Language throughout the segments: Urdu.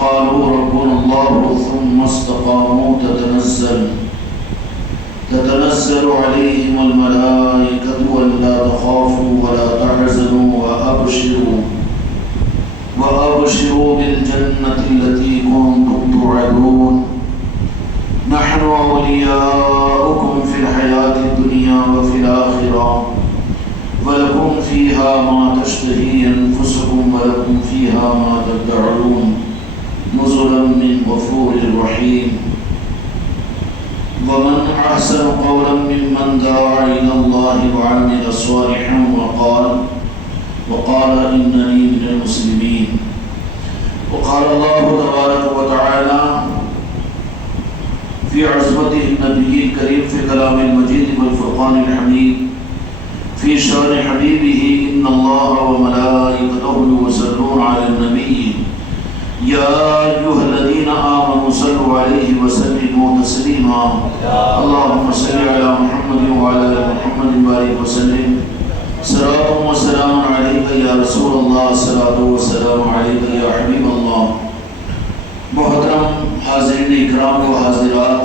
قالوا ربنا الله ثم استقاموا تتنزل عليهم الملائكة ألا تخافوا ولا تحزنوا وأبشروا بالجنة التي كنتم توعدون نحن أولياؤكم في الحياة الدنيا وفي الآخرة ولكم فيها ما تشتهي أنفسكم ولكم فيها ما تدعون نزلا من غفور رحيم ومن أحسن قولا ممن دعا إلى الله وعمل صالحا وقال إنني من المسلمين وقال الله تبارك وتعالى في عظمته النبي الكريم في كلام المجيد والفرقان الحميد في شأن حبيبه إن الله وملائكته يصلون على النبي يا أيها الذين آمنوا صلوا عليه وسلموا تسليما اللهم صل على محمد وعلى آل محمد وبارك وسلم صلاة وسلام عليك يا رسول الله صلاة وسلام عليك يا حبيب الله محترم حاضرین اکرام و حاضرات،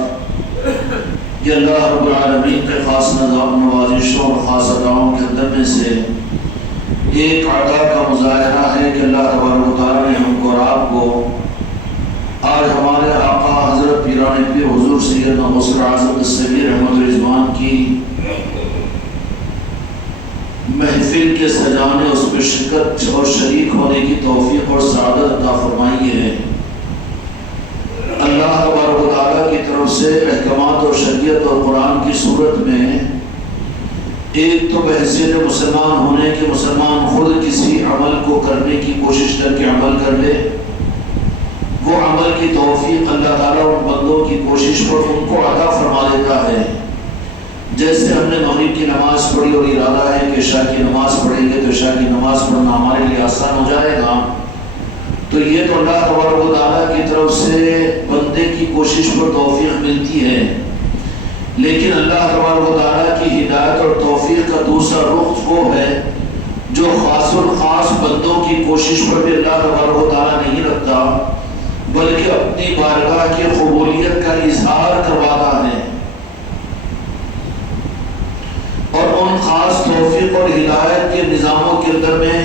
یہ اللہ رب العالمین کے خاص نوازشوں اور خاص عطاؤں کے اندر میں سے ایک عطا کا مظاہرہ ہے کہ اللہ تبارک و تعالیٰ نے ہم کو اور آپ کو آج ہمارے آقا حضرت پیران پیر حضور سیدنا غوث اعظم الصغیر احمد رضوان کی محفل کے سجانے، اس میں شرکت اور شریک ہونے کی توفیق اور سعادت عطا فرمائی ہے۔ اللہ تبارک و تعالیٰ کی طرف سے احکامات اور شریعت اور قرآن کی صورت میں ایک تو بحیثیت مسلمان ہونے کے مسلمان خود کسی عمل کو کرنے کی کوشش کر کے عمل کر لے، وہ عمل کی توفیق اللہ تعالیٰ ان بندوں کی کوشش پر ان کو عطا فرما دیتا ہے۔ جیسے ہم نے مغرب کی نماز پڑھی اور ارادہ ہے کہ عشاء کی نماز پڑھیں گے تو عشاء کی نماز پڑھنا ہمارے لیے آسان ہو جائے گا، تو یہ تو اللہ تبارک و تعالیٰ کی طرف سے بندے کی کوشش پر توفیق ملتی ہے، لیکن اللہ تبارک و تعالیٰ کی ہدایت اور توفیق کا دوسرا رخ وہ ہے جو خاص الخاص بندوں کی کوشش پر بھی اللہ تبارک و تعالیٰ نہیں رکھتا، بلکہ اپنی بارگاہ کی قبولیت کا اظہار کرواتا ہے، اور ان خاص توفیق اور ہدایت کے نظاموں کے اندر میں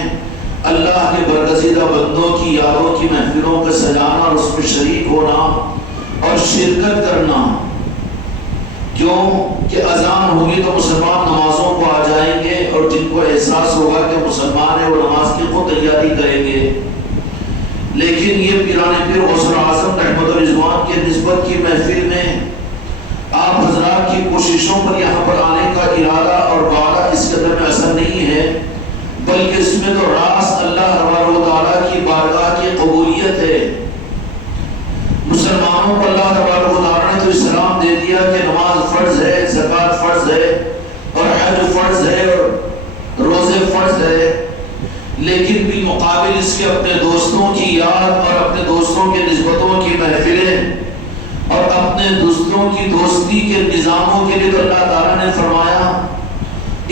اللہ کے برگزیدہ بندوں کی یادوں کی محفلوں کا سجانا اور اس میں شریک ہونا اور شرکت کرنا۔ کیوں کہ اذان ہوگی تو مسلمان نمازوں کو آ جائیں گے، اور جن کو احساس ہوگا کہ مسلمان ہے وہ نماز کی خود تیاری کریں گے، لیکن یہ پیران پیر غوث اعظم احمد رضوان کے نسبت کی محفل میں آپ حضرات کی کوششوں پر یہاں پر آنے کا ارادہ اور وعدہ اس قدر میں اثر نہیں ہے، بلکہ اس میں تو راست اللہ تبارک و تعالیٰ کی بارگاہ کی قبولیت ہے۔ مسلمانوں کو اللہ تبارک و تعالیٰ نے تو اسلام دے دیا کہ نماز فرض ہے، زکوٰۃ فرض ہے، اور حج فرض ہے، اور روزے فرض ہے، لیکن بالمقابل اس کے اپنے دوستوں کی یاد اور اپنے دوستوں کے نسبتوں کی محفلیں اور اپنے دوستوں کی دوستی کے نظاموں کے لیے تو اللہ تعالیٰ نے فرمایا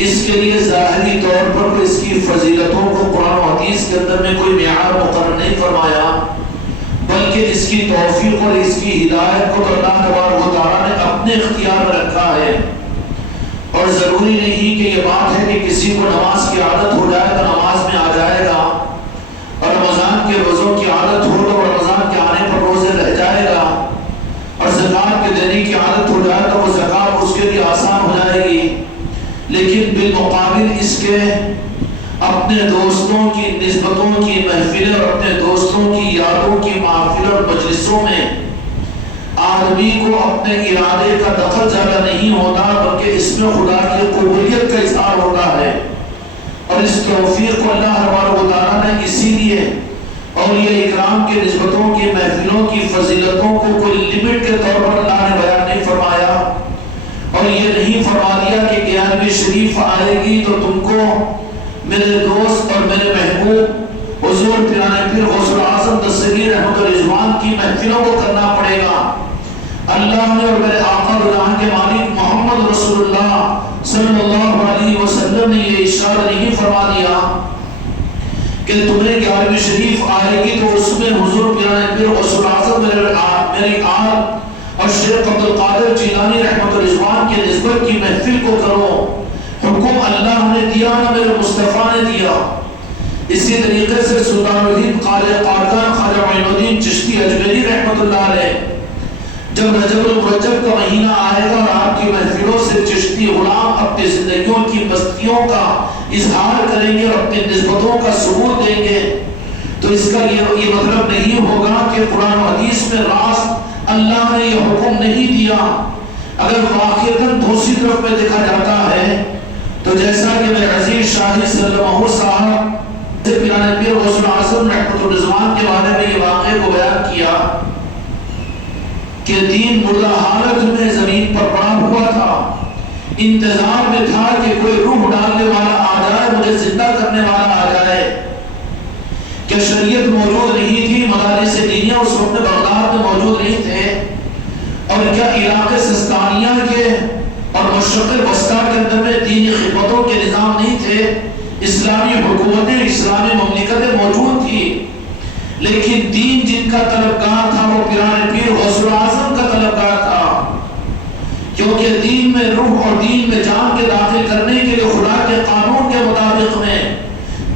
اس کے لیے ظاہری طور پر اس کی فضیلتوں کو قرآن و حدیث کے اندر میں کوئی معیار مقرر نہیں فرمایا، بلکہ اس کی توفیق اور اس کی ہدایت کو تو اللہ تبارک و تعالیٰ نے اپنے اختیار میں رکھا ہے۔ اور ضروری نہیں کہ یہ بات ہے کہ کسی کو نماز کی عادت ہو جائے تو نماز میں آ جائے گا، اور رمضان کے روزوں کی عادت ہو تو رمضان کے آنے پر روزے رہ جائے گا، اور زکوٰۃ کے دینے کی عادت ہو جائے تو وہ زکوٰۃ اس کے لیے آسان ہو جائے گی، لیکن بالمقابل اس کے اپنے دوستوں کی نسبتوں کی محفلیں اور اپنے دوستوں کی یادوں کی محفل اور مجلسوں میں آدمی کو اپنے ارادے کا دخل زیادہ نہیں ہوتا، بلکہ اس میں خدا کی قبولیت کا اظہار ہوتا ہے، اور اس توفیق کو اللہ تبارک و تعالیٰ نے اسی لیے اولیاء اکرام کے نسبتوں کی محفلوں کی فضیلتوں کو کوئی لمٹ کے طور پر اللہ نے بیان نہیں فرمایا، اور یہ نہیں فرما دیا کہ 11ویں شریف آئے گی تو تم کو میرے دوست اور میرے محبوب حضور پیران پیر غوث اعظم الصغیر احمد رضوان کی محفلوں کو کرنا پڑے گا۔ اللہ نے اور میرے آقا جہاں کے مالک محمد رسول اللہ صلی اللہ علیہ وسلم نے یہ اشارہ نہیں فرما دیا کہ تمہیں 11ویں شریف آئے گی تو اس میں حضور پیران پیر غوث اعظم میری آل اور شیخ عبد القادر جیلانی رحمت الرضوان کی نسبت کی محفل کو کرو، حکم اللہ نے دیا نہ میرے مصطفیٰ نے دیا۔ اسی طریقے سے سلطان الدین قاری قادان خواجہ معین الدین چشتی اجمیری رحمت اللہ علیہ جب رجب المرجب کا مہینہ آئے گا اور آپ کی محفلوں سے چشتی غلام اپنی زندگیوں کی بستیوں کا اظہار کریں گے اور اپنی نسبتوں کا ثبوت دیں گے، تو اس کا یہ مطلب نہیں ہوگا کہ قرآن و حدیث میں راز اللہ نے یہ حکم نہیں دیا۔ اگر واقعتاً دوسری طرف میں دیکھا جاتا ہے تو جیسا کہ میں عزیز شاہی سلمہ صاحب پیران پیر غوث اعظم رحمت الرضوان کے بارے میں یہ واقعے کو بیان کیا کہ دین مردہ حالت میں زمین پر پڑا ہوا تھا، انتظار میں تھا کہ کوئی روح ڈالنے والا آ جائے، مجھے زندہ کرنے والا آ جائے۔ کہ شریعت موجود نہیں تھی، مدارس دینیہ اس وقت بغداد میں موجود نہیں تھے، اور کیا علاقے سستانیہ کے اور مشرق وسطیٰ کے اندر میں دینی خدمتوں کے نظام نہیں تھے، اسلامی حکومتیں اسلامی مملکتیں موجود تھی، لیکن دین جن کا طلبگار تھا وہ پیران پیر غوث اعظم کا طلبگار تھا، کیونکہ دین میں روح اور دین میں جان کے داخل کرنے کے لیے خدا کے قانون کے مطابق میں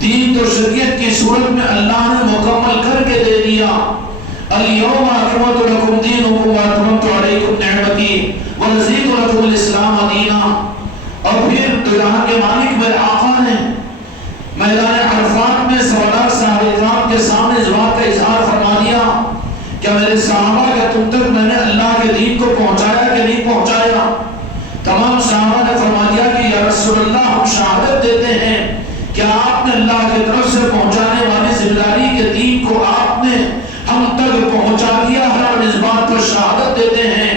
دین تو شریعت کی صورت میں اللہ نے مکمل کر کے دے دیا۔ اليوم اکملت لکم دینکم واتممت علیکم نعمتی ورضیت لکم الاسلام دینا۔ اور پھر جہاں کے مالک میرے آقا نے میدان عرفات میں سوالات صحابہ کرام کے سامنے اس بات کا اظہار فرما دیا کہ میرے صحابہ کہ تم تک میں نے اللہ کے دین کو پہنچایا کہ نہیں پہنچایا؟ تمام صحابہ نے فرما دیا کہ یا رسول اللہ ہم شہادت دیتے ہیں کہ آپ نے اللہ کی طرف سے پہنچانے والی ذمہ داری کے دین کو آپ نے ہم تک پہنچا دیا ہے، اور اس بات پر شہادت دیتے ہیں۔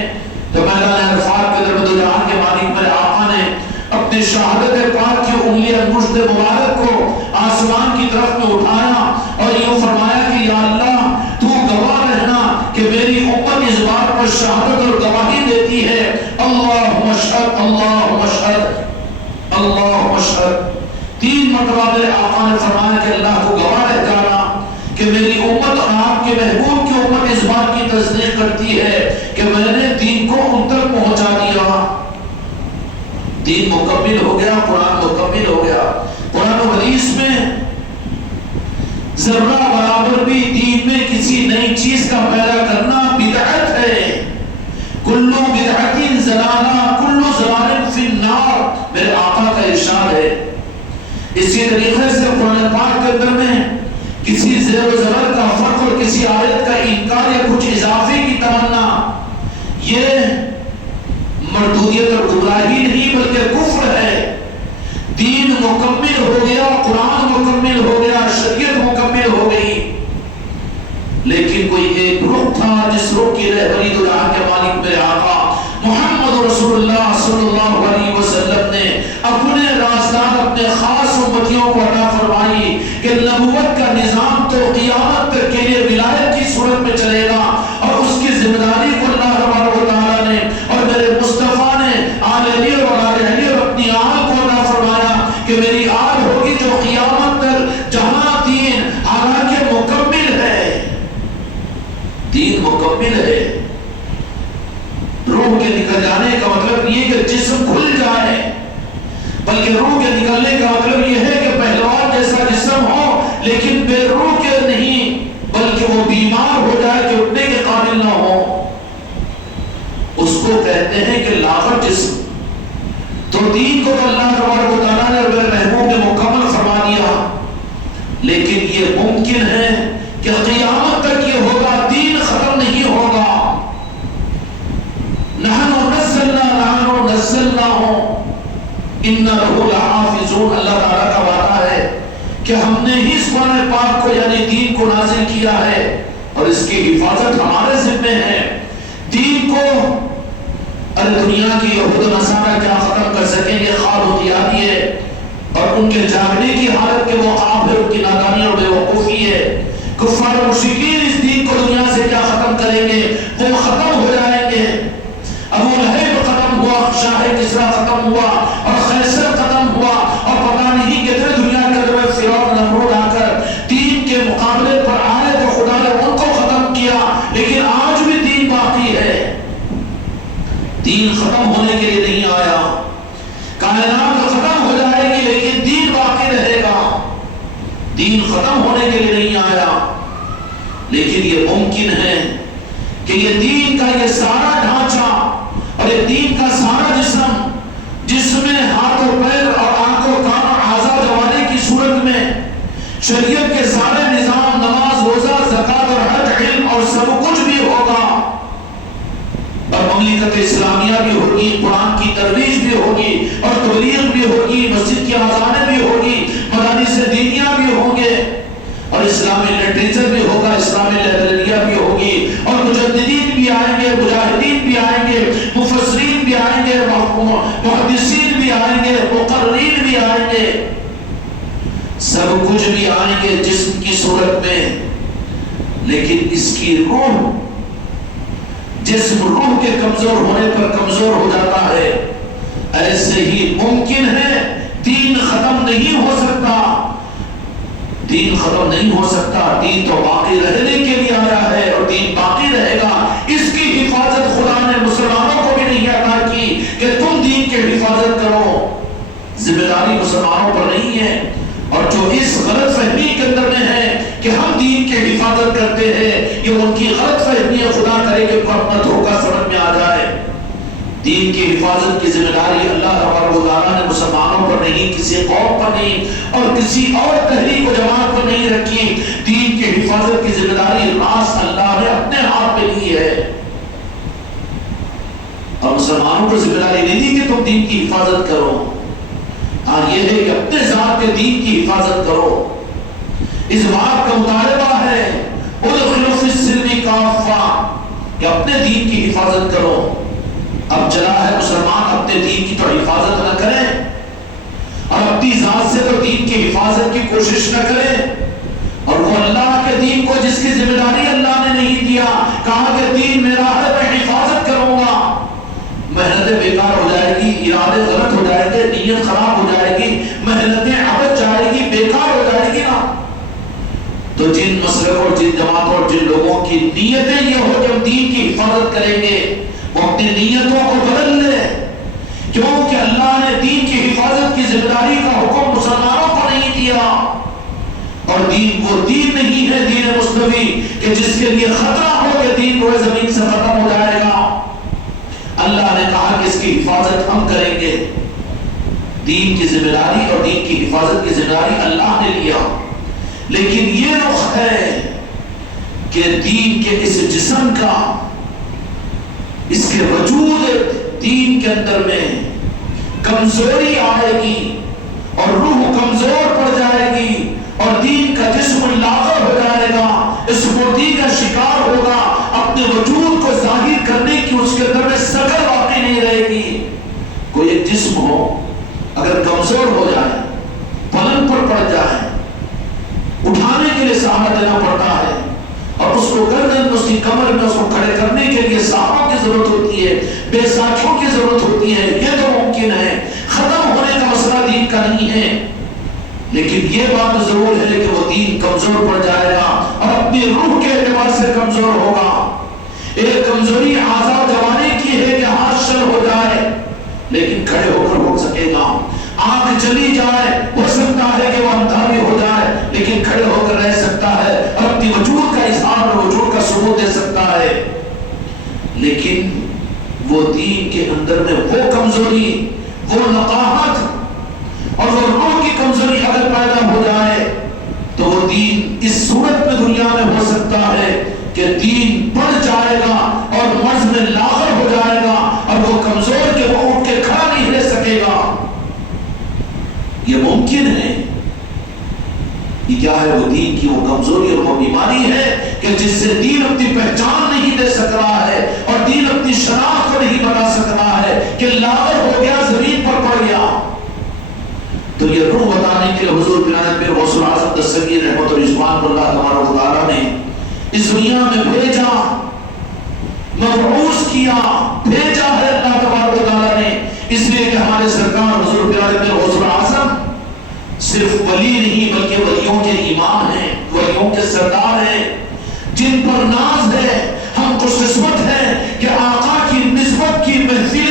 تو میدان عرفات کے در جہان کے مالک میرے آقا نے اپنی شہادت پاک کی انگلی انگشت مبارک کو آسمان کی طرف میں اٹھایا اور یوں فرمایا کہ یا اللہ تو گواہ رہنا کہ میری امت اس بات پر شہادت اور گواہی دیتی ہے، اللہم اشہد اللہم اشہد اللہم اشہد۔ 3 مرتبہ میرے آقا نے فرمایا کہ اللہ کو گواہ رہ جانا کہ میری امت اور آپ کے محبوب کی امت اس بات کی تصدیق کرتی ہے کہ میں نے دین کو ان تک پہنچا دیا۔ دین مکمل ہو گیا، قرآن مکمل ہو گیا۔ قرآن و حدیث میں ذرہ برابر بھی دین میں کسی نئی چیز کا پیدا کرنا بدعت ہے۔ کلو بدعت ضلالہ کلو ضلال فی النار، میرے آقا کا ارشاد ہے۔ اسی طریقے سے قرآن پاک کے اندر میں کسی زیر و زبر کا فرق اور کسی آیت کا انکار یا کچھ اضافے کی تمنا، یہ مردودیت اور گمراہی نہیں بلکہ کفر ہے۔ دین مکمل ہو گیا، قرآن مکمل ہو گیا، شریعت مکمل ہو گئی، لیکن کوئی ایک رخ تھا جس رخ کی رہبری تو جہاں کے مالک میرے آقا محمد رسول اللہ صلی اللہ علیہ وسلم نے اپنے رازدار اپنے خاص امتیوں کو عطا فرمائی کہ نبوت کا نظام تو قیامت تک کے لیے ولایت کی صورت میں چلے گا، اور اس کی ذمہ داری کو اللہ تبارک و تعالیٰ نے اور میرے مصطفیٰ نے آل علی اور آل علی اور اپنی آل کو عطا فرمایا کہ میری آل ہوگی جو قیامت تک جہاں دین حالانکہ مکمل ہے، دین مکمل ہے۔ روح کے نکل جانے کا مطلب یہ کہ جسم کھل جائے، بلکہ روح کے نکلنے کا مطلب یہ ہے کہ پہلوان جیسا جسم ہو لیکن بے روح کے نہیں، بلکہ وہ بیمار ہو جائے کہ اٹھنے کے قابل نہ ہو، اس کو کہتے ہیں کہ لاغر جسم۔ تو دین کو تو اللہ تبارک و تعالیٰ نے میرے محبوب نے مکمل فرما دیا، لیکن یہ ممکن ہے کہ قیامت تک یہ ہوگا، دین ختم نہیں ہوگا۔ نحن نزلنا ان لہ لحافظون، اللہ تعالیٰ کا وعدہ ہے کہ ہم نے ہی اس قرآن پاک کو یعنی دین کو نازل کیا ہے اور اس کی حفاظت ہمارے ذمہ ہے۔ دین کو دنیا کی یہود و نصارہ کیا ختم کر سکیں گے؟ خواب ہوتی ہے اور ان کے جاگنے کی حالت کے وہ خواب ہے، ان کی نادانی اور بے وقوفی ہے۔ کفار و مشرکین اس دین کو دنیا سے کیا ختم کریں گے؟ وہ ختم ہو جائیں گے۔ ابو لہب ختم ہوا، شاہ کسریٰ ختم ہوا اور قیصر ختم ہوا، اور پتہ نہیں کتنے دنیا کے اندر فرعون نمرود آ کر دین کے مقابلے پر آئے تو خدا نے ان کو ختم کیا۔ دین ختم ہونے کے لیے نہیں آیا. کائنات ختم ہو جائے گی لیکن دین باقی رہے گا. دین ختم ہونے کے لیے نہیں آیا. لیکن یہ ممکن ہے کہ یہ دین کا یہ سارا ڈھانچہ اور یہ دین کا سارا جسم جس میں ہاتھ اور پیر اور آنکھ اور کان اور اعضاء جوارح کی صورت میں شریعت کے سارے نظام، نماز، روزہ، زکوٰۃ اور حج، علم اور سب کچھ بھی ہوگا، اور مملکت اسلامیہ بھی ہوگی، قرآن کی ترویج بھی ہوگی اور تبلیغ بھی ہوگی، مسجد کی اذانیں بھی ہوگی، مدارس دینیہ بھی ہوں گے اور اسلامی لٹریچر بھی ہوگا، اسلامی لائبریریاں بھی ہوگی اور مجددین بھی آئیں گے، مجاہدین بھی آئیں گے، مفسرین بھی آئیں گے، محدثین بھی آئیں گے، مقررین بھی آئیں گے، سب کچھ بھی آئیں گے جسم کی صورت میں. لیکن اس کی روح، جسم روح کے کمزور ہونے پر کمزور ہو جاتا ہے. ایسے ہی ممکن ہے دین ختم نہیں ہو سکتا. دین ختم نہیں ہو سکتا. دین تو باقی رہنے کے لیے آیا ہے اور دین باقی رہے گا. اس کی حفاظت خدا نے مسلمانوں کو بھی نہیں عطا کی کہ تم دین کی حفاظت کرو. ذمہ داری مسلمانوں پر نہیں ہے. اور جو اس غلط فہمی کے اندر میں ہے کہ ہم دین کی حفاظت کرتے ہیں، یہ ان کی غلط فہمی ہے. خدا کرے کہ اپنا دھوکہ سمجھ میں آ جائے. دین کی حفاظت کی ذمہ داری اللہ تبارک و تعالیٰ نے مسلمانوں پر نہیں، کسی قوم پر نہیں اور کسی اور تحریک و جماعت پر نہیں رکھی. دین کی حفاظت کی ذمہ داری راس اللہ نے اپنے ہاتھ میں لی ہے اور مسلمانوں کو ذمہ داری نہیں دی کہ تم دین کی حفاظت کرو. ہاں یہ ہے کہ اپنے ذات کے دین کی حفاظت کرو. اس بات کا مطالبہ ہے ادخلوا فی السلم کافہ کہ اپنے دین کی حفاظت کرو. اب چلا ہے مسلمان اپنے دین کی تو حفاظت نہ کریں اور اپنی ذات سے تو دین کی حفاظت کی کوشش نہ کریں، اور وہ اللہ کے دین کو جس کی ذمہ داری اللہ نے نہیں دیا، کہا کہ دین میرا ہے میں حفاظت کروں گا، محنتیں بیکار ہو جائے گی، ارادے غلط ہو جائیں گے، نیت خراب ہو جائے گی، محنتیں عبث جائے گی، بیکار ہو جائے گی نا. تو جن مسلکوں اور جن جماعتوں اور جن لوگوں کی نیتیں یہ ہو کہ ہم دین کی حفاظت کریں گے، وہ اپنی نیتوں کو بدل لے، کیونکہ اللہ نے دین کی حفاظت کی ذمہ داری کا حکم مسلمانوں کو نہیں دیا. اور دین وہ دین نہیں ہے دین مصطفی کہ جس کے لیے خطرہ ہو کہ دین روئے زمین سے ختم ہو جائے گا. اللہ نے کہا کہ اس کی حفاظت ہم کریں گے. دین کی ذمہ داری اور دین کی حفاظت کی ذمہ داری اللہ نے لیا. لیکن یہ رخ ہے کہ دین کے اس جسم کا، اس کے وجود دین کے اندر میں کمزوری آئے گی اور روح کمزور پڑ جائے گی اور دین کا جسم لاغر ہو جائے گا، اس مردی کا شکار ہوگا، اپنے وجود کو ظاہر کرنے کی اس کے اندر میں شکل باقی نہیں رہے گی. کوئی ایک جسم ہو اگر کمزور ہو جائے، پلنگ پر پڑ جائے، اٹھانے کے لیے سہارا دینا پڑتا ہے اور اس کو گردن میں، اس کی کمر میں اس کو کھڑے کرنے کے لیے سہاروں کی ضرورت ہوتی ہے، بے ساکھیوں کی ضرورت ہوتی ہے. یہ تو ممکن ہے، ختم ہونے کا مسئلہ دین کا نہیں ہے. لیکن یہ بات ضرور ہے کہ وہ دین کمزور پڑ جائے گا اور اپنی روح کے اعتبار سے کمزور ہوگا. ایک کمزوری اعضاء جوارح کی ہے کہ ہاتھ شل ہو جائے لیکن کھڑے ہو کر ہو سکے گا، آنکھ چلی جائے ہو سکتا ہے کہ وہ اندھا بھی ہو جائے لیکن کھڑے ہو کر رہ سکتا ہے اور اپنی وجود کا اظہار اور وجود کا ثبوت دے سکتا ہے. لیکن وہ دین کے اندر میں وہ کمزوری، وہ نقاہت اور وہ روح کی کمزوری اگر پیدا ہو جائے تو وہ دین اس صورت میں دنیا میں ہو سکتا ہے کہ دین بڑھ جائے گا اور مرض میں لاغر ہو جائے گا اور وہ کمزور کے وہ اٹھ کے کھڑا نہیں رہ سکے گا. یہ ممکن ہے. یہ کیا ہے؟ وہ دین کی وہ کمزوری اور وہ بیماری ہے کہ جس سے دین اپنی پہچان نہیں دے سک رہا ہے اور دین اپنی شناخت کو نہیں بتا سک رہا ہے کہ لاغر ہو گیا، زمین پر پڑ گیا. تو یہ روح بتانے کے لیے حضور پیران پیر غوث الاعظم دستگیر رحمت الرضوان اللہ تبارک و تعالیٰ نے اس دنیا میں بھیجا، مبعوث کیا، بھیجا ہے اللہ تبارک و تعالیٰ نے، اس لیے کہ ہمارے سرکار حضور پیران پیر غوث الاعظم صرف ولی نہیں بلکہ ولیوں کے امام ہیں، ولیوں کے سردار ہیں، جن پر ناز ہے. ہم خوش قسمت ہیں کہ آقا کی نسبت کی محفل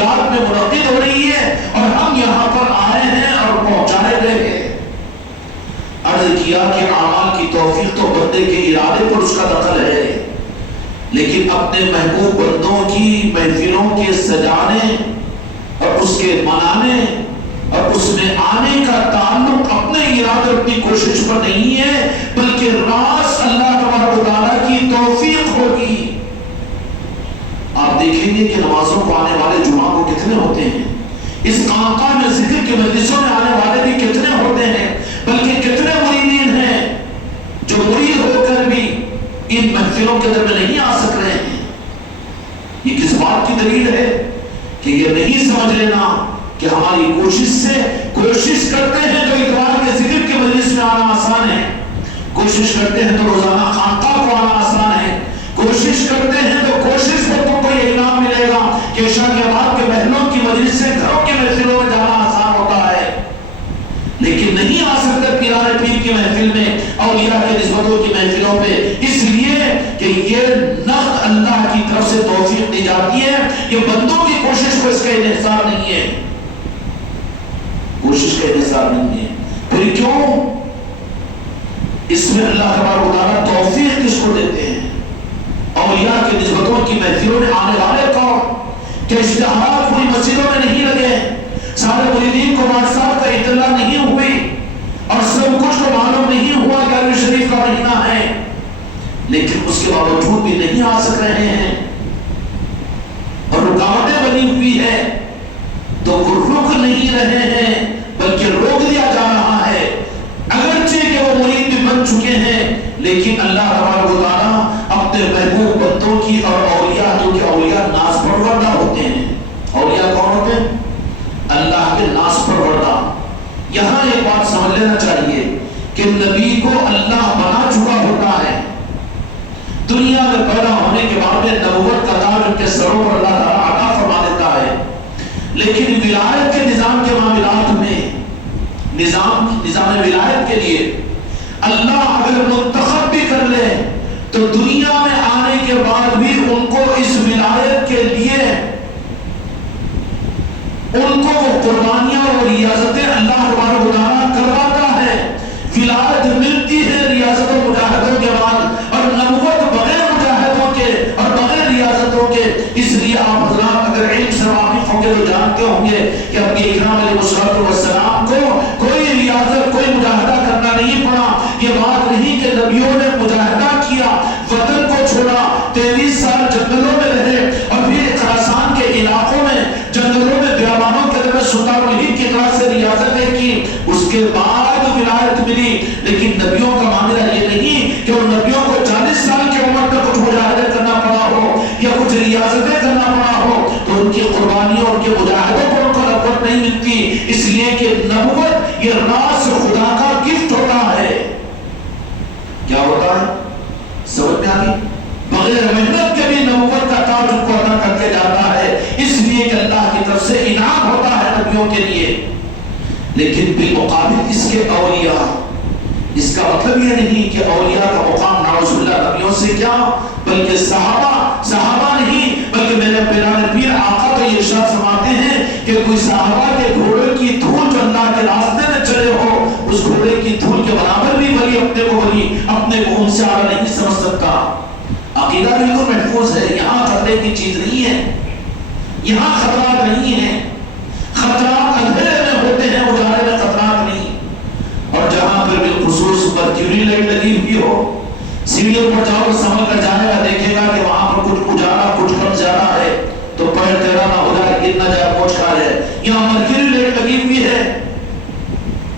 یاد میں منعقد ہو رہی ہے اور ہم یہاں پر آئے ہیں اور پہنچائے گئے ہیں۔ عرض کیا کہ اعمال کی توفیق تو بندے کے ارادے پر اس کا دخل ہے، لیکن اپنے محبوب بندوں کی محفلوں کے سجانے اور اس کے منانے اور اس میں آنے کا تعلق اپنے ارادے اپنی کوشش پر نہیں ہے، بلکہ راز اللہ تبارک و تعالیٰ کی توفیق ہوگی۔ آپ دیکھیں گے کہ نمازوں کو آنے والے جمعہ کو کتنے ہوتے ہیں، اس خانقاہ میں ذکر کے مجلسوں میں آنے والے بھی کتنے ہوتے ہیں، بلکہ کتنے مریدین ہیں جو مرید ہو کر بھی ان محفلوں کے در میں نہیں آ سک رہے ہیں۔ یہ کس بات کی دلیل ہے کہ یہ نہیں سمجھ لینا کہ ہماری کوشش کرتے ہیں تو اتوار کے ذکر کے مجلس میں آنا آسان ہے، کوشش کرتے ہیں تو روزانہ خانقاہ کو آنا آسان ہے، کوشش کرتے ہیں تو کوشش پر تم کو یہ انعام ملے گا کہ عشاء کے بعد کے محفلوں کی مجلس سے گھروں کے محفلوں میں جانا آسان ہوتا ہے، لیکن نہیں آ سکتے پیران پیر کی محفل میں، اولیاء کے نسبتوں کی محفلوں پہ، اس لیے کہ یہ نقد اللہ کی طرف سے توفیق دی جاتی ہے، یہ بندوں کی کوشش کو اس کا انحصار نہیں ہے، کوشش کا انحصار نہیں ہے۔ پھر کیوں اس میں اللہ تبارک و تعالیٰ توفیق کس کو دیتے ہیں؟ اولیاء کے نسبتوں کی محفلوں میں آنے والے کون کہ اشتہارات پوری مسجدوں میں نہیں لگے، سارے مریدین کو واٹسایپ کا اطلاع نہیں ہوئی اور سب کچھ کو معلوم نہیں ہوا کہ عربی شریف کا مہینہ ہے، لیکن اس کے باوجود بھی نہیں آ سک رہے ہیں اور رکاوٹیں بنی ہوئی ہے، تو وہ رک نہیں رہے ہیں بلکہ روک دیا جا رہا ہے، اگرچہ کہ وہ مرید بھی بن چکے ہیں، لیکن اللہ تبارک و تعالیٰ اپنے محبوب بندوں کی اور اولیاء جو کہ اولیاء ناز پروردہ ہوتے ہیں، اولیاء کون ہوتے ہیں؟ اللہ کے ناز پروردہ۔ یہاں ایک بات سمجھ لینا چاہیے کہ نبی کو اللہ بنا چکا ہوتا ہے، دنیا میں پیدا ہونے کے بعد نبوت کا تاج ان کے سروں پر اللہ تعالیٰ عطا فرما دیتا ہے، لیکن ولایت کے نظام کے معاملات میں نظام ولایت کے لیے اللہ اگر منتخب بھی کر لے تو دنیا میں آنے کے بعد بھی ان کو اس ولایت کے لیے ان کو وہ قربانیاں اور ریاستیں اللہ تبارک و تعالیٰ کرواتا ہے، ولایت ملتی ہے ریاست و مجاہدوں کے بعد، اور نبوت بغیر مجاہدوں کے اور بغیر ریاستوں کے۔ اس لیے آپ حضرات اگر علم سے واقف ہوں گے تو جانتے ہوں گے کہ انبیاء اکرام علیہ السلام کو کوئی ریاست کوئی مجاہدہ کرنا نہیں پڑا۔ یہ بات نہیں کہ نبیوں نے مجاہدہ کیا، وطن کو چھوڑا، 23 سال جنگلوں میں رہے اور پھر خراسان کے علاقوں میں جنگلوں میں بیابانوں کے در میں سلطان الہند کی طرف سے ریاستیں کی، اس کے بعد ولایت ملی۔ لیکن نبیوں کا معاملہ یہ نہیں کہ ان نبیوں کو 40 سال کی عمر میں کچھ مجاہدے کرنا پڑا ہو یا کچھ ریاستیں کرنا پڑا ہو تو ان کی قربانیوں اور ان کے مجاہدوں پر ان کو نبوت نہیں ملتی، اس لیے کہ نبوت یہ راز خدا کا گفٹ ہوتا ہے۔ کیا ہوتا ہے؟ سمجھ میں آ گئی؟ بغیر محنت کے بھی نبوت کا تاج ان کو عطا کر کے جاتا ہے، اس لیے کہ اللہ کی طرف سے انعام ہوتا ہے نبیوں کے لیے۔ لیکن بالمقابل اس کے اولیاء، اس کا مطلب یہ نہیں کہ اولیاء کا مقام نعوذ باللہ نبیوں سے کیا بلکہ صحابہ نہیں، بلکہ میرے پیارے پیر آقا تو یہ ارشاد فرماتے ہیں کہ کوئی صحابہ کے گھوڑے کی دھول جو اللہ کے راستے میں چلے ہو، اس گھوڑے کی دھول کے برابر بھی ولی اپنے کو ان سے اعلیٰ نہیں سمجھ سکتا۔ عقیدہ بالکل محفوظ ہے، یہاں خطرے کی چیز نہیں ہے، یہاں خطرات نہیں ہیں، خطرات اندھیرے میں ہوتے ہیں، اجالے میں خطرات نہیں۔ اور جہاں پر بالخصوص مرکیوری لائٹ لگی ہوئی ہو، سیڑھیوں پر جاؤ سنبھل کر جائے گا، دیکھے گا کہ وہاں پر کچھ اجالا کچھ کم زیادہ ہے تو پیر تیرا نہ ہو جائے، گر نہ جائے، پہنچ کھا جائے۔ یہاں مرکیوری لائٹ لگی ہوئی ہے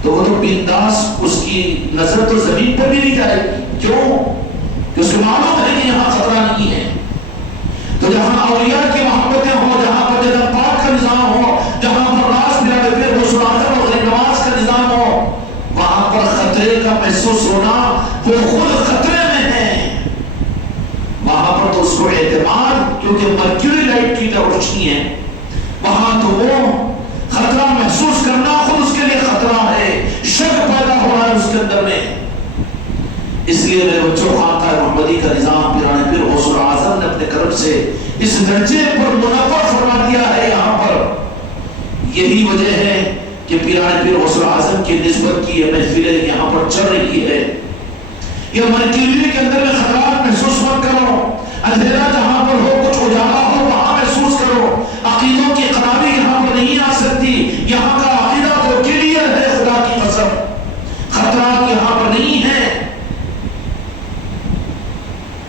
تو وہ تو بنداس، اس کی نظر تو زمین پر بھی نہیں جائے گی، کیوں؟ کہ اس کو معلوم ہے کہ یہاں خطرہ نہیں ہے۔ تو جہاں اولیاء کی محبتیں ہوں، جہاں پر جنت پاک کا نظام ہو، جہاں پر راس میرا پھر غسل اعظم اور غریب نواز کا نظام ہو، وہاں پر خطرے کا محسوس ہونا وہ خود خطرے میں ہے۔ وہاں پر تو اس کو اعتماد، کیونکہ مرکیوری لائٹ کی روشنی ہے، وہاں تو وہ خطرہ محسوس کرنا خود اس کے لیے خطرہ ہے، شک پیدا ہو رہا ہے اس کے اندر میں۔ اس لیے میرے بچوں، خانقاہ محمدی کا نظام پیرانے پیر غوث اعظم نے اپنے کرم سے اس درجے پر منور فرما دیا ہے۔ یہاں پر یہی وجہ ہے کہ پیران پیر غوث اعظم کی نسبت کی یہ محفلیں یہاں پر چل رہی ہے۔ یہ مرکزی کے اندر میں خطرات محسوس مت کرو، اندھیرا جہاں پر ہو، کچھ اجالا ہو وہاں محسوس کرو۔ عقیدوں کی خرابی یہاں پر نہیں آ سکتی، یہاں کا عقیدہ تو کلیئر ہے، خدا کی قسم خطرات یہاں پر نہیں ہے۔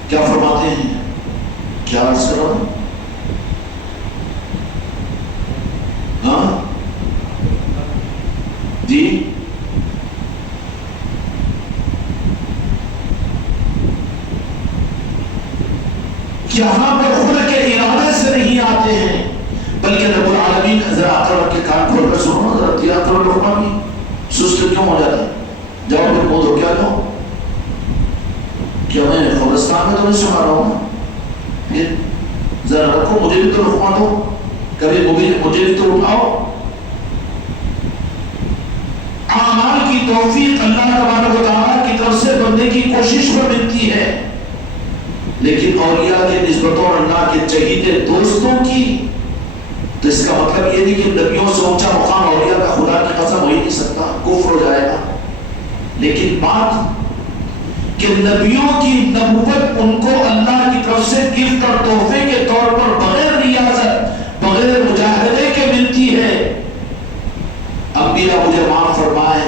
کیا فرماتے ہیں؟ کیا عرض کرو؟ ہاں جی یہاں پر خود کے ارادے سے نہیں آتے ہیں، بلکہ رب العالمین ذرا اقرب کے کان کھول کر سنو، ذرا دیا کرو لقمہ بھی سست کیوں ہو جاتا ہے؟ جاؤ پھر بول دو، کیا کہو؟ کیا میں قبرستان میں تو نہیں سنا رہا ہوں؟ پھر ذرا رکھو، مجھے بھی تو لقمہ دو، کبھی مجھے بھی تو اٹھاؤ۔ اعمال کی توفیق اللہ تبارک و تعالیٰ کی طرف سے بندے کی کوشش پر ملتی ہے، لیکن اولیاء کی نسبتوں اور اللہ کے چہیتے دوستوں کی، تو اس کا مطلب یہ نہیں کہ نبیوں سے اونچا مقام اولیاء کا خدا کی قسم ہو ہی نہیں سکتا، کفر ہو جائے گا۔ لیکن بات کہ نبیوں کی نبوت ان کو اللہ کی طرف سے گفٹ اور تحفے کے طور پر بغیر ریاضت، بغیر مجاہدے کے ملتی ہے۔ انبیاء مجھے معاف فرمائے،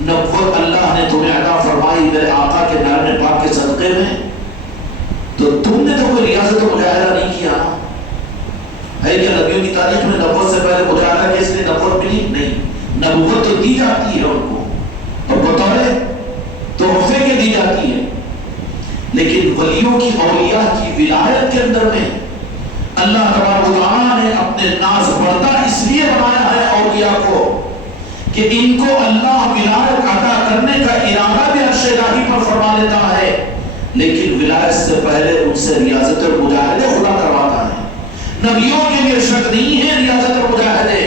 نبوت اللہ نے تمہیں عطا فرمائی میرے آقا کے نام پاک کے صدقے میں، تو تم نے تو کوئی ریاضت و مجاہدہ نہیں کیا ہے کیا؟ نبیوں کی تاریخ میں نبوت سے پہلے مجاہدہ کس نے نبوت ملی؟ نہیں، نبوت تو دی جاتی ہے ان کو اور بطور تحفے کے دی جاتی ہے، لیکن ولیوں کی اولیاء کی ولایت کے اندر میں اللہ تبارک و تعالیٰ نے اپنے ناز بردہ اس لیے بنایا ہے اولیاء کو کہ ان کو اللہ ولایت عطا کرنے کا ارادہ بھی عرش الہی پر فرما لیتا ہے، لیکن ولایت سے پہلے ان سے ریاضت اور مجاہدے خدا کرواتا ہے۔ نبیوں کے لیے شک نہیں ہے ریاضت اور مجاہدے،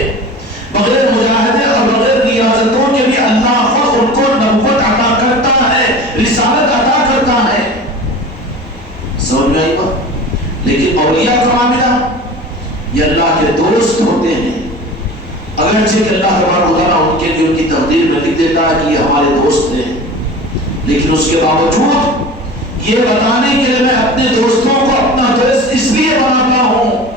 بغیر مجاہدے اور بغیر ریاضتوں کے بھی اللہ خود ان کو نبوت عطا کرتا ہے، رسالت عطا کرتا ہے۔ سمجھ میں آئی بات؟ لیکن اولیاء کا معاملہ یہ اللہ کے دوست ہوتے ہیں، اگرچہ کہ اللہ تبارک و تعالیٰ ان کے لیے ان کی تقدیر میں لکھ دیتا ہے کہ یہ ہمارے دوست ہیں، لیکن اس کے باوجود یہ بتانے کے لیے میں اپنے دوستوں کو اپنا دوست اس لیے بناتا ہوں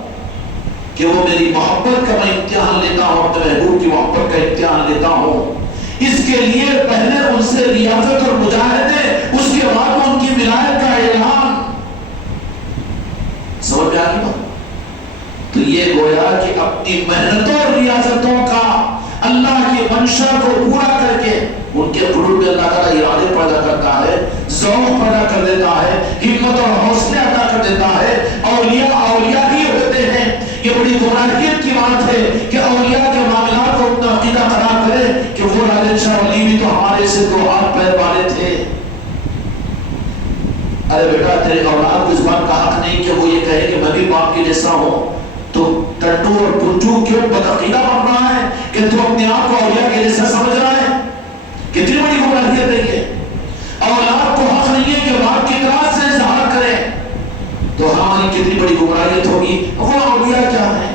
کہ وہ میری محبت کا میں امتحان لیتا ہوں، اپنے محبوب کی محبت کا امتحان لیتا ہوں۔ اس کے لیے پہلے ان سے ریاضت اور مجاہدے، اس کے بعد ان کی ولایت کا اعلان۔ سمجھ میں آ گئی بات؟ تو یہ گویا کہ اپنی محنتوں اور ریاضتوں کا اللہ کی منشا کو پورا کر کے ان کے قلوب میں اللہ تعالیٰ ارادے پیدا کرتا ہے، ذوق پیدا کر دیتا ہے، ہمت اور حوصلے عطا کر دیتا ہے۔ اولیاء ہی ہوتے ہیں۔ یہ بڑی گمراہیت کی بات ہے کہ اولیاء کے معاملات کو اپنا عقیدہ خراب کرے کہ وہ نادر شاہ ولی بھی تو ہمارے سے دو ہاتھ پیر والے تھے۔ ارے بیٹا تیرے اولاد کو اس بات کا حق نہیں کہ وہ یہ کہے کہ میں بھی باپ کے جیسا ہوں، تو ٹٹو اور پنجو کیوں بدعقیدہ بن رہا ہے کہ تو اپنے آپ کو اولیاء کے جیسا سمجھ رہا ہے؟ کتنی بڑی گمراہیت ہے یہ۔ اولاد کو حق نہیں ہے کہ باپ کی طرح سے اظہار کرے، تو ہماری کتنی بڑی گمراہیت ہوگی۔ وہ اولیاء کیا ہیں؟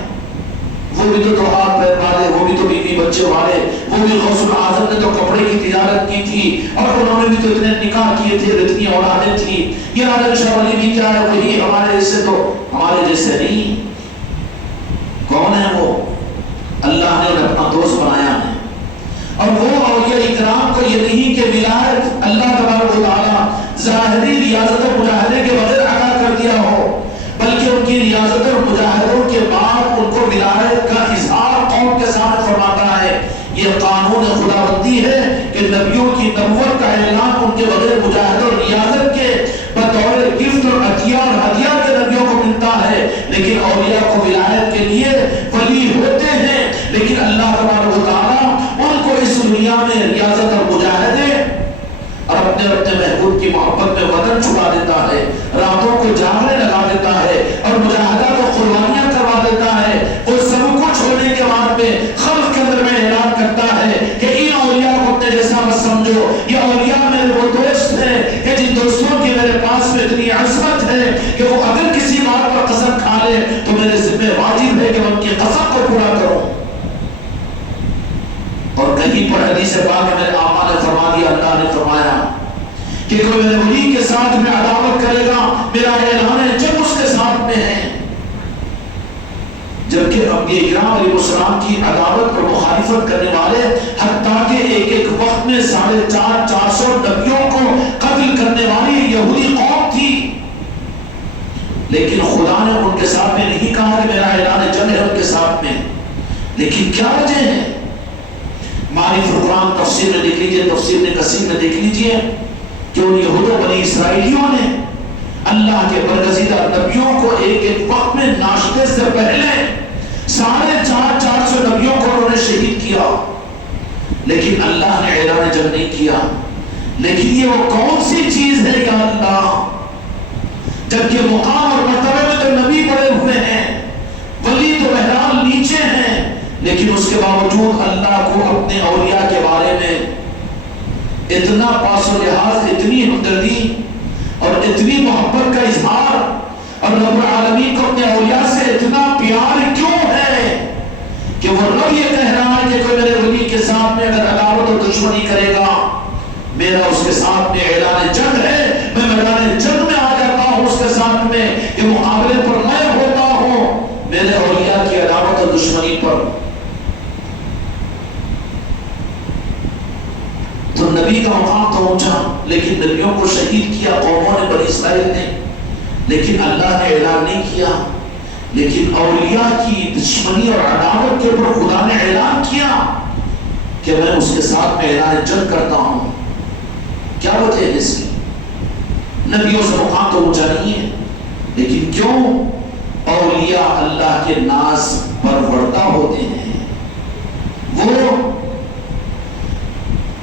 وہ بھی تو دو ہاتھ پیر والے، وہ بھی تو بیوی بچے والے، وہ بھی غوث اعظم نے تو کپڑے کی تجارت کی تھی اور انہوں نے بھی تو اتنے نکاح کیے تھے، اتنی اولادیں تھی۔ یہ نادر شاہ ولی بھی کیا ہے؟ وہی ہمارے جیسے، تو ہمارے جیسے نہیں۔ کون ہے وہ؟ اللہ نے انہیں اپنا دوست بنایا ہے، اور وہ اولیاء اکرام کو یہ نہیں کہ ولایت اللہ تبارک و تعالیٰ ظاہری ریاضت و مجاہدے کے بغیر عطا کر دیا ہو، بلکہ ان کی ریاضت اور مجاہدوں کے بعد ان کو ولایت کا اظہار قوم کے سامنے فرماتا ہے۔ یہ قانون خداوندی ہے کہ نبیوں کی نبوت کا اعلان ان کے بغیر مجاہدہ اور ریاضت کے بطور گفٹ اور عطیہ اور ہدیہ کے نبیوں کو ملتا ہے، لیکن اولیاء کو ولایت کے لیے ولی ہوتے ہیں، لیکن اللہ تبارک و تعالیٰ ان کو اس دنیا میں ریاضت اور مجاہدے اور اپنے محبوب کی محبت میں بدن چھڑا دیتا ہے۔ کہیں پر حدیث پاک میں میرے آقا نے فرما دیا، اللہ نے فرمایا کہ کوئی میرے ولی کے ساتھ میں عداوت کرے گا، میرا اعلان جنگ اس کے ساتھ میں ہے۔ جبکہ انبیاء کرام علیہ السلام کی عداوت اور مخالفت کرنے والے حتیٰ کہ ایک ایک وقت میں 450 نبیوں کو قتل کرنے والی یہودی قوم تھی، لیکن خدا نے ان کے ساتھ میں نہیں کہا کہ میرا اعلان جنگ ہے ان کے ساتھ میں۔ لیکن کیا وجہ ہے؟ معرف القرآن تفسیر میں دیکھ لیجئے، تفسیر ابن کثیر میں دیکھ لیجئے کہ ان یہود و بنی اسرائیلیوں نے اللہ کے برگزیدہ نبیوں کو ایک ایک وقت میں ناشتے سے پہلے 450 نبیوں کو انہوں نے شہید کیا، لیکن اللہ نے اعلان جنگ نہیں کیا۔ لیکن یہ وہ کون سی چیز ہے یا اللہ، جبکہ مقام اور مرتبے میں تو نبی بڑے ہوئے ہیں، ولی تو بہرحال نیچے ہیں، لیکن اس کے باوجود اللہ کو اپنے اولیاء کے بارے میں اتنا پاس و لحاظ، اتنی ہمدردی اور اتنی محبت کا اظہار، اور رب العالمین کو اپنے اولیاء سے اتنا پیار کیوں ہے کہ وہ رب یہ کہہ رہا ہے کہ کوئی میرے ولی کے ساتھ میں اگر عداوت اور دشمنی کرے گا، میرا اس کے ساتھ میں اعلان جنگ ہے، میں میدان جنگ میں آ جاتا ہوں اس کے ساتھ میں، کہ مقابلے پر میں ہوتا ہوں میرے اولیاء کی عداوت اور دشمنی پر۔ تو نبی کا مقام تو اونچا، لیکن نبیوں کو شہید کیا قوموں نے، بنی اسرائیل نے، لیکن اللہ نے اعلان نہیں کیا۔ لیکن اولیاء کی دشمنی اور عداوت کے اوپر خدا نے اعلان کیا کہ میں اس کے ساتھ میں اعلان جنگ کرتا ہوں۔ کیا وجہ ہے اس کی؟ نبیوں سے مقام تو اونچا نہیں ہے، لیکن کیوں؟ اولیاء اللہ کے ناز پروردہ ہوتے ہیں، وہ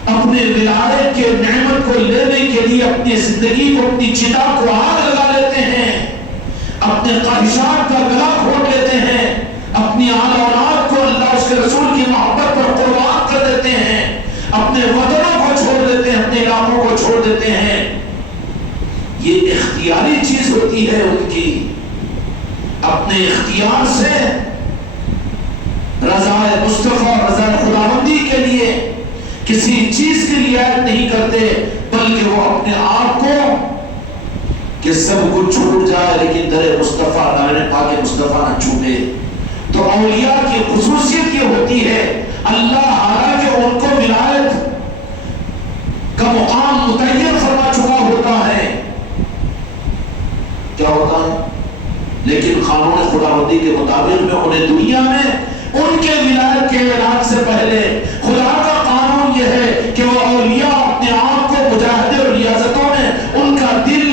اپنے ولایت کے نعمت کو لینے کے لیے اپنی زندگی کو، اپنی چتا کو آگ لگا لیتے ہیں، اپنے خواہشات کا گلا گھونٹ لیتے ہیں، اپنی آل اولاد کو اللہ اس کے رسول کی محبت پر قربان کر دیتے ہیں، اپنے وطنوں کو چھوڑ دیتے ہیں، اپنے علاقوں کو چھوڑ دیتے ہیں۔ یہ اختیاری چیز ہوتی ہے ان کی، اپنے اختیار سے رضا مصطفیٰ، رضا خداوندی کے لیے کسی چیز کی رعایت نہیں کرتے، بلکہ وہ اپنے آپ کو کہ سب کچھ چھوٹ جائے لیکن در مصطفیٰ نہ پاک مصطفیٰ نہ چھوٹے۔ تو اولیاء کی خصوصیت یہ ہوتی ہے، اللہ حالانکہ ان کو ولایت کا مقام متعین فرما چکا ہوتا ہے، کیا ہوتا ہے؟ لیکن قانون خداوندی کے مطابق میں انہیں دنیا میں ان کے ولایت کے اعلان سے پہلے خدا کا قانون یہ ہے کہ وہ اولیاء اپنے آپ کو مجاہدے اور ریاضتوں میں ان کا دل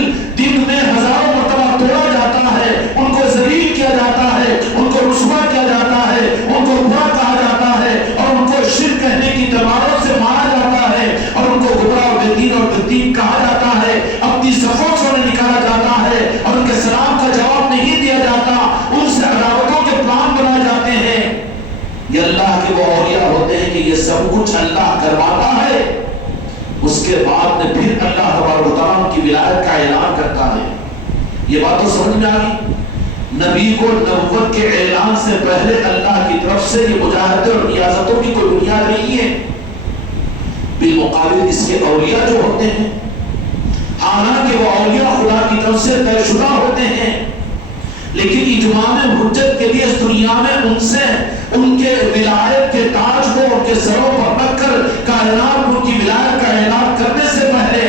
میں ہزاروں مرتبہ توڑا جاتا ہے، ان کو ذلیل کیا جاتا ہے، ان کو رسوا کیا جاتا ہے، ان کو برا کہا جاتا ہے، اور ان کو شرک کہنے کی تلواروں سے مارا جاتا ہے، اور ان کو گمراہ اور بے دین اور بدین کہا جاتا ہے، اپنی صفوں سے انہیں نکالا جاتا ہے، اور ان کے سلام کا جواب نہیں دیا جاتا، ان سے عداوتوں کے پلان بنائے جاتے ہیں۔ یہ اللہ کے وہ اولیاء ہوتے ہیں کہ یہ سب کچھ اللہ کرواتا ہے، اس کے بعد میں پھر اللہ تبارک و تعالیٰ کی ولایت کا اعلان کرتا ہے۔ یہ بات تو سمجھ میں آ گئی؟ نبی کو نبوت کے اعلان سے پہلے اللہ کی طرف سے یہ مجاہدے اور ریاضتوں کی کوئی بنیاد نہیں ہے۔ بالمقابل اس کے اولیاء جو ہوتے ہیں، حالانکہ وہ اولیاء خدا کی طرف سے طے شدہ ہوتے ہیں، لیکن اتمام حجت کے لیے اس دنیا میں ان سے ان کے ولایت کے تاج کو ان کے سروں پر رکھ کر کائنات ان کی ولایت کا اعلان کرنے سے پہلے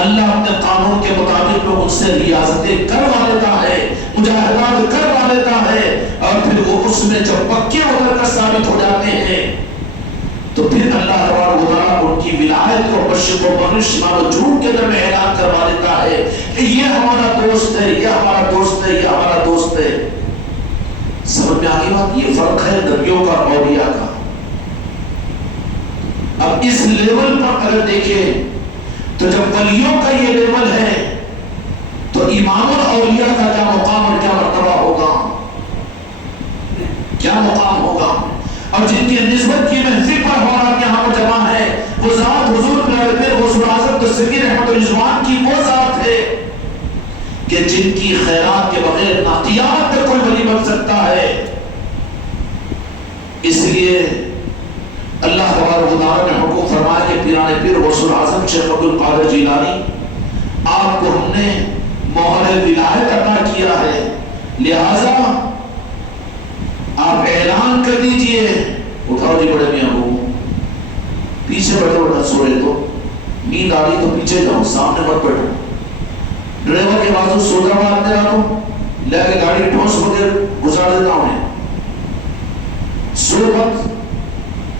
اللہ اپنے قانون کے مطابق میں ان سے ریاضتیں کروا لیتا ہے، مجاہدات کروا لیتا ہے، اور پھر وہ اس میں جب پکے ہو کر ثابت ہو جاتے ہیں تو پھر اللہ تبارک و تعالیٰ ان کی ولایت کو مشرق و مغرب، شمال و جنوب کے درمیان اعلان کروا دیتا ہے کہ یہ ہمارا دوست ہے، یہ ہمارا دوست ہے، یہ ہمارا دوست ہے۔ سمجھ میں آگے بات؟ یہ فرق ہے نبیوں کا اور اولیاء کا۔ اب اس لیول پر اگر دیکھیں تو جب ولیوں کا یہ لیول ہے تو امام الاولیاء کا کیا مقام اور کیا مرتبہ ہوگا، کیا مقام ہوگا؟ اور جن کی نسبت کی محفل پر ہمارا یہاں پر جمع ہے، وہ ذات حضور پیر غوث اعظم دستگیر احمد رضوان کی وہ ذات ہے کہ جن کی خیرات کے بغیر نہ قیامت تک کوئی ولی بن سکتا ہے۔ اس لیے اللہ تبارک و تعالیٰ نے حکم فرمایا کہ پیران پیر غوث الاعظم شیخ عبد القادر جیلانی آپ کو ہم نے مہر ولایت عطا کیا ہے، لہذا آپ اعلان کر دیجئے۔ اٹھاؤ جی بڑے میاں کو، پیچھے بیٹھو، نہ سوئے تو نیند آ رہی تو پیچھے جاؤ، سامنے مت بیٹھو۔ ڈرائیور کے بازو سودا مارتے رہو، لے کے گاڑی کی ٹھوس وغیرہ گزار دیتا ہوں، سو مت،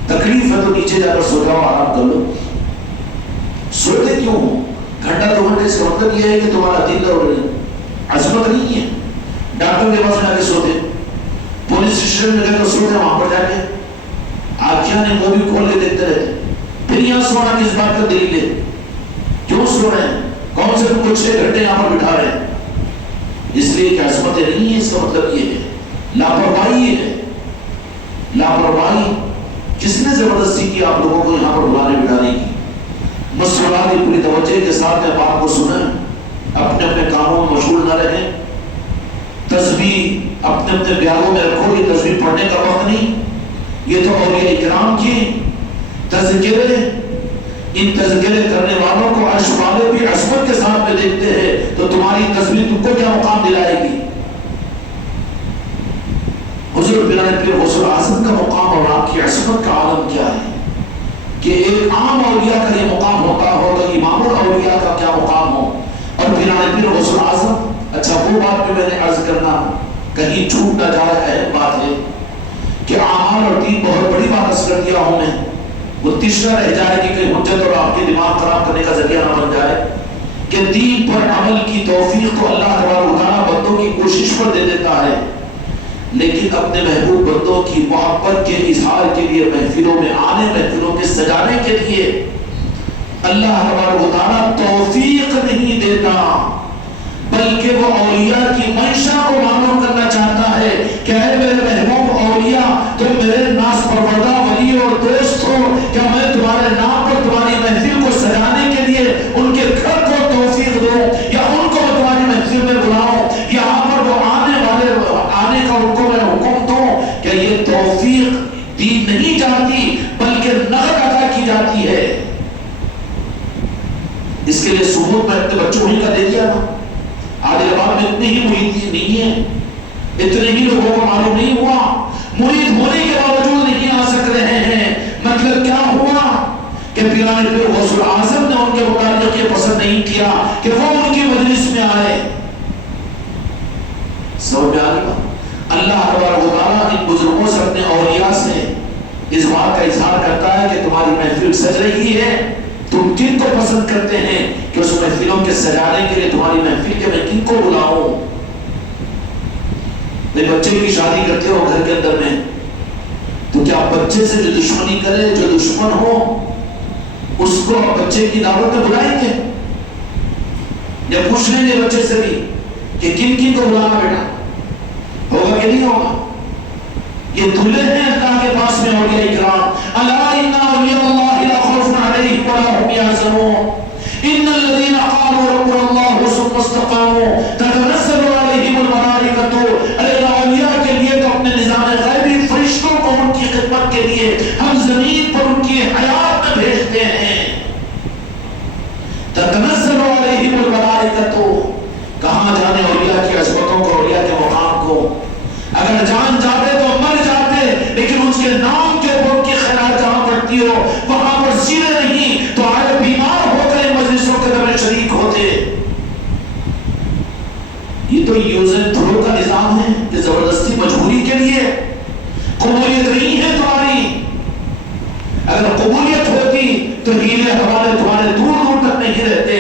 تکلیف ہے تو نیچے جا کر سو جاؤ، آرام کر لو۔ سوتے کیوں ہو؟ گھنٹہ 2 گھنٹے، اس کا مطلب یہ ہے کہ تمہارا دل اور عظمت نہیں ہے۔ ڈاکٹر کے پاس جا کے سوتے، پولیس اسٹیشن میں جا کر سوتے، وہاں پر جا کے آنکھیں نے وہ بھی کھول کے دیکھتے رہتے۔ پھر یہاں سونا کس بات کا دلیل ہے؟ کیوں سو رہے ہیں؟ کون سے تم کو 6 گھنٹے یہاں پر بٹھا رہے ہیں؟ اس لیے کہ عظمتیں نہیں ہے، اس کا مطلب یہ ہے لاپرواہی ہے۔ لاپرواہی کس نے زبردستی کی آپ لوگوں کو یہاں پر بلانے بٹھانے کی؟ مسئلہ کی پوری توجہ کے ساتھ میں بات کو سنیں، اپنے اپنے کاموں میں مشغول نہ رہیں۔ تسبیح اپنے اپنے بیاگوں میں رکھو، یہ تسبیح پڑھنے کا وقت نہیں، یہ تو اولیاء کرام کی تذکرے، ان تذکرے کرنے والوں کو عرش والے بھی عظمت کے ساتھ میں دیکھتے ہیں، تو تمہاری تسبیح تم کو کیا مقام دلائے گی؟ حضور پیران پیر غوث الاعظم کا مقام اور آپ کی عظمت کا عالم کیا ہے کہ ایک عام اولیاء کا یہ مقام ہوتا ہو تو امام الاولیاء کا کیا مقام ہو۔ اور پیران پیر غوث الاعظم، اچھا وہ بات بھی میں نے عرض کرنا کہیں چھوٹ نہ جائے، اہم بات ہے کہ اعمال اور دین بہت بڑی بات عرض کر دیا ہوں میں، وہ تیسرا رہ جائے کہ کہیں حجت اور آپ کے دماغ خراب کرنے کا ذریعہ نہ بن جائے کہ دین پر عمل کی توفیق تو اللہ تبارک و تعالیٰ بندوں کی کوشش پر دے دیتا ہے، لیکن اپنے محبوب بندوں کی محبت کے اظہار کے لیے محفلوں میں آنے، محفلوں کے سجانے کے لیے اللہ تبارک و تعالیٰ توفیق نہیں دیتا، بلکہ وہ اولیاء کی منشا کو معلوم کرنا چاہتا ہے کہ اے میرے محبوب اولیاء، تم میرے ناز پروردہ ولی اور دوست ہو، کیا میں تمہارے نام پر تمہاری محفل کو سجانے کے لیے ان کے گھر کو توفیق دوں یا ان کو میں تمہاری محفل میں بلاؤں، یہاں پر وہ آنے کا ان کو میں حکم دوں؟ کہ یہ توفیق دی نہیں جاتی بلکہ نقد ادا کی جاتی ہے۔ اس کے لیے ثبوت میں اپنے بچوں ہی کا دے دیا نا، عادل آباد میں اتنے ہی مرید نہیں ہیں، اتنے ہی لوگوں کو معلوم نہیں ہوا، مرید ہونے کے باوجود نہیں آ سک رہے ہیں۔ مطلب کیا ہوا کہ پیران پیر غوث الاعظم نے ان کے متعلق یہ پسند نہیں کیا کہ وہ ان کی مجلس میں آئے۔ سمجھ میں آ گئی بات؟ اللہ تبارک و تعالیٰ ان بزرگوں سے، اپنے اولیاء سے اس بات کا اظہار کرتا ہے کہ تمہاری محفل سج رہی ہے، تم کن کو پسند کرتے ہیں کہ اس محفلوں کے سجانے کے لیے تمہاری محفل کے میں کن کو بلاؤں؟ بچے کی شادی کرتے ہو گھر کے اندر میں، تو کیا بچے سے جو دشمنی کرے، جو دشمن ہو، اس کو بچے کی دعوت میں بلائیں گے؟ یا پوچھ لیں گے بچے سے بھی کہ کن کن کو بلانا بیٹا؟ ہوگا کہ نہیں ہوگا؟ یہ دھلے ہیں اللہ کے پاس میں اولیاء اکرام۔ الا ان اولیاء اللہ لا خوف علیہم ولا هم يحزنون ان الذين قالوا ربنا الله ثم استقاموا تتنزل عليهم الملائکۃ۔ اے اولیاء کے لیے تو اپنے نظام غیبی فرشتوں کو ان کی خدمت کے لیے ہم زمین پر ان کی حیات میں بھیجتے ہیں۔ تتنزل علیہم الملائکۃ، کہاں جانے اولیاء کی عظمتوں کو، اولیاء کے مقام کو؟ اگر جان جاتے تو مر جاتے، لیکن اس کے نام کے اوپر کی خیرات جہاں پڑتی ہو وہاں پر سینے نہیں تو آئے بیمار ہو کر مجلسوں کے در شریک ہوتے۔ یہ تو یوز اینڈ تھرو کا نظام ہے کہ زبردستی مجبوری کے لیے قبولیت نہیں ہے تمہاری۔ اگر قبولیت ہوتی تو ہیلے حوالے تمہارے دور دور تک نہیں رہتے،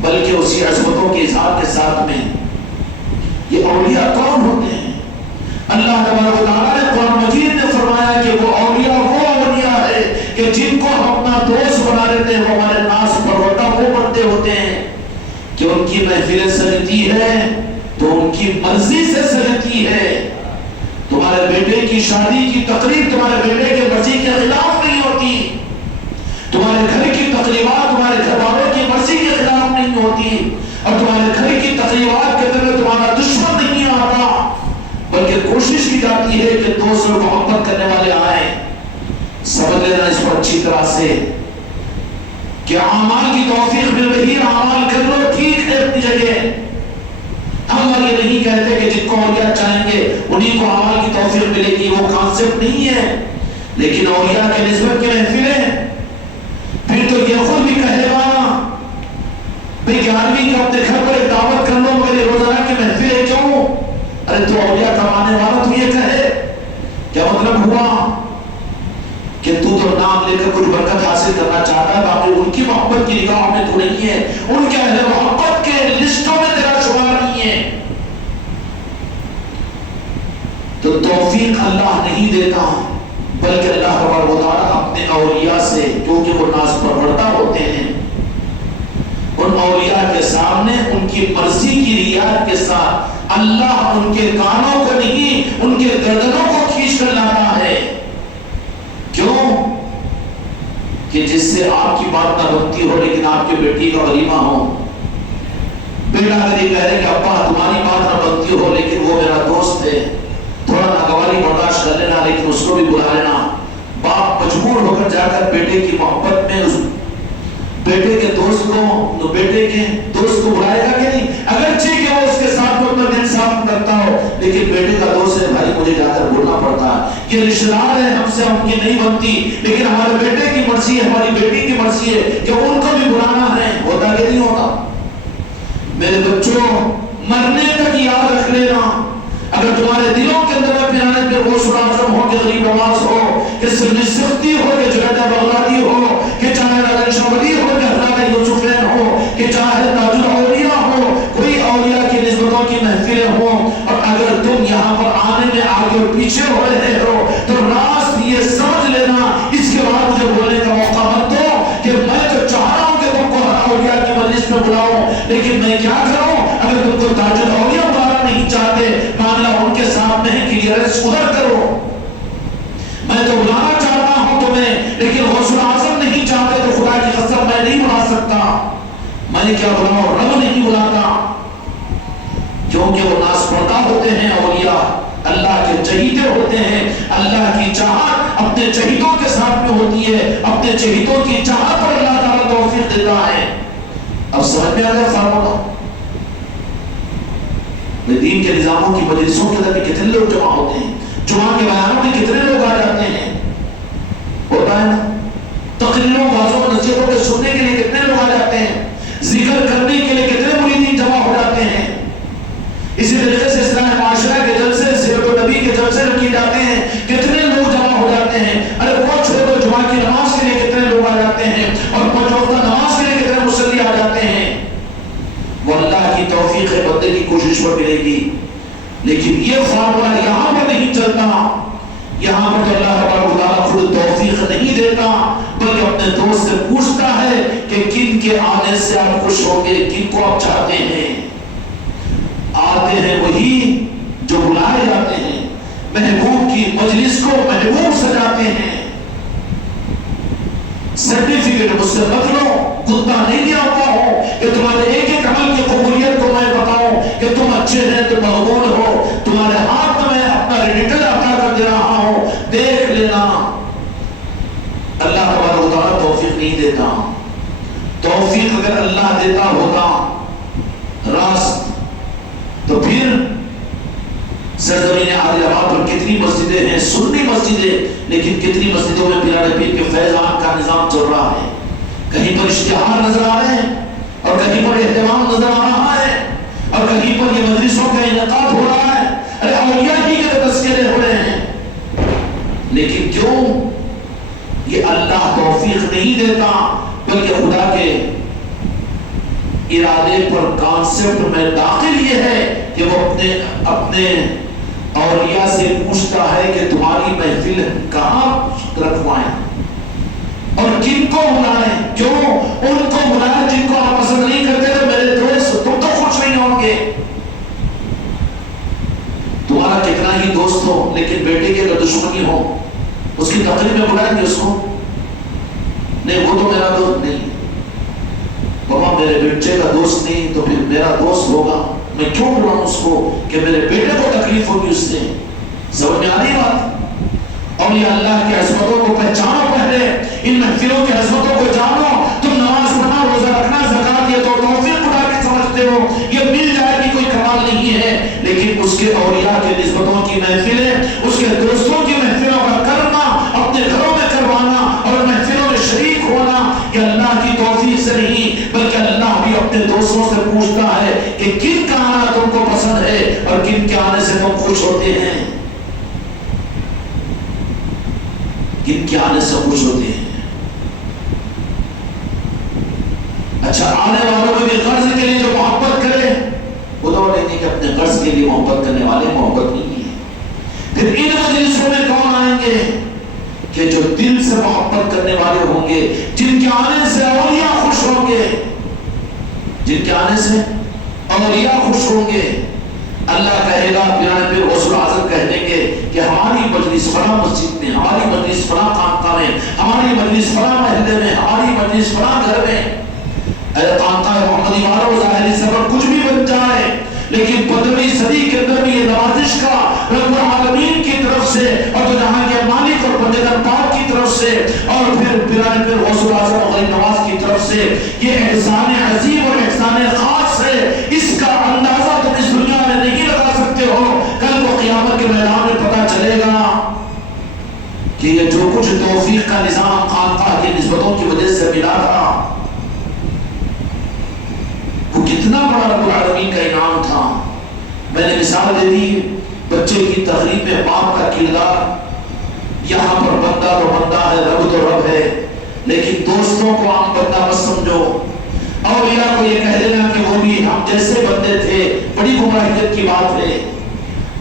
بلکہ اسی عظمتوں کے اظہار کے ساتھ میں یہ اولیاء کون ہوتے ہیں؟ اللہ تبارک و تعالیٰ نے قرآن مجید میں فرمایا کہ وہ اولیاء وہ اولیاء ہے کہ جن کو ہم اپنا دوست بنا لیتے ہیں، وہ ہمارے ناز پروردہ وہ بنتے ہوتے ہیں کہ ان کی محفلیں سجتی ہے تو ان کی مرضی سے سجتی ہے۔ تمہارے بیٹے کی شادی کی تقریب تمہارے بیٹے کے مرضی کے خلاف نہیں ہوتی، تمہارے گھر کی تقریبات تمہارے گھر والوں کی مرضی کے خلاف نہیں ہوتی، اور تمہارے گھر کی تقریبات کے اندر تمہارا دشمن نہیں آتا، بلکہ کوشش کی جاتی ہے کہ دوست اور محبت کرنے والے آئیں۔ سمجھ لینا اس کو اچھی طرح سے کہ اعمال کی توفیق مل رہی ہے، اعمال کر لو، ٹھیک ہے اپنی جگہ. ہم یہ نہیں کہتے کہ جن کو اولیاء چاہیں گے انہیں کو اعمال کی توفیق ملے گی، وہ کانسیپٹ نہیں ہے. لیکن اولیاء کے نسبت کے محفلیں، پھر تو یہ خود بھی کہے گا بھئی 11ویں کا اپنے گھر پر ایک دعوت کر لو، میرے روزانہ کی محفلیں کیوں؟ ارے تو اولیاء کمانے والا تو یہ کہے، کیا مطلب ہوا کہ تو نام لے کر کچھ برکت حاصل کرنا چاہتا ہے، باقی ان کی محبت کی نگاہوں میں تو نہیں ہے، ان کے اہل محبت کے لسٹوں میں تیرا شمار نہیں ہے. تو توفیق اللہ نہیں دیتا، بلکہ اللہ تبارک و تعالیٰ اپنے اولیاء سے، کیونکہ وہ ناز پروردہ ہوتے ہیں، ان اولیاء کے سامنے ان کی مرضی کی رعایت کے ساتھ اللہ ان کے کانوں کو نہیں، ان کے گردنوں کو کھینچ کر لاتا ہے. کیوں؟ کہ جس سے آپ کی بات نہ بنتی ہو لیکن آپ کی بیٹی کا ولیمہ ہو. بیٹا اگر یہ کہہ رہے کہ ابا تمہاری بات نہ بنتی ہو لیکن وہ میرا دوست ہے، تھوڑا ناگواری برداشت کر لینا لیکن اس کو بھی بلا لینا. باپ مجبور ہو کر جا کر بیٹے کی محبت میں اس بیٹے کے دوست کو بلائے گا کہ نہیں؟ اگرچہ کہ وہ اس کے ساتھ میں اپنا دل صاف کرتا ہو لیکن بیٹے کا دوست ہے، بھائی مجھے جا کر بولنا پڑتا ہے کہ رشتہ دار ہے، ہم سے ہم کی نہیں بنتی لیکن ہمارے بیٹے کی مرضی ہے، ہماری بیٹی کی مرضی ہے کہ ان کو بھی بلانا ہے. ہوتا کہ نہیں ہوتا؟ میرے بچوں، مرنے تک یاد رکھ لینا، اگر تمہارے دلوں کے اندر پیرانے پہ غوث العظم ہو، کہ غریب نواز ہو، کہ سلمی سختی ہو، کہ جنید بغدادی ہو، کہ چاہے راجن شاولی ہو، کہ حضرت یوسفین ہو، کہ چاہے تاج الاولیاء ہو، کوئی اولیاء کی نسبتوں کی محفلیں ہو، اور اگر تم یہاں پر آنے میں آگے اور پیچھے ہو رہے ہو تو راست یہ سمجھ لینا، اس کے بعد مجھے بولنے کا موقع مت دو کہ میں تو چاہ رہا ہوں کہ تم کو ہر اولیاء کی مجلس میں بلاؤں، لیکن میں کیا کروں؟ اگر تم کو تاج الاولیاء بلانا نہیں چاہتے، معاملہ ان کے ساتھ میں کلیئرنس ادھر کرو. میں تو بلانا چاہتا ہوں تمہیں لیکن غوث العظم نہیں چاہتے تو خدا کی قسم میں نہیں بلا سکتا. میں کیا بلاؤں؟ رب نہیں بلاتا، کیونکہ وہ ناز پردہ ہوتے ہیں. اولیاء اللہ کے چہیتے ہوتے ہیں، اللہ کی چاہت اپنے چہیتوں کے ساتھ میں ہوتی ہے، اپنے چہیتوں کی چاہت پر اللہ تعالیٰ توفیق دیتا ہے. اب سمجھ میں آ گیا فارمولہ؟ دین کے نظاموں کی مجلسوں کے اندر کتنے لوگ جمع ہوتے ہیں، جمعہ کے بیانوں میں کتنے لوگ آ جاتے ہیں، ہوتا ہے نا؟ تقریروں بازوں نصیحتوں کے سننے کے لیے کتنے لوگ آ جاتے ہیں، ذکر کرنے کے لیے کتنے مریدین جمع ہو جاتے ہیں. اسی طریقے سے اصلاح معاشرہ کے جلسے، سیرت النبی کے جلسے رکھے جاتے ہیں، کتنے لوگ جمع ہو جاتے ہیں. ارے وہ چھوڑو، جمعہ کی نماز کے لیے کتنے لوگ آ جاتے ہیں، اور پانچ وقتہ نماز کے لیے کتنے مصلی آ جاتے ہیں. وہ اللہ کی توفیق ہے، بندے کی کوشش پر ملے گی. لیکن یہ فارمولہ یہاں پر نہیں چلتا. یہاں پر تو اللہ تبارک و تعالیٰ خود توفیق نہیں دیتا بلکہ اپنے دوست سے پوچھتا ہے کہ کن کے آنے سے آپ خوش ہوں گے، کن کو آپ چاہتے ہیں. آتے ہیں وہی جو بلائے جاتے ہیں، محبوب کی مجلس کو محبوب سجاتے ہیں. سرٹیفکیٹ مجھ سے رکھ لو، کتا نہیں دیا ہوا ہو کہ تمہارے ایک ایک عمل کی قبولیت کو میں بتاؤں کہ تم اچھے ہیں، تم مقبول ہو. تمہارے ہاتھ میں اپنا ریٹل عطا کر دے رہا ہوں، دیکھ لینا. اللہ تبارک و تعالیٰ توفیق نہیں دیتا. توفیق اگر اللہ دیتا ہوتا راست تو پھر سرزمین عالیہ آباد پر کتنی مسجدیں ہیں، سنی مسجدیں، لیکن کتنی مسجدوں میں پیارے پیر کے فیضان کا نظام چل رہا ہے. کہیں پر اشتہار نظر آ رہے ہیں اور کہیں پر اہتمام نظر آ رہا ہے اور کہیں پر یہ مجلسوں کا انعقاد ہو رہا ہے. ارے اولیاء ہی کے تذکرے ہو رہے ہیں. لیکن کیوں؟ یہ اللہ توفیق نہیں دیتا بلکہ خدا کے ارادے پر کانسیپٹ میں داخل یہ ہے کہ وہ اپنے اولیاء سے پوچھتا ہے کہ تمہاری محفل کہاں رکھوائیں اور کن کو بلائیں. کیوں ان کو بلائیں جن کو آپ پسند نہیں کرتے تو میرے دوست تم تو خوش نہیں ہوں گے. تمہارا کتنا ہی دوست ہو لیکن بیٹے کی اگر دشمنی ہو اس کی تقریب میں بلائیں گے اس کو؟ نہیں، وہ تو میرا دوست نہیں. بابا میرے بیٹے کا دوست نہیں تو پھر میرا دوست ہوگا، میں کیوں بلاؤں اس کو کہ میرے بیٹے کو تکلیف ہوگی اس سے. سمجھ میں آ رہی بات؟ اور اور یہ اللہ کی عظمتوں کو پہچانو، پہلے ان محفلوں کی عظمتوں کو جانو. تم نماز پڑھنا، روزہ رکھنا، زکات یہ تو توفیق خدا کی سمجھتے ہو، یہ مل جائے گی، کوئی کمال نہیں ہے. لیکن اس کے اولیاء کی نسبتوں کی محفلیں، اس کے دوستوں کی محفلوں کا کرنا، اپنے گھروں میں کروانا اور محفلوں میں شریک ہونا، یہ اللہ کی توفیق سے نہیں بلکہ اللہ بھی اپنے دوستوں سے پوچھتا ہے کہ کن کا آنا تم کو پسند ہے اور کن کے آنے سے تم خوش ہوتے ہیں، کن کے آنے سے خوش ہوتے ہیں. اچھا، آنے والوں میں بھی قرض کے لیے جو محبت کرے، خدا نہیں کہ اپنے قرض کے لیے محبت کرنے والے محبت نہیں ہے. پھر ان مجلسوں میں کون آئیں گے کہ جو دل سے محبت کرنے والے ہوں گے، جن کے آنے سے اولیاء خوش ہوں گے، جن کے آنے سے اولیاء خوش ہوں گے. اللہ کہے گا، پیارے پیر غوث اعظم کہہ دیں گے کہ ہماری مجلس فلاں مسجد میں، ہماری مجلس فلاں خانقاہ میں، ہماری مجلس فلاں محلے میں، ہماری مجلس فلاں گھر میں. اے خانقاہ محمدی والو، ظاہری سبب کچھ بھی بن جائے، لیکن 15ویں صدی کے اندر بھی یہ نوازش کا رب العالمین کی طرف سے اور تو جہاں کے مالک اور بندگان پاک کی طرف سے اور پھر پیران پیر غوث اعظم غریب نواز کی طرف سے یہ احسان عظیم اور احسان خاص ہے. اس کا اندازہ تم اس دنیا میں نہیں لگا سکتے ہو. کل کو قیامت کے میدان میں پتہ چلے گا کہ یہ جو کچھ توفیق کا نظام خانقاہ کی نسبتوں کی وجہ سے ملا تھا، وہ کتنا بڑا رب العالمین کا انعام تھا. میں نے مثال دے دی بچے کی تقریب میں باپ کا کردار. یہاں پر بندہ تو بندہ ہے، رب تو رب ہے، لیکن دوستوں کو عام بندہ مت سمجھو. اولیاء کو یہ کہہ دینا کہ وہ بھی ہم جیسے بندے تھے، بڑی گمراہیت کی بات ہے.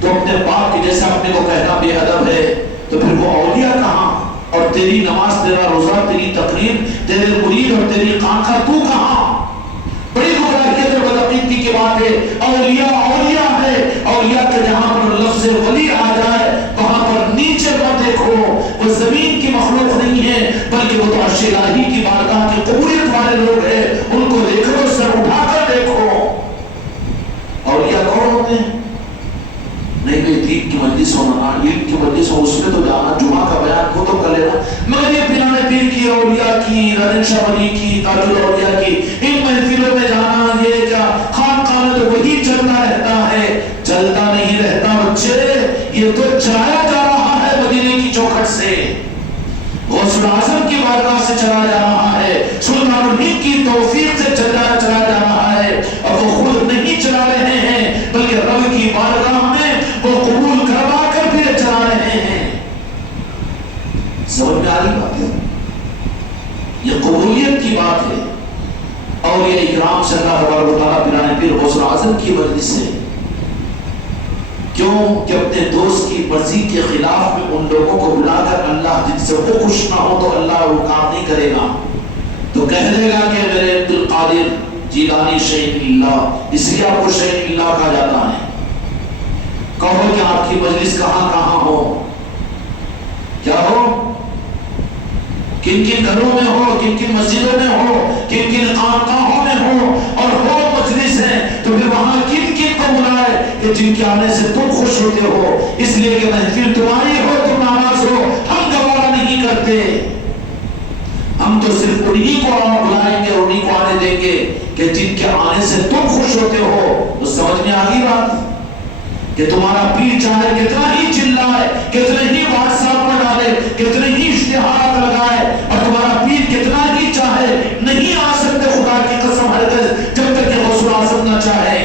تو اپنے باپ کے جیسا اپنے کو کہنا بے ادب ہے، تو پھر وہ اولیاء کہاں؟ اور تیری نماز، تیرا روزہ، تیری تقریب، تیرے مرید اور تیری خانقاہ تو کہاں؟ بڑی گمراہیت اور بدعقیدگی کی بات ہے. اولیاء اولیاء ہے، اولیاء کے جہاں پر لفظ ولی آ جائے وہاں پر نیچے مت دیکھو. وہ زمین کی مخلوق نہیں ہے بلکہ وہ تو عرش الہی کی بارگاہ کی قبولیت والے لوگ ہیں. ان کو دیکھو، سر اٹھا کر دیکھو. اولیاء کون ہوتے ہیں؟ نہیں بھائی، دین کی مجلس ہونا، علم کی مجلس ہو، اس میں تو جانا، جمعہ کا بیان کو تو کر لینا، مگر یہ پیرانے پیر کی، اولیاء کی، رضا شاہ ولی کی، تاج الاولیاء کی ان محفلوں میں جانا، یہ کیا خانقاہ میں تو وہی چلتا رہتا ہے. چلتا نہیں رہتا بچے، یہ تو چلایا جا رہا ہے مدینے کی چوکھٹ سے، غوث اعظم کی بارگاہ سے چلا جا رہا ہے، سلطان الہند کی توفیق سے چلا جا رہا ہے. اور وہ خود نہیں چلا رہے ہیں بلکہ رب کی بارگاہ میں وہ قبول کروا کر پھر چلا رہے ہیں. سمجھ میں آ رہی بات ہے؟ یہ قبولیت کی بات ہے. اور یہ اکرام سے اللہ تبارک و تعالیٰ پیرانے پیر غوث اعظم کی مجلس سے، کیوں کہ اپنے دوست کی مرضی کے خلاف میں ان لوگوں کو بلا کر اللہ جن سے وہ خوش نہ ہو تو اللہ وہ کام نہیں کرے گا. تو کہہ دے گا کہ میرے عبد القادر جیلانی شیخ اللہ، اس لیے آپ کو شیخ اللہ کہا جاتا ہے. کہو کہ آپ کی مجلس کہاں کہاں ہو، کیا ہو، کن کن گھروں میں ہو، کن کن مسجدوں میں ہو، کن کن خانقاہوں میں ہو، اور ہو مجلس ہے تو پھر وہاں کن کن کو بلائے کہ جن کے آنے سے تم خوش ہوتے ہو. اس لیے کہ محفل تمہاری ہو، تم ناراض ہو، ہم گوارا نہیں کرتے. ہم تو صرف انہی کو بلائیں گے، انہی کو آنے دیں گے کہ جن کے آنے سے تم خوش ہوتے ہو. تو سمجھ میں آ گئی بات کہ تمہارا پیر چاہے کتنا ہی چلائے، کتنے ہی واٹس ایپ پر ڈالے، کتنے ہی اشتہارات لگائے، اور تمہارا پیر کتنا ہی چاہے، نہیں آ سکتے خدا کی قسم ہرگز جب تک کہ غوث اعظم نہ چاہے،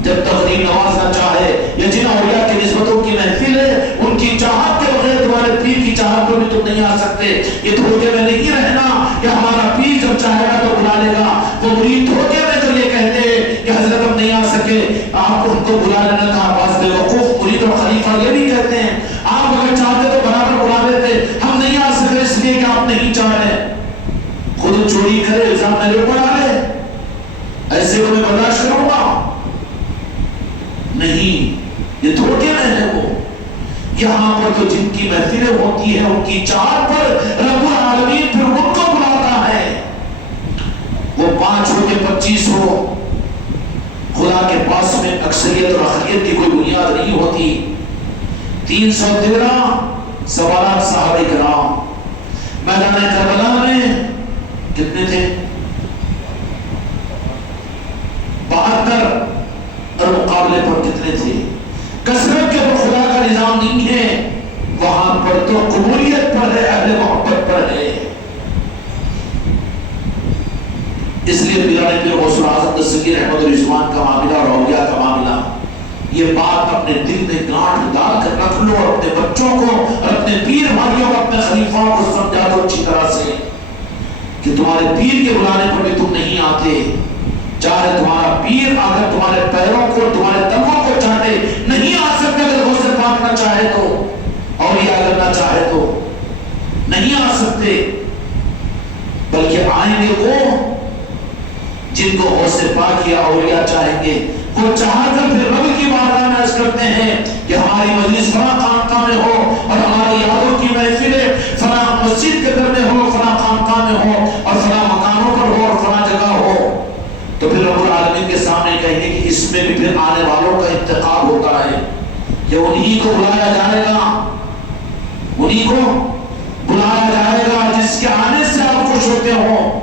جب تک غریب نواز نہ چاہے. یہ جن اولیاء کی نسبتوں کی محفل ہے، ان کی چاہت کے بغیر تمہارے پیر کی چاہت پر بھی تم نہیں آ سکتے. یہ دھوکے میں نہیں رہنا کہ ہمارا پیر جب چاہے گا تو بلا لے گا. وہ مرید دھوکے میں تو یہ کہتے ہیں کہ حضرت ہم نہیں آ سکے، آپ ان کو بلا لینا تھا. بعض بیوقوف مرید اور خلیفہ یہ بھی کہتے ہیں آپ اگر چاہتے تو برابر بلا لیتے، ہم نہیں آ سکے اس لیے کہ آپ نہیں چاہ رہے. خود چوری کرے، الزام میرے اوپر ڈالے، ایسے کو میں برداشت کروں گا نہیں. یہ دھوکے میں ہے وہ. یہاں پر تو جن کی محفلیں ہوتی ہیں ان کی چاہت پر رب العالمین پھر ان کو بلاتا ہے. وہ 5 ہو کے 25 ہو، خدا کے پاس میں اکثریت اور اقلیت کی کوئی بنیاد نہیں ہوتی. 313 سوالات صحابہ کرام میدان کربلا میں کتنے تھے؟ 72 اور مقابلے پر کتنے تھے؟ کثرت کے پر خدا کا نظام نہیں ہے، وہاں پر تو قبولیت پر ہے، اہل محبت پر ہے۔ اس لیے پیرانے پیر غوث الاعظم دستگیر احمد الرضوان کا معاملہ اور اولیاء کا معاملہ، یہ بات اپنے دل میں گانٹھ ڈال کر رکھ لو اور اپنے بچوں کو اور اپنے پیر بھائیوں کو اپنے خلیفوں کو سمجھا دو اچھی طرح سے کہ تمہارے پیر کے بلانے پر بھی تم نہیں آتے، چاہے تمہارا پیر اگر تمہارے پیروں کو تمہارے دموں کو چاہتے نہیں آ سکتے، اگر غوث پاک نہ چاہے تو، اور یہ اگر نہ چاہے تو نہیں آ سکتے، بلکہ آئیں گے وہ جن کو غوث پاک یا اولیاء چاہیں گے۔ وہ چاہ کر پھر رب کی بارگاہ میں عرض کرتے ہیں کہ ہماری مجلس فلاں خانقاہ میں ہو اور ہماری یادوں کی محفلیں فلاں مسجد کے در میں ہو، فلاں خانقاہ میں ہو اور فلاں مکانوں پر ہو اور فلاں جگہ ہو، تو پھر رب العالمین کے سامنے کہیں گے کہ اس میں بھی پھر آنے والوں کا انتخاب ہوتا ہے کہ انہی کو بلایا جائے گا، انہی کو بلایا جائے گا جس کے آنے سے آپ خوش ہوتے ہو۔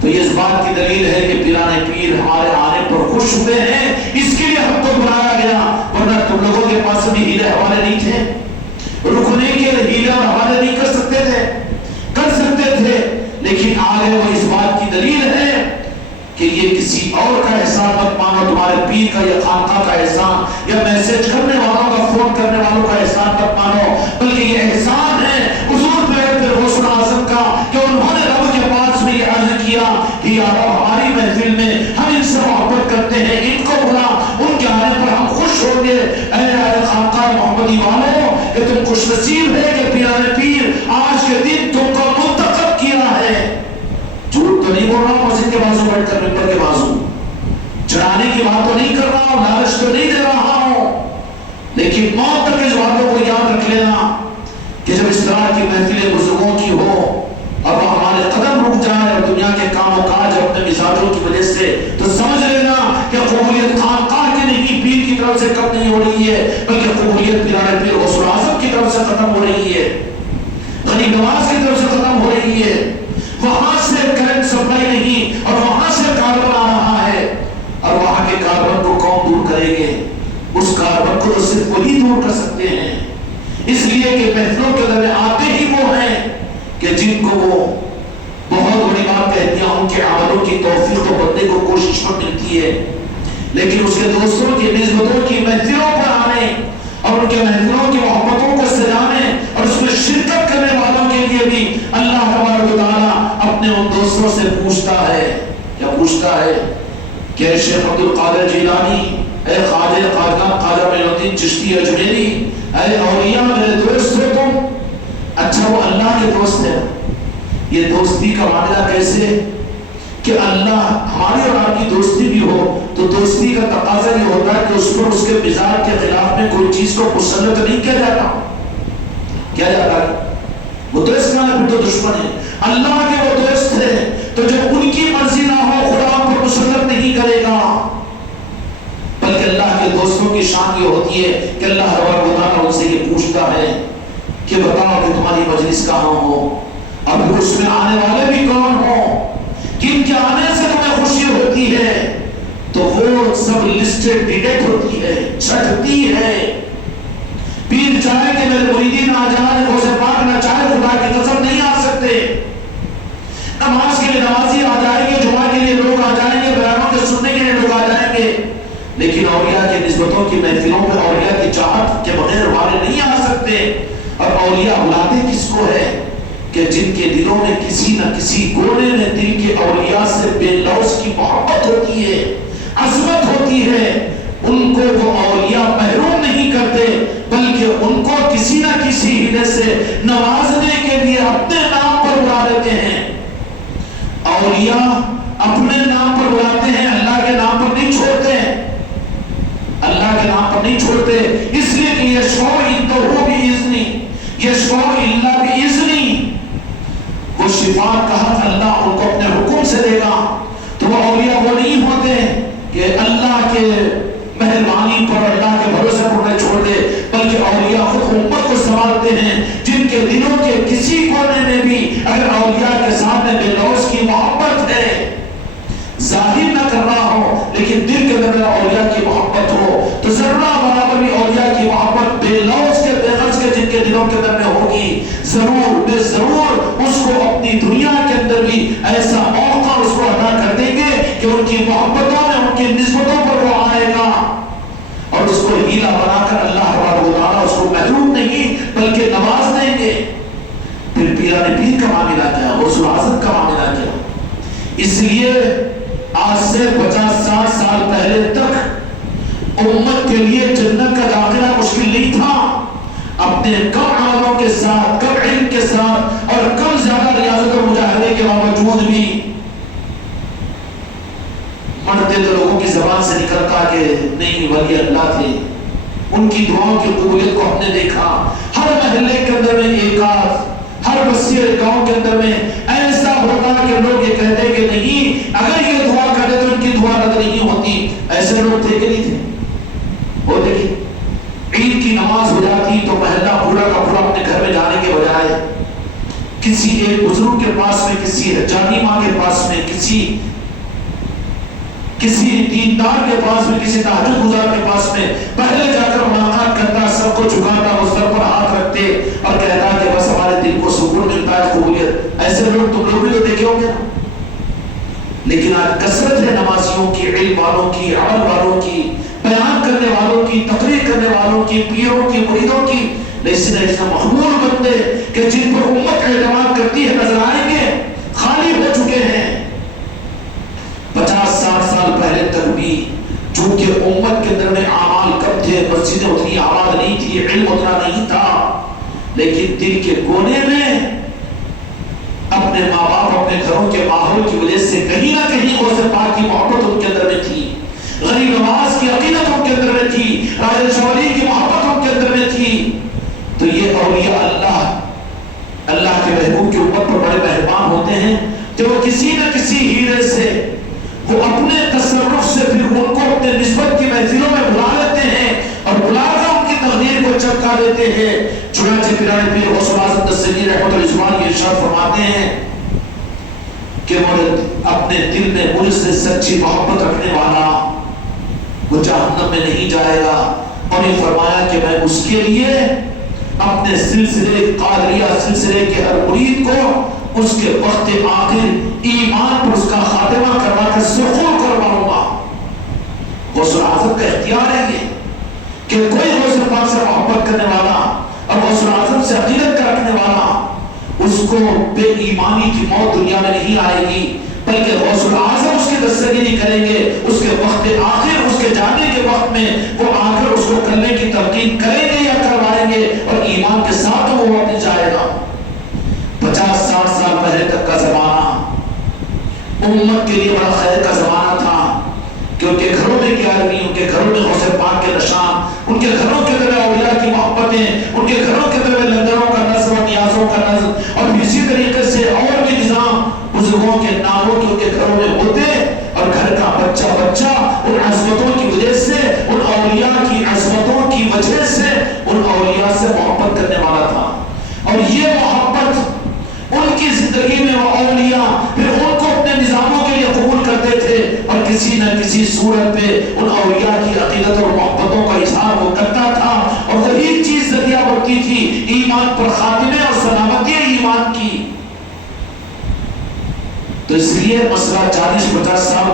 تو یہ اس بات کی دلیل ہے کہ پیرانے پیر ہمارے آنے پر خوش ہوتے ہیں، اس کے لیے ہم کو بلایا گیا، ورنہ تم لوگوں کے پاس بھی ہیلے حوالے نہیں تھے، رکنے کے ہیلے اور حوالے نہیں کر سکتے تھے، لیکن آگے وہ اس بات کی دلیل ہے کہ یہ کسی اور کا احسان مت مانو، تمہارے پیر کا یا خانقاہ کا احسان یا میسج کرنے والوں کا، فون کرنے والوں کا احسان مت مانو، بلکہ یہ احسان ہے حضور پیر غوث الاعظم کا کہ انہوں نے رب کے پاس میں یہ عرض کیا کہ یا رب ہماری محفل میں ہم ان سے محبت کرتے ہیں، ان کو بلا، ان کے آنے پر ہم خوش ہوں گے۔ اے خانقاہ محمدی والوں کہ تم خوش نصیب ہے کہ پیرانے پیر آج کے دن تم کو منتخب کیا ہے۔ جھوٹ تو نہیں بول رہا ہوں، مسجد کے بازو بیٹھ کر ممبر کے بازو چڑھانے کی بات تو نہیں کر رہا ہوں، لالچ تو نہیں دے رہا ہوں، لیکن موت تک اس باتوں کو یاد رکھ لینا کہ جب اس طرح کی محفلیں بزرگوں کی ہو اور وہ ہمارے قدم رک جائے اور دنیا کے کام و کاج اپنے مزاجوں کی وجہ سے، تو سمجھ لینا کہ قبولیت خانقاہ کی نہیں، پیر کی طرف سے کم نہیں ہو رہی ہے، بلکہ قبولیت پیرانے پیر غوث الاعظم کی طرف سے ختم ہو رہی ہے، غریب نواز کی طرف سے ختم ہو رہی ہے۔ وہاں سے کرنٹ سپلائی نہیں اور وہاں سے کاربن آ رہا ہے، اور وہاں کے کاربن کو کون دور کریں گے؟ اس کاربن کو تو صرف وہی دور کر سکتے ہیں، اس لیے کہ محفلوں کے درمیان آتے ہی وہ ہیں کہ جن کو وہ بہت بڑی بات کہتی ہیں، ان کے عملوں کی توفیق تو بندے کو کوشش پر ملتی ہے، لیکن اس کے دوستوں کی نسبتوں کی محفلوں پر آنے اور ان کے محفلوں کی محبتوں کو سجانے اور اس میں شرکت کرنے والوں کے لیے بھی اللہ تبارک و تعالیٰ اپنے ان دوستوں سے پوچھتا ہے، کیا پوچھتا ہے کہ شیخ عبد القادر جیلانی، اے خواجہ معین الدین چشتی اجمیری، اے اولیاء میرے دوست ہو تم، اچھا وہ اللہ کے دوست ہے، یہ دوستی کا معاملہ کیسے کہ اللہ ہماری اور آپ کی دوستی بھی ہو تو دوستی کا تقاضا یہ ہوتا ہے کہ اس پر اس کے مزاج کے خلاف میں کوئی چیز کو مسلط نہیں کیا جاتا، کیا جاتا ہے وہ دوست کا پھر تو دشمن ہے، اللہ کے وہ دوست ہے تو جب ان کی مرضی نہ ہو خدا پر مسلط نہیں کرے گا، بلکہ اللہ کے دوستوں کی شان یہ ہوتی ہے کہ اللہ تبارک و تعالیٰ ان سے یہ پوچھتا ہے کہ بتاؤ کہ تمہاری مجلس کہاں ہو، اب اس میں آنے والے بھی کون ہوں، کن کے آنے سے تمہیں خوشی ہوتی ہے، تو وہ سب لسٹڈ ڈیٹیکٹ ہوتی ہے، چھٹتی ہے۔ پیر چاہے کہ میرے مریدین آ جائیں، غوث پاک نہ چاہے خدا کی قسم نہیں آ سکتے، نماز کے لیے نمازی آ جائیں گے، جمعہ کے لیے لوگ آ جائیں گے، بیانوں کے سننے کے لیے لوگ آ جائیں گے، لیکن اولیاء کے نسبتوں کی محفلوں میں اولیاء کی چاہت کے بغیر والے نہیں آ سکتے۔ اور اولیاء بلاتے کس کو ہے کہ جن کے دلوں میں کسی نہ کسی کونے میں دل کے اولیاء سے بے لوث کی محبت ہوتی ہے، عظمت ہوتی ہے، ان کو وہ اولیاء محروم نہیں کرتے بلکہ ان کو کسی نہ کسی ہیلے سے نوازنے کے لیے اپنے نام پر بلا لیتے ہیں۔ اولیاء اپنے نام پر بلاتے ہیں، اللہ کے نام پر نہیں چھوڑتے، اللہ کے نام پر نہیں چھوڑتے، اس لیے کہ یشفعوا عنده بإذنہ، یشفعوا الا بإذنہ، وہ شفاعت کا حق اللہ ان کو اپنے حکم سے دے گا۔ تو وہ اولیاء وہ نہیں ہوتے کہ اللہ کے مہربانی پر، اللہ کے بھروسے پر انہیں چھوڑ دے، بلکہ اولیاء خود امت کو سنبھالتے ہیں، لیکن دل کے اندر اولیاء کی محبت ہو تو ذرہ برابر بھی اولیاء کی محبت بے لوز کے بے غرض کے جن کے دلوں کے اندر میں ہوگی، ضرور بے ضرور اس کو اپنی دنیا کے اندر بھی ایسا موقع اس کو عطا کر دیں گے کہ ان کی محبتوں میں ان کی نسبتوں پر وہ آئے گا، اور اس کو ہیلا بنا کر اللہ تبارک و تعالیٰ اس کو محروم نہیں بلکہ نواز دیں گے۔ پھر پیران پیر کا معاملہ کیا، غوث اعظم کا معاملہ کیا؟ اس لیے آج سے 50-60 سال پہلے تک امت کے لیے جنت کا داخلہ مشکل نہیں تھا۔ اپنے کم عملوں کے ساتھ، کم علم کے ساتھ اور کم زیادہ ریاضت اور مجاہدے کے باوجود بھی مرتے تو لوگوں کی زبان سے نکلتا کہ نہیں ولی اللہ تھے، ان کی دعاؤں کی قبولیت کو ہم نے دیکھا۔ ہر محلے کے اندر میں ایک آدھ، ہر بستی گاؤں کے اندر میں ایسا ہوتا کہ لوگ یہ کہتے کہ نہیں اگر یہ دعا کرے تو ان کی دعا رد نہیں ہوتی۔ ایسے لوگ تھے کہ نہیں تھے؟ ہوتے کہ عید کی نماز ہو جاتی تو محلہ پورا کا پورا اپنے گھر میں جانے کے بجائے کسی ایک بزرگ کے پاس میں، کسی جانی ماں کے پاس میں، کسی دیندار کے پاس میں، کسی تہجد گزار کے پاس میں پہلے جا کر ملاقات کرتا، سب کو جھکاتا، اس سر پر ہاتھ رکھتے اور کہتا کہ بس ہمارے دل کو سکون ملتا ہے، قبولیت۔ ایسے لوگ تم لوگ بھی تو دیکھے ہوں گے نا۔ لیکن آج کثرت ہے نمازیوں کی، علم والوں کی، عمل والوں کی، بیان کرنے والوں کی، تقریر کرنے والوں کی، پیروں کی، مریدوں کی، لیکن ایسا مخمول بندے کہ جن پر امت اعتماد کرتی ہے نظر آئیں گے خالی ہو چکے ہیں۔ 50-60 سال پہلے تک بھی چونکہ امت کے اندر میں اعمال کم تھے، مسجدیں اتنی آباد نہیں تھی، علم اتنا نہیں تھا، لیکن دل کے کونے میں اپنے ماں باپ، اپنے گھروں کے ماحول کی وجہ سے کہیں نہ کہیں غوث پاک کی محبت ان کے اندر میں تھی، غریب نواز کی عقیدت ان کے اندر میں تھی، راجہ شوری کی محبت ان کے اندر میں تھی۔ تو یہ اولیاء اللہ کے محبوب کی امت پر بڑے مہربان ہوتے ہیں کہ وہ کسی نہ کسی ہیرے سے، وہ اپنے تصرف سے پھر ان کو اپنے نسبت کی محفلوں میں بلا لیتے ہیں اور بلا کر ان کی تقدیر کو چمکا دیتے ہیں۔ چنانچہ پیران پیر غوث اعظم دستگیر رحمت اللہ علیہ کی ارشاد فرماتے ہیں کہ مرد اپنے دل میں مجھ سے سچی محبت رکھنے والا وہ جہنم میں نہیں جائے گا، اور یہ فرمایا کہ میں اس کے لیے اپنے سلسلے قادریہ سلسلے کے ہر مرید کو اس کے وقت آخر ایمان پر اس کا خاتمہ کروا کر سرخور کرواؤں گا۔ غوث اعظم کا اختیار ہے یہ کہ کوئی غوث پاک سے محبت کرنے والا اور غوث اعظم سے عقیدت کا رکھنے والا، اس کو بے ایمانی کی موت دنیا میں نہیں آئے گی، بلکہ غوث اعظم اس کی دستگیری کریں گے، اس کے وقت آخر، اس کے جانے کے وقت میں وہ آ کر اس کو کرنے کی تلقین کریں گے یا کروائیں گے، اور ایمان کے ساتھ وہ واپس جائے گا۔ 50-60 سال پہلے تک کا زمانہ امت کے لیے بڑا خیر کا زمانہ تھا، کہ ان کے گھروں میں گیارہویں، ان کے گھروں میں غوث پاک کے نشان، ان کے گھروں کے اندر اولیاء کی محبتیں، ان کے گھروں کے اندر لنگروں کا نظم اور نیازوں کا نظم، اور اسی طریقے سے اور بھی نظام بزرگوں کے ناموں کے ان کے گھروں میں ہوتے، اور گھر کا بچہ ان عظمتوں کی وجہ سے، ان اولیاء کی عظمتوں کی وجہ سے ان اولیاء سے محبت کرنے والا تھا، اور یہ محبت ان کی زندگی میں وہ اولیاء پھر ان کو اپنے نظاموں کے لیے قبول کرتے تھے، اور کسی نہ کسی صورت پہ ان اولیاء کی عقیدت اور محبتوں کا اظہار وہ کرتا تھا، اور وہی چیز ذریعہ بنتی تھی ایمان پر خاتمے اور سلامتی ایمان کی۔ تو اس لیے مسئلہ 40-50 سال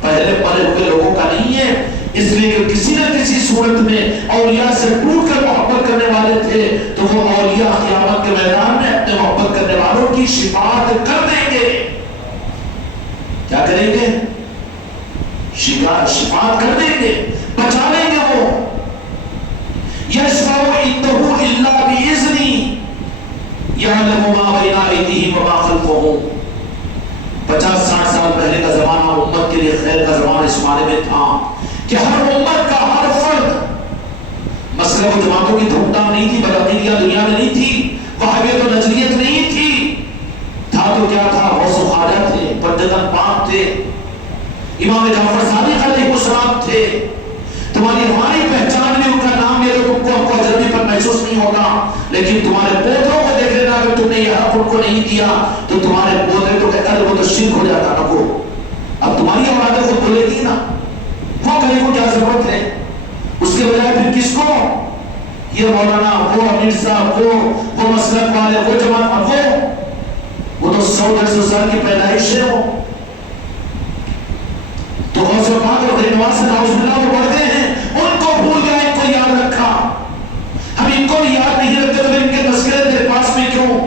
پہلے پڑے ہوئے لوگوں کا نہیں ہے، اس لیے کہ کسی نہ کسی صورت میں اولیاء سے ٹوٹ کر محبت کرنے والے تھے، تو وہ اولیاء قیامت کے میدان میں اپنے محبت کرنے والوں کی شفاعت کر دیں گے۔ کیا کریں گے؟ شفاعت کر دیں گے، بچا لیں گے۔ وہ یشفع عنده الا باذنہ یعلم ما بین ایدیہم وما خلفہم۔ 50-60 سال پہلے کا زمانہ امت کے لیے خیر کا زمانہ اس معنی میں تھا کہ ہر امت کا ہر فرد، مسئلہ و جماعتوں کی دھوم دھام نہیں تھی، بدعقیدیاں دنیا میں نہیں تھی، وہابیت و نجریت نہیں تھی، تھا تو کیا تھا؟ غوث و خواجہ تھے، پنجتن پاک تھے، امام جعفر صادق علیہ السلام تھے۔ تمہاری ہماری پہچان میں ان کا نام لے لو، تم کو اجنبی پر محسوس نہیں ہوگا، لیکن تمہارے پوتروں کو دیکھ لینا، اگر تم نے یہ حق ان کو نہیں دیا تو تمہارے پوترے تو کہتا ہے وہ تو شرک ہو جاتا نا کو، اب تمہاری اولادیں خود بولے گی نا، والے کو کیا ضرورت ہے؟ اس کے بجائے پھر کس کو؟ یہ مولانا، وہ امیر صاحب، وہ مسلک والے، وہ جماعت، وہ تو 100-150 سال کی پیدائش ہے وہ تو غوث پاک اور غریب نواز سے نعوذ باللہ وہ بڑھتے ہیں. ان کو بھول گیا، ان کو یاد رکھا. ہم ان کو یاد نہیں رکھتے تو ان کے تذکرے تیرے پاس میں کیوں؟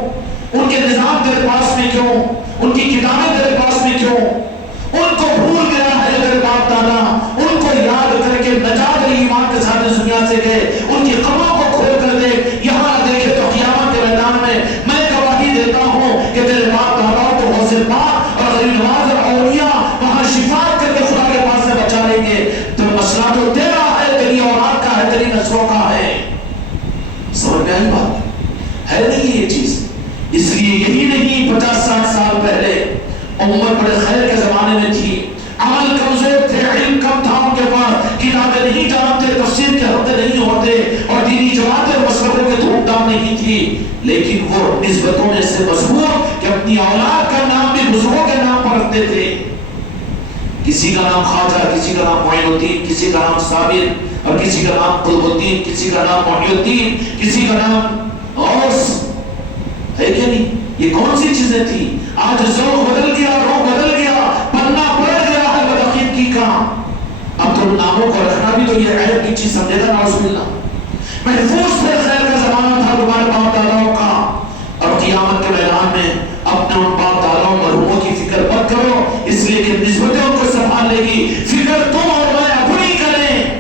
ان کے نظام تیرے پاس میں کیوں؟ ان کی کتابیں تیرے پاس میں کیوں؟ ان کو بھول گیا ہے جو تیرے باپ دادا ان کو یاد کر کے نجات ایمان کے ساتھ اس دنیا سے گئے. ان کی قبروں کو کھول کر دے، یہاں دیکھے تو قیامت کے میدان میں گواہی دیتا ہوں کہ تیرے باپ دادا کو غوث پاک اور غریب نواز اور اولیاء وہاں شفاعت کر کے خدا کے پاس سے بچا لیں گے. تو مسئلہ تو تیرا ہے، تیری اولاد کا ہے، تیری نسلوں کا ہے. سمجھ میں آئی بات؟ ہے نہیں یہ چیز. اس لیے یہی نہیں 50-60 سال پہلے امت بڑے خیر کے زمانے میں تھی، عمل کمزور تھے، علم کم تھا ان کے پاس، کتابیں نہیں جانتے، تفسیر کے حلقے نہیں ہوتے اور دینی جماعتیں اور مسلکوں کے دھوم دھام نہیں تھی، لیکن وہ نسبتوں میں سے مضبوط کہ اپنی اولاد کا نام بھی بزرگوں کے نام پر رکھتے تھے. کسی کا نام خواجہ، کسی کا نام معین الدین، کسی کا نام صابر اور کسی کا نام قطب الدین، کسی کا نام محی الدین، کسی کا نام غوث. ہے کہ نہیں؟ یہ کون سی چیزیں تھی؟ آج ذوق بدل گیا، روح بدل گیا، پنہ پلٹ گیا ہے بدعقیدگی کا. اب تو ناموں کو رکھنا بھی تو یہ عیب کی چیز سمجھے گا. نعوذ باللہ. محفوظ سے خیر کا زمانہ تھا تمہارے باپ داداؤں کا، اور قیامت کے میدان میں اپنے ان باپ داداؤں مرحوموں کی فکر مت کرو، اس لیے کہ نسبتیں ان کو سنبھال لے گی. فکر تم اور میں اپنی کریں،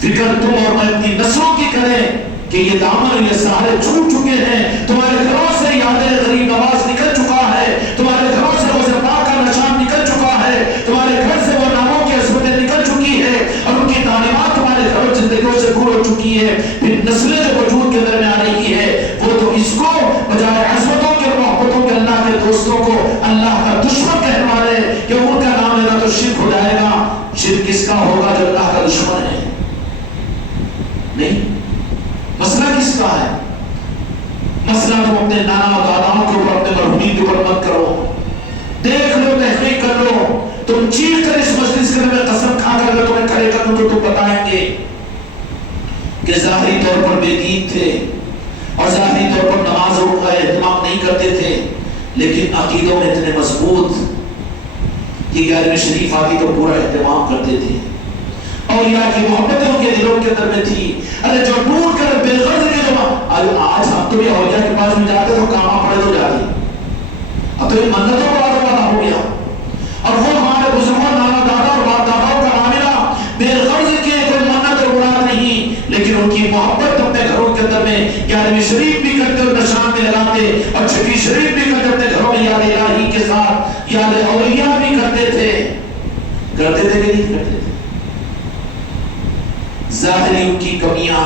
فکر تم اور میں اپنی نسلوں کی کریں کہ یہ دامن یہ سارے چھوٹ چکے ہیں. تمہارے گھروں سے یادیں غریب نواز نکل چکا ہے، تمہارے گھروں سے غوث پاک کا نشان نکل چکا ہے، تمہارے گھر سے وہ ناموں کی عصمتیں نکل چکی ہے اور ان کی تعلیمات تمہارے گھروں زندگیوں سے دور ہو چکی ہے. پھر نسلیں جو وجود کے اندر میں آ رہی ہے وہ تو اس کو بجائے عصمتوں کے محبتوں کے اللہ کے دوستوں کو اللہ کا دشمن کہنے والے کہ ان کا نام لینا تو شرک ہو جائے گا. شرک کس کا ہوگا جو اللہ کا دشمن ہے؟ نہیں. مسئلہ کس کا ہے؟ مسئلہ تم اپنے نانا اور داداؤں کے اوپر، اپنے مرحومین کے اوپر مت کرو. دیکھ لو، تحقیق کر لو. تم چیخ کر اس مجلس کے اندر قسم کھا کر اگر تمہیں کھڑے کر دوں تو تم بتائیں گے کہ ظاہری طور پر بے دین تھے اور ظاہری طور پر نماز کا اہتمام نہیں کرتے تھے، لیکن عقیدوں میں اتنے مضبوط کہ 11ویں شریف آتی تو پورا اہتمام کرتے تھے. اولیاء کی محبتیں ان کے دلوں کے اندر میں تھی. ارے جو ٹوٹ کر بے غرض کے جو آج ہم تو بھی اولیاء کے پاس میں جاتے تو کاما پڑے تو جاتے، اب تو یہ منتوں کو آدھا ہو گیا. اور وہ ہمارے بزرگوں نانا دادا اور باپ داداؤں کا معاملہ بے غرض کے کوئی منت اور مراد نہیں، لیکن ان کی محبت اپنے گھروں کے اندر میں 11ویں شریف بھی کرتے اور نشان بھی لگاتے اور 6ویں شریف بھی کرتے اپنے گھروں میں یاد الہی کے ساتھ یاد اولیاء بھی کرتے تھے. کرتے تھے کہ نہیں کرتے تھے؟ ظاہری ان کی کمیاں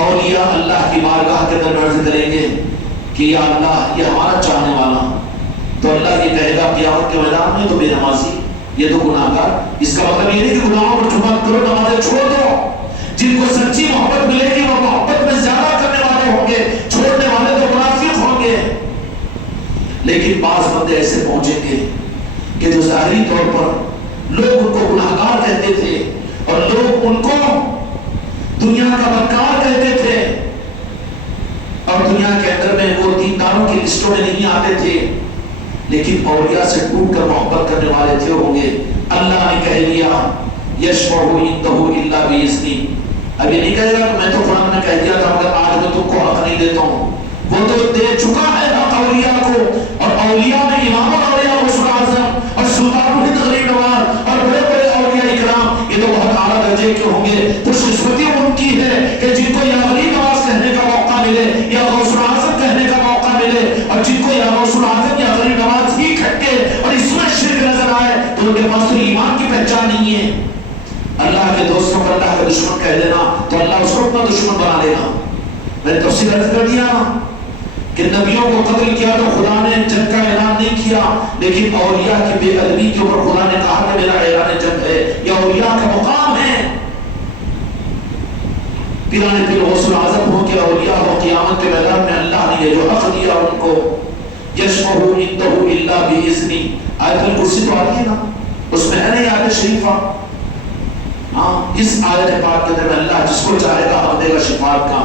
اولیاء اللہ کی بارگاہ کے اندر عرض کریں گے کہ یا اللہ یہ ہمارا چاہنے والا، تو اللہ یہ کہے گا قیامت کے میدان میں تو بے نمازی، یہ تو گناہگار. اس کا مطلب یہ نہیں کہ گناہوں پر چھپا کرو، نمازیں چھوڑ دو. جن کو سچی محبت ملے گی وہ محبت میں زیادہ کرنے والے ہوں گے، چھوڑنے والے تو منافق ہوں گے. لیکن بعض بندے ایسے پہنچیں گے کہ جو ظاہری طور پر لوگ ان کو گناہگار کہتے تھے اور لوگ ان کو دنیا کا بدکار کہتے تھے اور دنیا کے اندر میں وہ دینداروں کی لسٹوں میں نہیں آتے تھے، لیکن اولیاء سے ٹوٹ کر محبت کرنے والے تھے ہوں گے. اللہ نے کہہ دیا یشفع عنده الا باذنہ. ابھی نہیں کہے گا کہ میں تو قرآن نے کہہ دیا تھا مگر آج میں تم کو حق نہیں دیتا ہوں. وہ تو دے چکا ہے حق اولیاء کو، اور اولیاء میں امام الاولیاء غوث اعظم اور سلطان الہند غریب نواز اور بڑے بڑے اولیاء اکرام یہ تو بہت اعلیٰ درجے کے ہوں گے. خوش قسمتی ان کی ہے کہ جن کو یا غریب نواز کہنے کا موقع ملے یا غوث اعظم کہنے کا موقع ملے، اور جن کو یا غوث اعظم یا غریب نواز ہی کھٹکے اور اس میں شرک نظر آئے تو ان کے پاس تو ایمان کی پہچان نہیں ہے. اللہ کے دوستوں کو اللہ کا دشمن کہہ دینا تو اللہ اس کو اپنا دشمن بنا دینا. میں نے تفصیل عرض کر دیا کہ نبیوں کو قتل کیا تو خدا نے جنگ کا اعلان نہیں کیا، لیکن اولیاء کی بے ادبی کے اوپر خدا نے کہا کہ میرا اعلان جنگ ہے، یہ اولیاء کا مقام ہے. پیرانے پھر غوث اعظم ہو کہ اولیاء ہو، قیامت کے میدان میں اللہ نے یہ جو حق دیا ان کو یشفع عنده الا باذنہ. آیت الکرسی تو آتی ہے نا، اس میں ہے نہیں آیت شریفہ ہاں اس آیت پاک کے اندر اللہ جس کو چاہے گا حق دے گا شفاعت کا.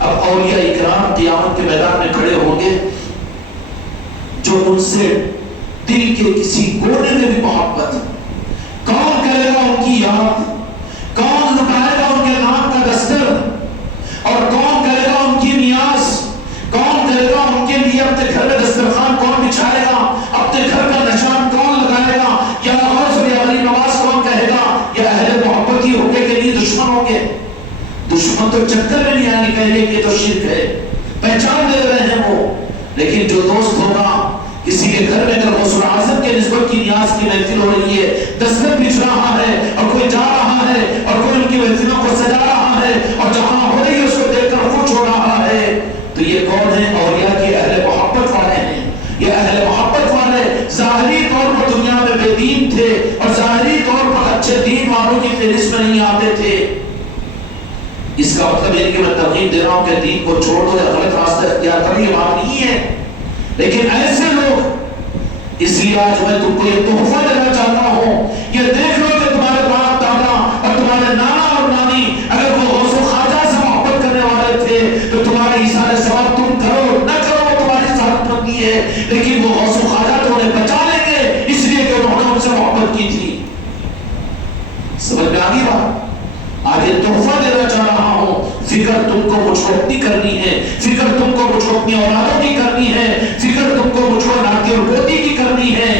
اب اولیاء اکرام قیامت کے میدان میں کھڑے ہوں گے جو ان سے دل کے کسی کونے میں بھی محبت. کون کرے گا ان کی یاد؟ کون لٹائے گا ان کے نام کا دستر؟ اور کون کرے گا ان کی نیاز؟ کون کرے گا ان کے لیے اپنے گھر میں دسترخوان کون بچھائے گا؟ اپنے گھر کا نشان کون لگائے گا؟ یا غوث یا ولی نواز کون کہے گا؟ یا اہل محبت ہی ہوگے کہ نہیں دشمن ہوں گے؟ دشمن تو چکر میں نہیں آئے گے، کہیں گے کہ تو شرک ہے، پہچان دے رہے ہیں وہ. لیکن جو دوست ہوگا کسی کے گھر میں اگر غوث اعظم کے نسبت کی نیاز کی محفل ہو رہی ہے، دستک بچھ رہا ہے اور کوئی جا رہا ہے اور کوئی ان کی محفلوں کو سجا رہا ہے اور جہاں ہو رہی ہے اس کو دیکھ کر خوش ہو رہا ہے، تو یہ کون ہے؟ اولیاء کے اہل محبت والے ہیں. یہ اہل محبت والے ظاہری طور پر دنیا میں بے دین تھے اور ظاہری طور پر اچھے دین والوں کی فہرست میں نہیں آتے تھے. اس کا مطلب یہ کہ میں ترغیب دے رہا ہوں کہ دین کو چھوڑ دو یا غلط راستہ اختیار کرو، یہ بات نہیں ہے. لیکن ایسے لوگ، اس لیے آج میں تم کو یہ تحفہ دینا چاہتا ہوں، یہ دیکھ لو کہ تمہارے باپ دادا اور تمہارے نانا اور نانی اگر وہ غوث و خواجہ سے محبت کرنے والے تھے تو تمہارے ایثار ثواب تم کرو نہ کرو وہ تمہاری صحت مندی ہے، لیکن وہ غوث و خواجہ تو انہیں بچا لیں گے اس لیے کہ انہوں نے ان سے محبت کی تھی. سمجھ میں آگی بات؟ آگے تحفہ دینا چاہ رہا ہوں. فکر تم کو مجھ کو اپنی کرنی ہے، فکر تم کو مجھ کو اپنی اولادوں کی کرنی ہے، فکر تم کو مجھ کو ناتی اور پوتی کی کرنی ہے.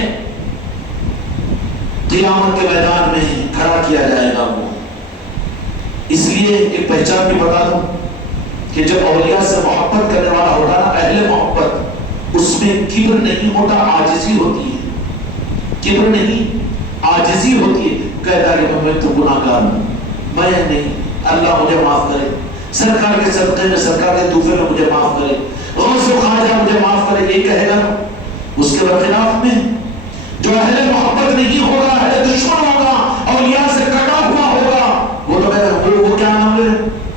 قیامت کے میدان میں کھڑا کیا جائے گا وہ. اس لیے ایک پہچان بھی بتا دوں کہ جب اولیاء سے محبت کرنے والا ہوتا نا اہل محبت، اس میں کبر نہیں ہوتا، عاجزی ہوتی ہے. کبر نہیں، عاجزی ہوتی ہے. کہتا کہ میں تو گناہگار ہوں، میں نہیں، اللہ مجھے معاف کرے، سرکار کے صدقے میں سرکار کے تحفے میں مجھے معاف کرے، غوث و خواجہ مجھے معاف کرے، یہ کہے گا. اس کے برخلاف میں جو اہل محبت نہیں ہوگا، اہل دشمن ہوگا، اولیاء سے کٹا ہوا ہوگا، وہ تو وہ کیا نام لے،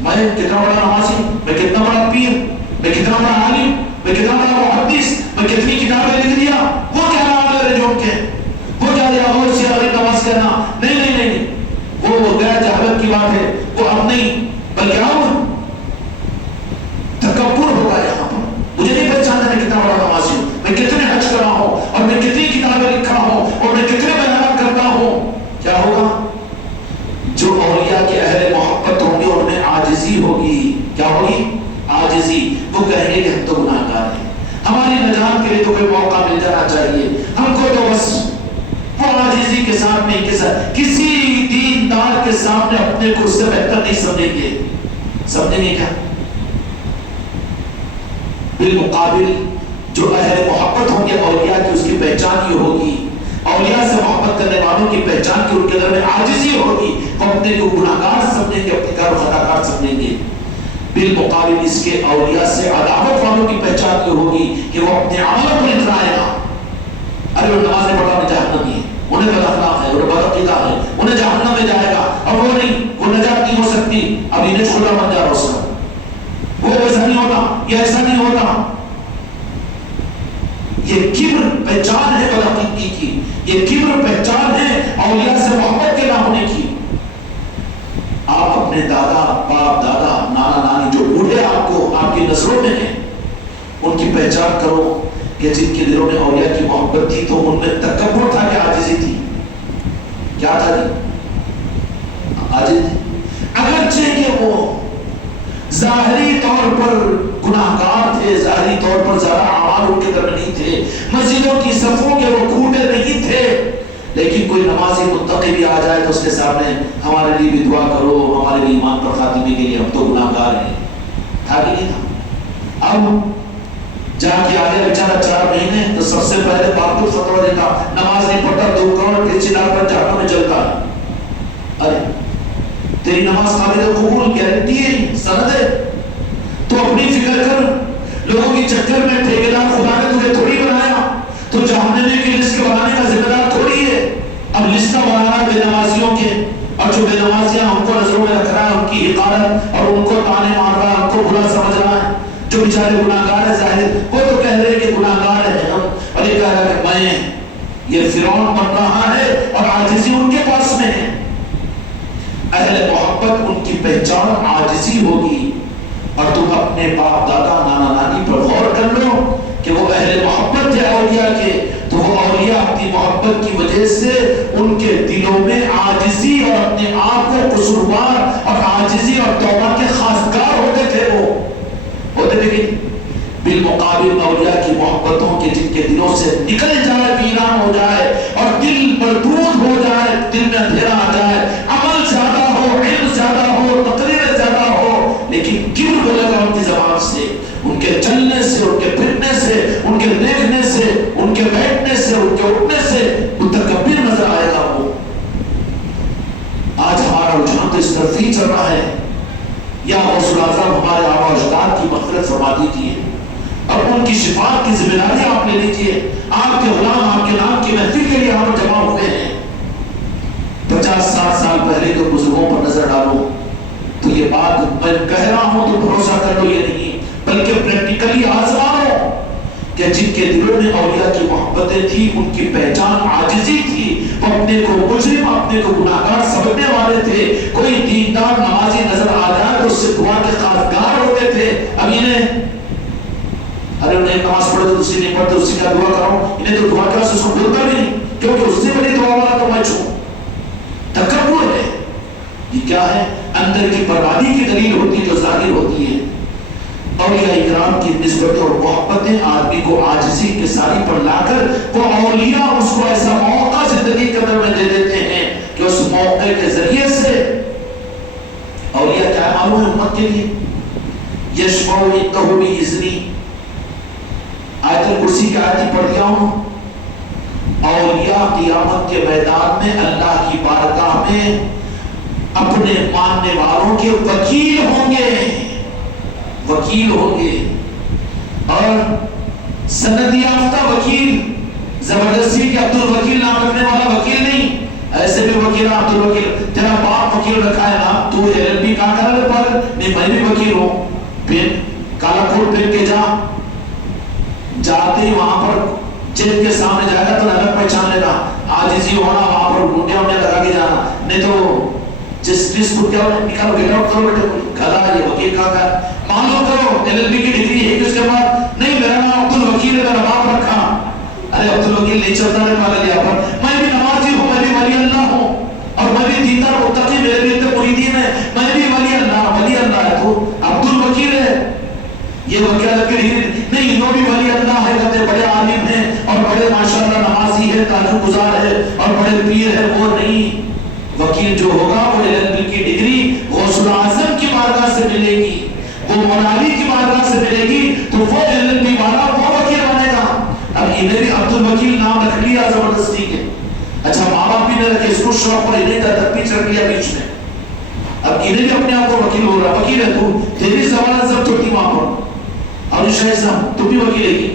میں کتنا بڑا نمازی، میں کتنا بڑا پیر، میں کتنا بڑا عالم، میں کتنا بڑا محدث، میں کتنی کتابیں لکھ دیا، وہ کیا نام لے رہے جو ان کے، وہ کیا دیا غوث یا غریب نواز کہنا. نہیں نہیں نہیں، وہ غیر جہالت کی بات ہے، وہ اب نہیں، بلکہ اب تکبر ہوگا. یہاں پر مجھے نہیں پہچانتا میں کتنا بڑا نمازی ہوں، میں کتنے حج کرا ہوں اور میں کتنی کتابیں لکھا ہوں اور میں کتنے بیانات کرتا ہوں. کیا ہوگا؟ جو اولیاء کے اہل محبت ہوں گے ان میں عاجزی ہوگی. کیا ہوگی؟ عاجزی. وہ کہیں گے کہ ہم تو گناہگار ہیں، ہماری نجات کے لیے تو کوئی موقع مل جانا چاہیے، ہم کو تو بس. وہ عاجزی کے سامنے کسی دیندار کے سامنے اپنے کو اس سے بہتر نہیں سمجھیں گے. سمجھیں گے کیا؟ بالمقابل جو اہل محبت ہوں گے اولیاء کی، اس کی پہچان یہ ہوگی، اولیاء سے محبت کرنے والوں کی پہچان کی ان کے اندر میں عاجزی ہوگی. وہ اپنے کو گناہگار سمجھیں گے، اپنے کار خطاکار سمجھیں گے. بالمقابل اس کے اولیاء سے عداوت والوں کی پہچان یہ ہوگی کہ وہ اپنے عمل کو اترائے گا. ارے وہ نماز پڑھا انہیں جہنم ہے، انہیں بد اخلاق ہے، انہیں بد عقیدہ ہے، انہیں جہنم میں جائے گا. اور وہ نہیں، وہ نجات نہیں ہو سکتی، اب انہیں چھوٹا بن جا رہا اس کا، وہ ایسا نہیں ہوتا، یہ ایسا نہیں ہوتا. یہ کبر پہچان ہے بد عقیدگی کی، یہ کبر پہچان ہے اولیاء سے محبت کے نہ ہونے کی. آپ اپنے دادا، باپ دادا، نانا نانی جو بوڑھے آپ کو آپ کی نظروں میں ہیں، ان کی پہچان کرو کہ جن کے دلوں میں اولیاء کی محبت تھی تو ان میں تکبر تھا کہ عاجزی تھی. کیا تھا جی؟ عاجزی. اگرچہ کہ وہ ظاہری طور پر گناہگار تھے، ظاہری طور پر زیادہ اعمال ان کے در نہیں تھے، مسجدوں کی صفوں کے وہ کھوٹے نہیں تھے، لیکن کوئی نمازی متقی بھی آ جائے تو اس کے سامنے ہمارے لیے بھی دعا کرو، ہمارے لیے ایمان پر خاتمے کے لیے، ہم تو گناہگار ہیں. تھا کہ نہیں تھا؟ اب جا کے آگے بیچارہ 4 مہینے تو سب سے پہلے باقی فتویٰ دیتا، نماز نہیں پڑھتا 2 کروڑ پھر چنار پر جہنم میں جلتا ہے. ارے تیری نماز قابل قبول گارنٹی ہے، سند ہے، تو اپنی فکر کر. لوگوں کی چکر میں ٹھیکیدار خدا نے تجھے تھوڑی بنایا، تو جہنمی کی لسٹ بنانے کا ذمہ دار تھوڑی ہے. اب لسٹیں بنانا بے نمازیوں کے، اور جو بے نمازیاں ہم کو نظروں میں رکھ رہا ہے، ان کی حقارت اور ان کو تانے مار رہا ہے، ان کو برا سمجھ رہا ہے. جو بیچارے گناہگار ہے ظاہر، وہ تو کہہ رہے کہ گناہگار ہیں ہم، اور یہ کہہ رہا کہ میں، یہ فرعون بن رہا ہے اور عاجزی ان کے پاس میں ہے. اہل محبت ان کی پہچان عاجزی ہوگی. اور تم اپنے باپ دادا نانا نانی پر غور کر لو کہ وہ اہل محبت تھے اولیاء کے، تو وہ اولیاء اپنی محبت کی وجہ سے ان کے دلوں میں عاجزی اور اپنے آپ کو قصوروار اور عاجزی اور توبہ کے خاصگار ہوتے تھے. وہ ہوتے تھے کہ بالمقابل اولیاء کی محبتوں کے جن کے دلوں سے نکل جائے، ویران ہو جائے اور دل مردود ہو جائے، دل میں اندھیرا آ جائے، عمل زیادہ ہو، علم زیادہ ہو، تقریر زیادہ ہو، لیکن کبر بولے گا ان کی زبان سے، ان کے چلنے سے، ان کے پھرنے سے، ان کے دیکھنے سے، ان کے بیٹھنے سے، ان کے اٹھنے سے متکبر نظر آئے گا. وہ آج ہمارا رجحان تو اس طرف ہی چل رہا ہے. یا غوث اعظم ہمارے آبا اجداد کی مغفرت فرما دیجیے اور ان کی شفاعت کی ذمہ داری آپ لے لیجیے. آپ کے غلام آپ کے نام کی محفل کے لیے ہم جمع ہوئے ہیں. 50-60 سال پہلے کے بزرگوں پر نظر ڈالو تو یہ بات میں کہہ رہا ہوں تو بھروسہ کر لو، یہ نہیں بلکہ پریکٹیکلی آزماؤ کہ جن کے دلوں میں اولیاء کی محبتیں تھی، ان کی پہچان عاجزی تھی، وہ اپنے کو مجرم، اپنے کو گناہگار سمجھنے والے تھے. کوئی دیندار نمازی نظر آ جائے تو اس سے دعا کے خواہشگار ہوتے تھے. اب انہیں ارے انہیں نماز پڑھے تو دوسری نہیں پڑھتے، اس سے کیا دعا کراؤں؟ انہیں تو دعا کیا اس کو بولتا بھی نہیں، کیونکہ اس سے بڑی دعا والا تو میں چھوں. تکبر ہے. یہ کیا ہے؟ اندر کی بربادی کی دلیل ہوتی ہے جو ظاہر ہوتی ہے. اولیاء اکرام کی نسبتیں اور محبتیں آدمی کو عاجزی کے ساری پر لا کر وہ اولیاء اس کو ایسا موقع زندگی کے اندر میں دے دیتے ہیں کہ اس موقع کے ذریعے سے اولیاء کیا معلوم ہے امت کے لیے؟ یشفع عنده بإذنہ. آیت الکرسی کی آیت پڑھ دیا ہوں. اولیاء قیامت کے میدان میں اللہ کی بارگاہ میں اپنے ماننے والوں کے وکیل ہوں گے، وکیل ہوں گے. اور سند یافتہ وکیل، زبردستی کہ عبد الوکیل نام رکھنے والا وکیل نہیں. ایسے بھی وکیل عبد الوکیل، تیرا باپ وکیل رکھا ہے نا، تو LLB کہاں کرا لے پر نہیں میں بھی وکیل ہوں. پھر کالا کوٹ پہن کے جا، جاتے ہی وہاں پر جج کے سامنے جائے گا تو الگ پہچان لینا. عاجزی ہونا، وہاں پر گھنٹے وٹے لگا کے جانا، نہیں تو جسٹس کو کیا نکالو گیٹ آؤٹ کرو بیٹے گھدا یہ وکیل کہاں کا معلوم کرو. LLB کی ڈگری ہے کہ اس کے بعد نہیں میرا نام عبد الوکیل ہے، میرا باپ رکھا. ارے عبد الوکیل نہیں چلتا ہے پالا لیا پر میں بھی نمازی ہوں، میں بھی ولی اللہ ہوں اور میں بھی دیندار متقی، میرے بھی اتنے مریدین ہیں، میں بھی ولی اللہ ہے. تو عبد الوکیل ہے یہ وکالت کی ڈگری نہیں، وہ بھی ولی اللہ ہے، کہتے بڑے عالم ہیں اور بڑے ماشاءاللہ نمازی ہے، تعلق گزار ہے اور بڑے پیر ہے. وہ نہیں، وکیل جو ہوگا وہ LLB کی ڈگری غوث اعظم کی بارگاہ سے ملے گی، وہ مولا علی کی بارگاہ سے ملے گی، تو وہ LLB والا وہ وکیل بنے گا. اب انہیں بھی عبد الوکیل نام رکھ لیا زبردستی کے. اچھا ماں باپ بھی نے رکھے، اس کو شوق پر انہیں درد پیچ رکھ لیا بیچ میں. اب انہیں بھی اپنے آپ کو وکیل ہو رہا، وکیل ہے تو تیری زبان ضبط ہوتی وہاں پر. اور شاید صاحب تو بھی وکیل ہے گی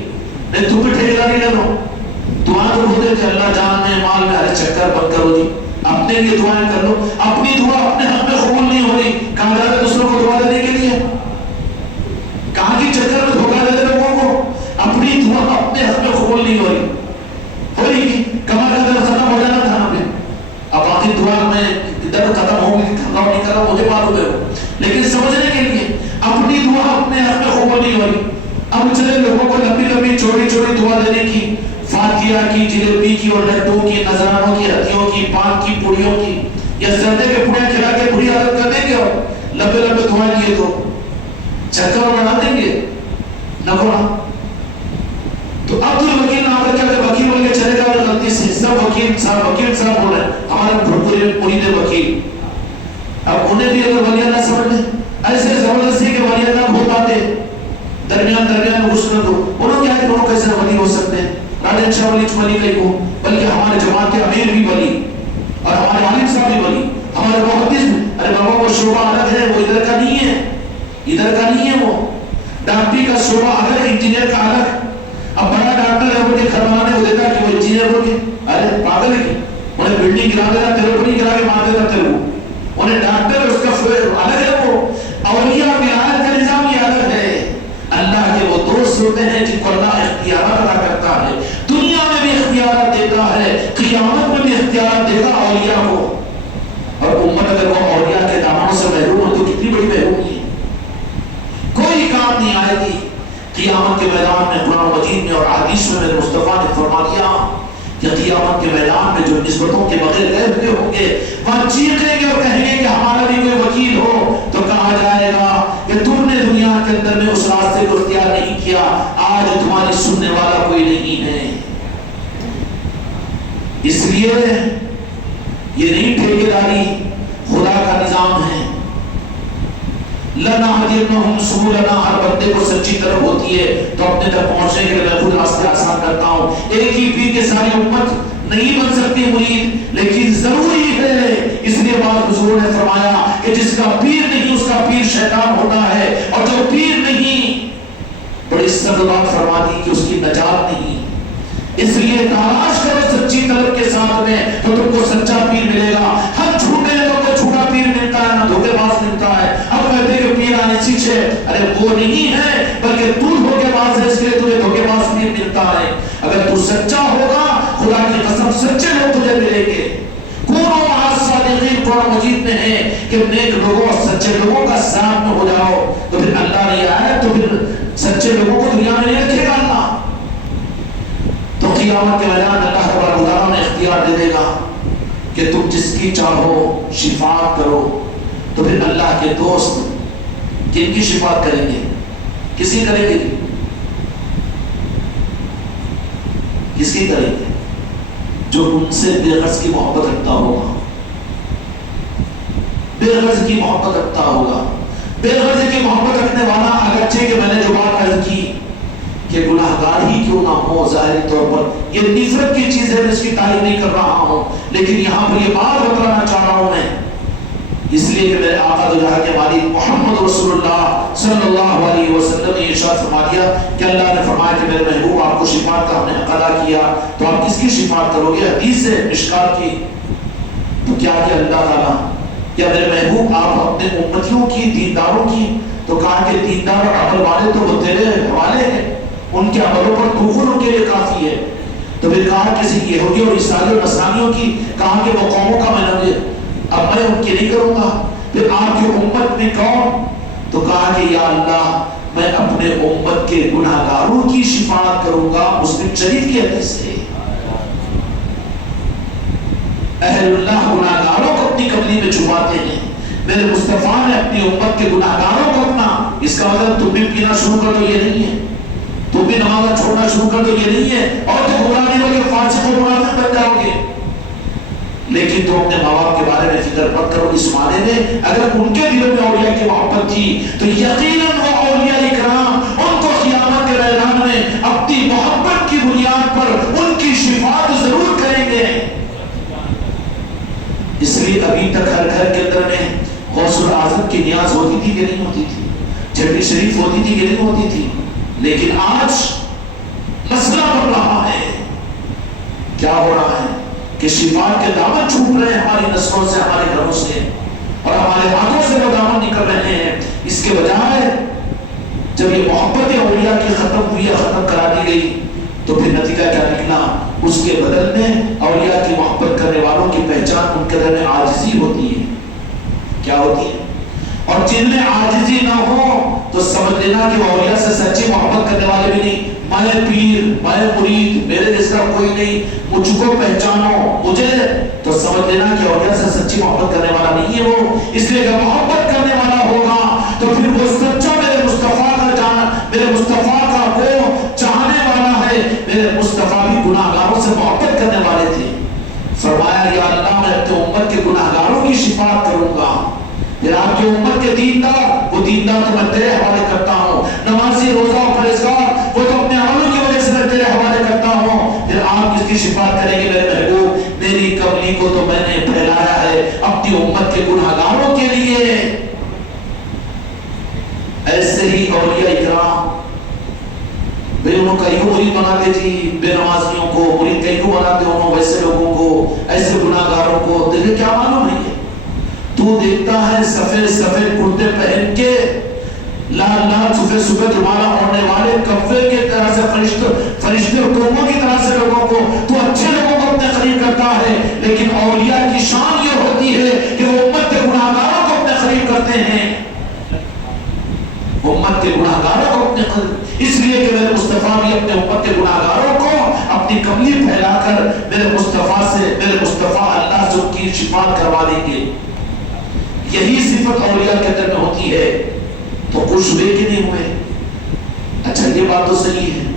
نہیں، تم بھی ٹھیکیداری لے لو. دعا تو ہوتے تھے اللہ جان میں مال میں، ارے چکر بند کرو جی، اپنے لیے دعائیں کر لو. اپنی دعا اپنے حق میں قبول نہیں ہو رہی، کہاں جاتے دوسروں کو دعا دینے کے لیے؟ کہاں کی چکر میں دھوکہ دیتے لوگوں کو؟ اپنی دعا اپنے حق میں قبول نہیں ہو رہی. ہو رہی کی کما کا درد ختم ہو جانا تھا نا پہ. اب باقی دعا میں درد ختم ہو گئی، کر رہا نہیں کر رہا مجھے معلوم ہے، لیکن سمجھنے کے لیے اپنی دعا اپنے حق میں قبول نہیں ہو رہی. اب چلے لوگوں کو لمبی لمبی چھوٹی چھوٹی دعا دینے کی، فاتحہ کی، جلیبی کی اور لڈو کی، نذرانوں کی، ہدیوں کی، پان کی، پوڑیوں کی، یا سردے کے پوڑے کھلا کے بری عادت کر دیں گے اور لمبے لمبے دعائیں لیے تو چکر بنا دیں گے نہ بڑا. تو عبد الوکیل نام رکھا کہ وکیل بن کے چلے گا غلطی سے. سب وکیل صاحب بول رہے ہیں، ہمارے بھرپوری مرید وکیل. اب انہیں بھی اگر ولی اللہ سمجھ لیں، ایسے زبردستی کے ولی اللہ بہت آتے درمیان میں گھس نہ دو. انہوں کیا کہ انہوں کیسے ولی ہو سکتے ہیں؟ راجن شاہ ولی کئی کو، بلکہ ہمارے جماعت کے امیر بھی ولی اور ہمارے عالم صاحب بھی ولی، ہمارے محدث. ارے بابا وہ شعبہ الگ ہے، وہ ادھر کا نہیں ہے، ادھر کا نہیں ہے. وہ ڈاکٹری کا شعبہ الگ، انجینئر کا الگ. اب بڑا ڈاکٹر ہے وہ خرمانے وہ دیتا کہ وہ انجینئر ہو گئے. ارے پاگل ہے، انہیں بلڈنگ گرا دینا، تیرے کو نہیں گرا کے مار دینا تیرے کو. انہیں ڈاکٹر اس کا الگ ہے. وہ اولیاء ولایت کا نظام یہ الگ ہے. اللہ کے وہ دوست ہوتے ہیں جن کو اللہ اختیارات عطا کرتا ہے، دنیا میں بھی اختیارات دیتا ہے، قیامت میں بھی اختیارات دے گا اولیاء کو. اور امت اگر وہ اولیاء نے قرآن مجید میں اور حدیث میں میرے مصطفیٰ نے فرما دیا کہ قیامت کے میدان میں جو نسبتوں کے بغیر گئے ہوئے ہوں گے وہاں چیخیں گے اور کہیں گے کہ ہمارا بھی کوئی وکیل ہو، تو کہا جائے گا کہ تم نے دنیا کے اندر میں اس راستے کو اختیار نہیں کیا، آج تمہاری سننے والا کوئی نہیں ہے۔ اس لیے یہ نہیں ٹھیکیداری، خدا کا نظام ہے۔ لَنَهْدِيَنَّهُمْ سُبُلَنَا، ہر بندے کو سچی طرف ہوتی ہے تو اپنے تک پہنچنے کے لیے میں خود راستے آسان کرتا ہوں۔ ایک ہی پیر کے ساری امت نہیں بن سکتی مرید، لیکن ضروری ہے۔ اس لیے بعض بزرگوں نے فرمایا کہ جس کا پیر نہیں اس کا پیر شیطان ہوتا ہے، اور جو پیر نہیں، بڑی سخت بات فرما دی کہ اس کی نجات نہیں۔ اس لیے تلاش کرو سچی طلب کے ساتھ میں تو تم کو سچا پیر ملے گا۔ ہم جھوٹے لوگوں کو جھوٹا پیر ملتا ہے، نہ دھوکے باز ملتا ہے۔ اب کہتے کہ پیر آنے سیکھے، ارے وہ نہیں ہے بلکہ تو دھوکے باز ہے، اس لیے تمہیں دھوکے باز پیر ملتا ہے۔ اگر تو سچا ہوگا خدا کی قسم سچے لوگ تجھے ملیں گے۔ کونوا مع الصادقین قرآن مجید میں ہے کہ نیک لوگوں اور سچے لوگوں کا ساتھ میں ہو جاؤ، تو پھر اللہ نہیں آیا تو پھر سچے لوگوں کو دنیا میں نہیں رکھے گا اللہ۔ تو قیامت کے میدان اللہ تبارک و تعالیٰ نے اختیار دے دے گا کہ تم جس کی چاہو شفاعت کرو، تو پھر اللہ کے دوست کن کی شفاعت کریں گے؟ کسی کریں گے؟ کس کی کریں گے؟ جو ان سے بے غرض کی محبت رکھتا ہوگا، بے غرض کی محبت رکھتا ہوگا۔ بے غرض کی محبت رکھنے والا، اگرچہ کہ میں نے جو بات عرض کی کہ گناہگار ہی کیوں نہ ہو، ظاہری طور پر یہ نفرت کی چیز ہے، میں اس کی تعریف نہیں کر رہا ہوں، لیکن یہاں پر یہ بات بتانا چاہ رہا ہوں میں، اس لیے کہ میرے آقا دو جہاں کے مالک محمد رسول اللہ صلی اللہ علیہ وسلم نے ارشاد فرما دیا کہ اللہ نے فرمایا کہ میرے محبوب آپ کو شفاعت کا ہم نے حق ادا کیا، تو آپ کس کی شفاعت کرو گے؟ حدیث سے مشکات کی۔ تو کیا کہ اللہ تعالیٰ، کیا میرے محبوب آپ اپنے امتیوں کی، دینداروں کی؟ تو کہا کہ دیندار اور عمل والے تو وہ تیرے حوالے ہیں، ان کے عملوں پر توفل ان کے لیے کافی ہے۔ تو پھر کہا کسی یہودیوں اور عیسائیوں اور نصرانیوں کی، کہا کہ وہ قوموں کا میں نے اب میں ان کی نہیں کروں گا۔ پھر آپ کی امت میں کون؟ تو کہا کہ یا اللہ میں اپنے امت کے گناہگاروں کی شفاعت کروں گا۔ مسلم شریف کی حدیث ہے، اہل اللہ گناہگاروں کو اپنی کملی میں چھپاتے ہیں، میرے مصطفیٰ نے اپنی امت کے گناہگاروں کو اپنا۔ اس کا مطلب تم بھی پینا شروع کر دو یہ نہیں ہے، تم بھی نماز چھوڑنا شروع کر دو یہ نہیں ہے، اور تو گمراہ نہیں بلکہ فاسق و منافق بن جاؤ گے۔ لیکن تم اپنے ماں باپ کے بارے میں فکر مت کرو، اس معنی میں اگر ان کے دلوں میں اولیاء کی محبت تھی تو یقیناً وہ اولیاء اکرام ان کو قیامت کے میدان میں اپنی محبت کی بنیاد پر ان کی شفاعت ضرور کریں گے۔ اس لیے ابھی تک ہر گھر کے اندر میں غوث الاعظم کی نیاز ہوتی تھی کہ نہیں ہوتی تھی؟ چھٹی شریف ہوتی تھی کہ نہیں ہوتی تھی؟ لیکن آج مسئلہ بن رہا ہے، کیا ہو رہا ہے کہ شفاعت کے دامن چھوٹ رہے ہیں ہماری نسلوں سے، ہمارے گھروں سے، اور ہمارے ہاتھوں سے وہ دامن نکل رہے ہیں۔ اس کے بجائے جب یہ محبت اولیاء کی ختم ہوئی، ختم کرا دی گئی، تو پھر نتیجہ کیا نکلا؟ اس کے بدل میں اولیاء کی محبت کرنے والوں کی پہچان ان کے در میں عاجزی ہوتی ہے۔ کیا ہوتی ہے؟ اور جن میں عاجزی نہ ہو تو سمجھ لینا کہ وہ اولیاء سے سچی محبت کرنے والے بھی نہیں۔ میں پیر، میں مرید، میرے جیسا کوئی نہیں، مجھ کو پہچانو مجھے، تو سمجھ لینا کہ اولیاء سے سچی محبت کرنے والا نہیں ہے وہ۔ اس لیے اگر محبت کرنے والا ہوگا تو پھر وہ سچا میرے مصطفیٰ کا جانا، میرے مصطفیٰ کا وہ چاہنے والا ہے۔ میرے مصطفیٰ بھی گناہگاروں سے محبت کرنے والے تھے۔ فرمایا یا اللہ میں اپنے امت کے گناہگاروں کی شفاعت کروں گا۔ پھر آپ کی امت کے دیندار، وہ دیندار تو میں تیرے حوالے کرتا ہوں، نمازی، روزہ اور پرہیزگار وہ تو اپنے عملوں کی وجہ سے میں تیرے حوالے کرتا ہوں۔ پھر آپ کس کی شفاعت کریں گے میرے محبوب؟ میری کملی کو تو میں نے پھیلایا ہے اپنی امت کے گناہگاروں کے لیے۔ ایسے ہی اولیاء اکرام بے انہوں کا یوں مرید بناتے تھی، بے نمازیوں کو مرید کہیں کیوں بناتے انہوں، ویسے لوگوں کو، ایسے گناہگاروں کو تجھے کیا معلوم نہیں ہے؟ تو دیکھتا ہے سفید سفید کرتے پہن کے، لال لال سفید سفید رومالا اوڑھنے والے، کفے کی طرح سے فرشتے اور قوموں کی طرح سے لوگوں کو، تو اچھے لوگوں کو اپنے قریب کرتا ہے، لیکن اولیاء کی شان یہ ہوتی ہے کہ وہ امت کے گناہگاروں کو اپنے قریب کرتے ہیں، امت کے گناہگاروں کو اپنے قریب۔ اس لیے کہ میرے مصطفیٰ بھی کے گناہگاروں کو اپنی کملی پھیلا کر میرے مصطفیٰ اللہ سے ان کی شفاعت کروا دیں گے. یہی صفت اولیاء کے اندر میں ہوتی ہے. تو خوش ہوئے کہ نہیں ہوئے؟ اچھا یہ بات تو صحیح ہے.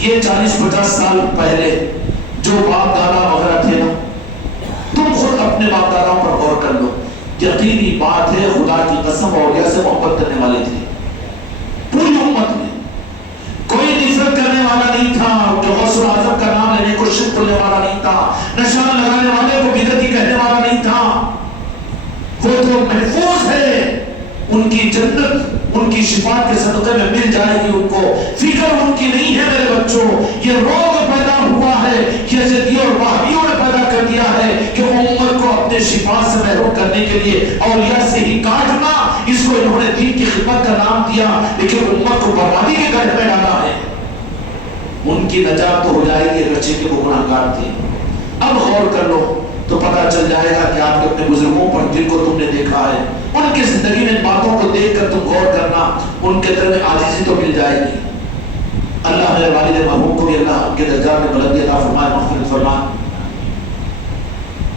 یہ 40-50 سال پہلے جو باپ دادا وغیرہ تھے نا، تم خود اپنے باپ داداؤں پر غور کر لو. یقینی بات ہے خدا کی قسم اولیاء سے محبت کرنے والے تھے. پوری امت میں کوئی نفرت کرنے والا نہیں تھا. جو غوث اعظم کا نام لینے کو شرک کرنے والا نہیں تھا. نشان لگانے والے کو بدعتی کہنے والا نہیں تھا. وہ تو محفوظ ہے. ان کی جنت ان کی شفاعت کے صدقے میں مل جائے گی. ان کو فکر ان کی نہیں ہے. میرے بچوں، یہ روگ پیدا ہوا ہے، یزیدیوں اور وہابیوں نے پیدا کر دیا ہے کہ امت کو اپنے شفاعت سے محروم کرنے کے لیے اولیاء سے ہی کاٹنا. اس کو انہوں نے دین کی خدمت کا نام دیا، لیکن امت کو بربادی کے گڑھ میں ڈالا ہے. ان کی نجات تو ہو جائے گی اگرچہ کہ وہ گناہگار تھے. اب غور کر لو تو پتہ چل جائے گا کہ آپ کے اپنے بزرگوں پر جن کو تم نے دیکھا ہے، ان کی زندگی میں باتوں کو دیکھ کر تم غور کرنا، ان کے اندر میں عاجزی تو مل جائے گی. اللہ میرے والد مرحوم کو بھی اللہ ان کے درجات میں بلندی عطا فرمائے، مغفرت فرمائے.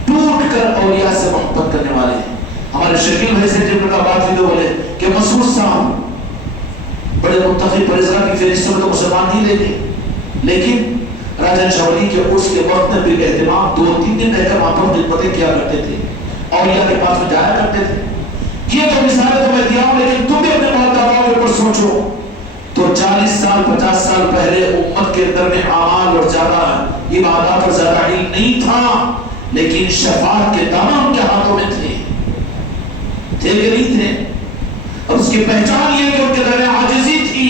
ٹوٹ کر اولیاء سے محبت کرنے والے ہیں. ہمارے شکیل بھائی سے جن کا بات بھی بولے کہ مسعود صاحب بڑے متقی پرہیزگار کی فہرست میں تو مسلمان نہیں لے گئے، لیکن راجہ شولی کے اس کے وقت میں بھی اہتمام 2-3 دن رہ کر وہاں پر خدمتیں کیا کرتے تھے، اولیاء کے پاس میں جایا کرتے تھے. یہ تو مثالیں تو میں دیا ہوں، لیکن تم بھی اپنے باپ داداؤں کے اوپر سوچو. تو 40 سال 50 سال پہلے امت کے اندر میں اعمال اور زیادہ عبادات اور زیادہ علم نہیں تھا، لیکن شفاعت کے دامن ان کے ہاتھوں میں تھے کہ نہیں تھے. اور اس کی پہچان یہ کہ ان کے اندر عاجزی تھی.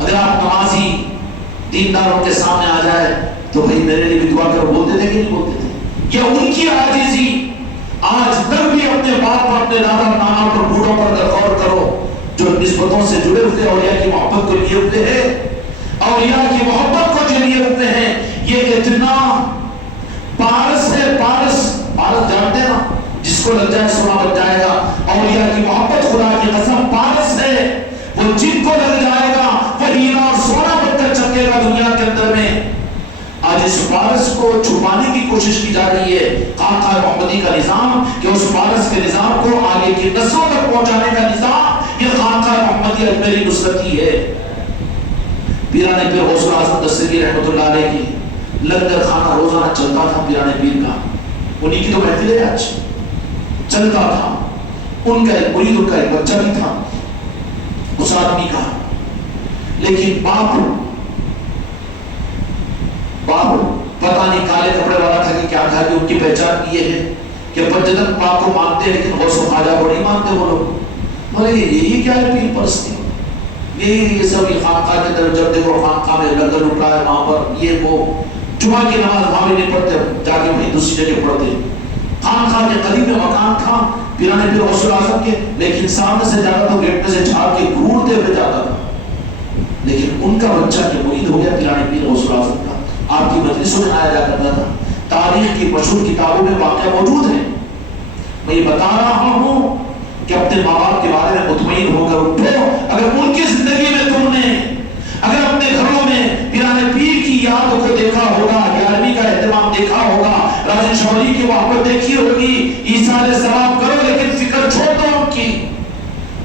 اگر آپ نمازی دینداروں کے سامنے آ جائے تو بھائی میرے لیے بھی دعا کرو بولتے تھے کہ نہیں بولتے تھے؟ یہ ان کی عاجزی. آج تک بھی اپنے باپ اور اپنے دادا نانا پر بوڑھوں پر غور کرو جو نسبتوں سے جڑے ہوئے اولیاء کی محبت کو لیے ہوئے ہیں، اولیاء کی محبت کو جو لیے ہوئے ہیں. یہ اتنا پارس ہے. پارس جانتے ہیں نا، جس کو لگ جائے سونا بن جائے گا. اولیاء کی محبت خدا کی قسم پارس ہے. وہ جن کو لگ جائے گا وہ ہیرا اور سونا بن کر چمکے گا دنیا کے اندر میں. آج اس پارس کو چھپانے کی کوشش کی جا رہی ہے. خانقاہ محمدی کا نظام کہ اس پارس کے نظام کو آگے کی نسلوں تک پہنچانے کا نظام، یہ خانقاہ محمدی اجمیری نصرتی ہے. پیران پیر غوث اعظم دستگیر رحمۃ اللہ علیہ کی لنگر خانہ روزانہ چلتا تھا. پیران پیر کا انہی کی تو محفل ہے، آج چلتا تھا. ان کا ایک مرید، ان کا ایک بچہ بھی تھا اس آدمی کا. لیکن باپ پتہ نہیں کالے کپڑے والا تھا کہ کیا تھا کہ ان کی پہچان یہ ہے کہ بجدن پاک کو مانتے ہیں لیکن غوث و خواجہ کو نہیں مانتے. وہ لوگ بولے یہی کیا ہے پیر پرستی، یہ سب خانقاہ کے اندر جب دیکھو خانقاہ میں لنگر اٹھ رہا ہے، وہاں پر یہ وہ جمعہ کی نماز وہاں بھی نہیں پڑھتے، جا کے وہیں دوسری جگہ پڑھتے. خانقاہ کے قریب میں مکان تھا پیرانے پیر غوث اعظم کے، لیکن سامنے سے جاتا تو گیٹ میں سے چھاڑ کے گھورتے ہوئے جاتا تھا. لیکن ان کا بچہ جو مرید ہو گیا پیرانے پیر غوث اعظم کا، آپ کی مجلسوں میں آیا جا کرتا تھا. تاریخ کی مشہور کتابوں میں واقعہ موجود ہے. میں یہ بتا رہا ہوں کہ اپنے ماں باپ کے بارے میں مطمئن ہو کر اٹھو. اگر ان کی زندگی میں تم نے اگر اپنے گھروں میں پیرانے پیر کی یاد کو دیکھا ہوگا، 11ویں کا اہتمام دیکھا ہوگا، راجہ شولی کی محبت دیکھی ہوگی، ایثار ثواب کرو لیکن فکر چھوڑ دو ان کی.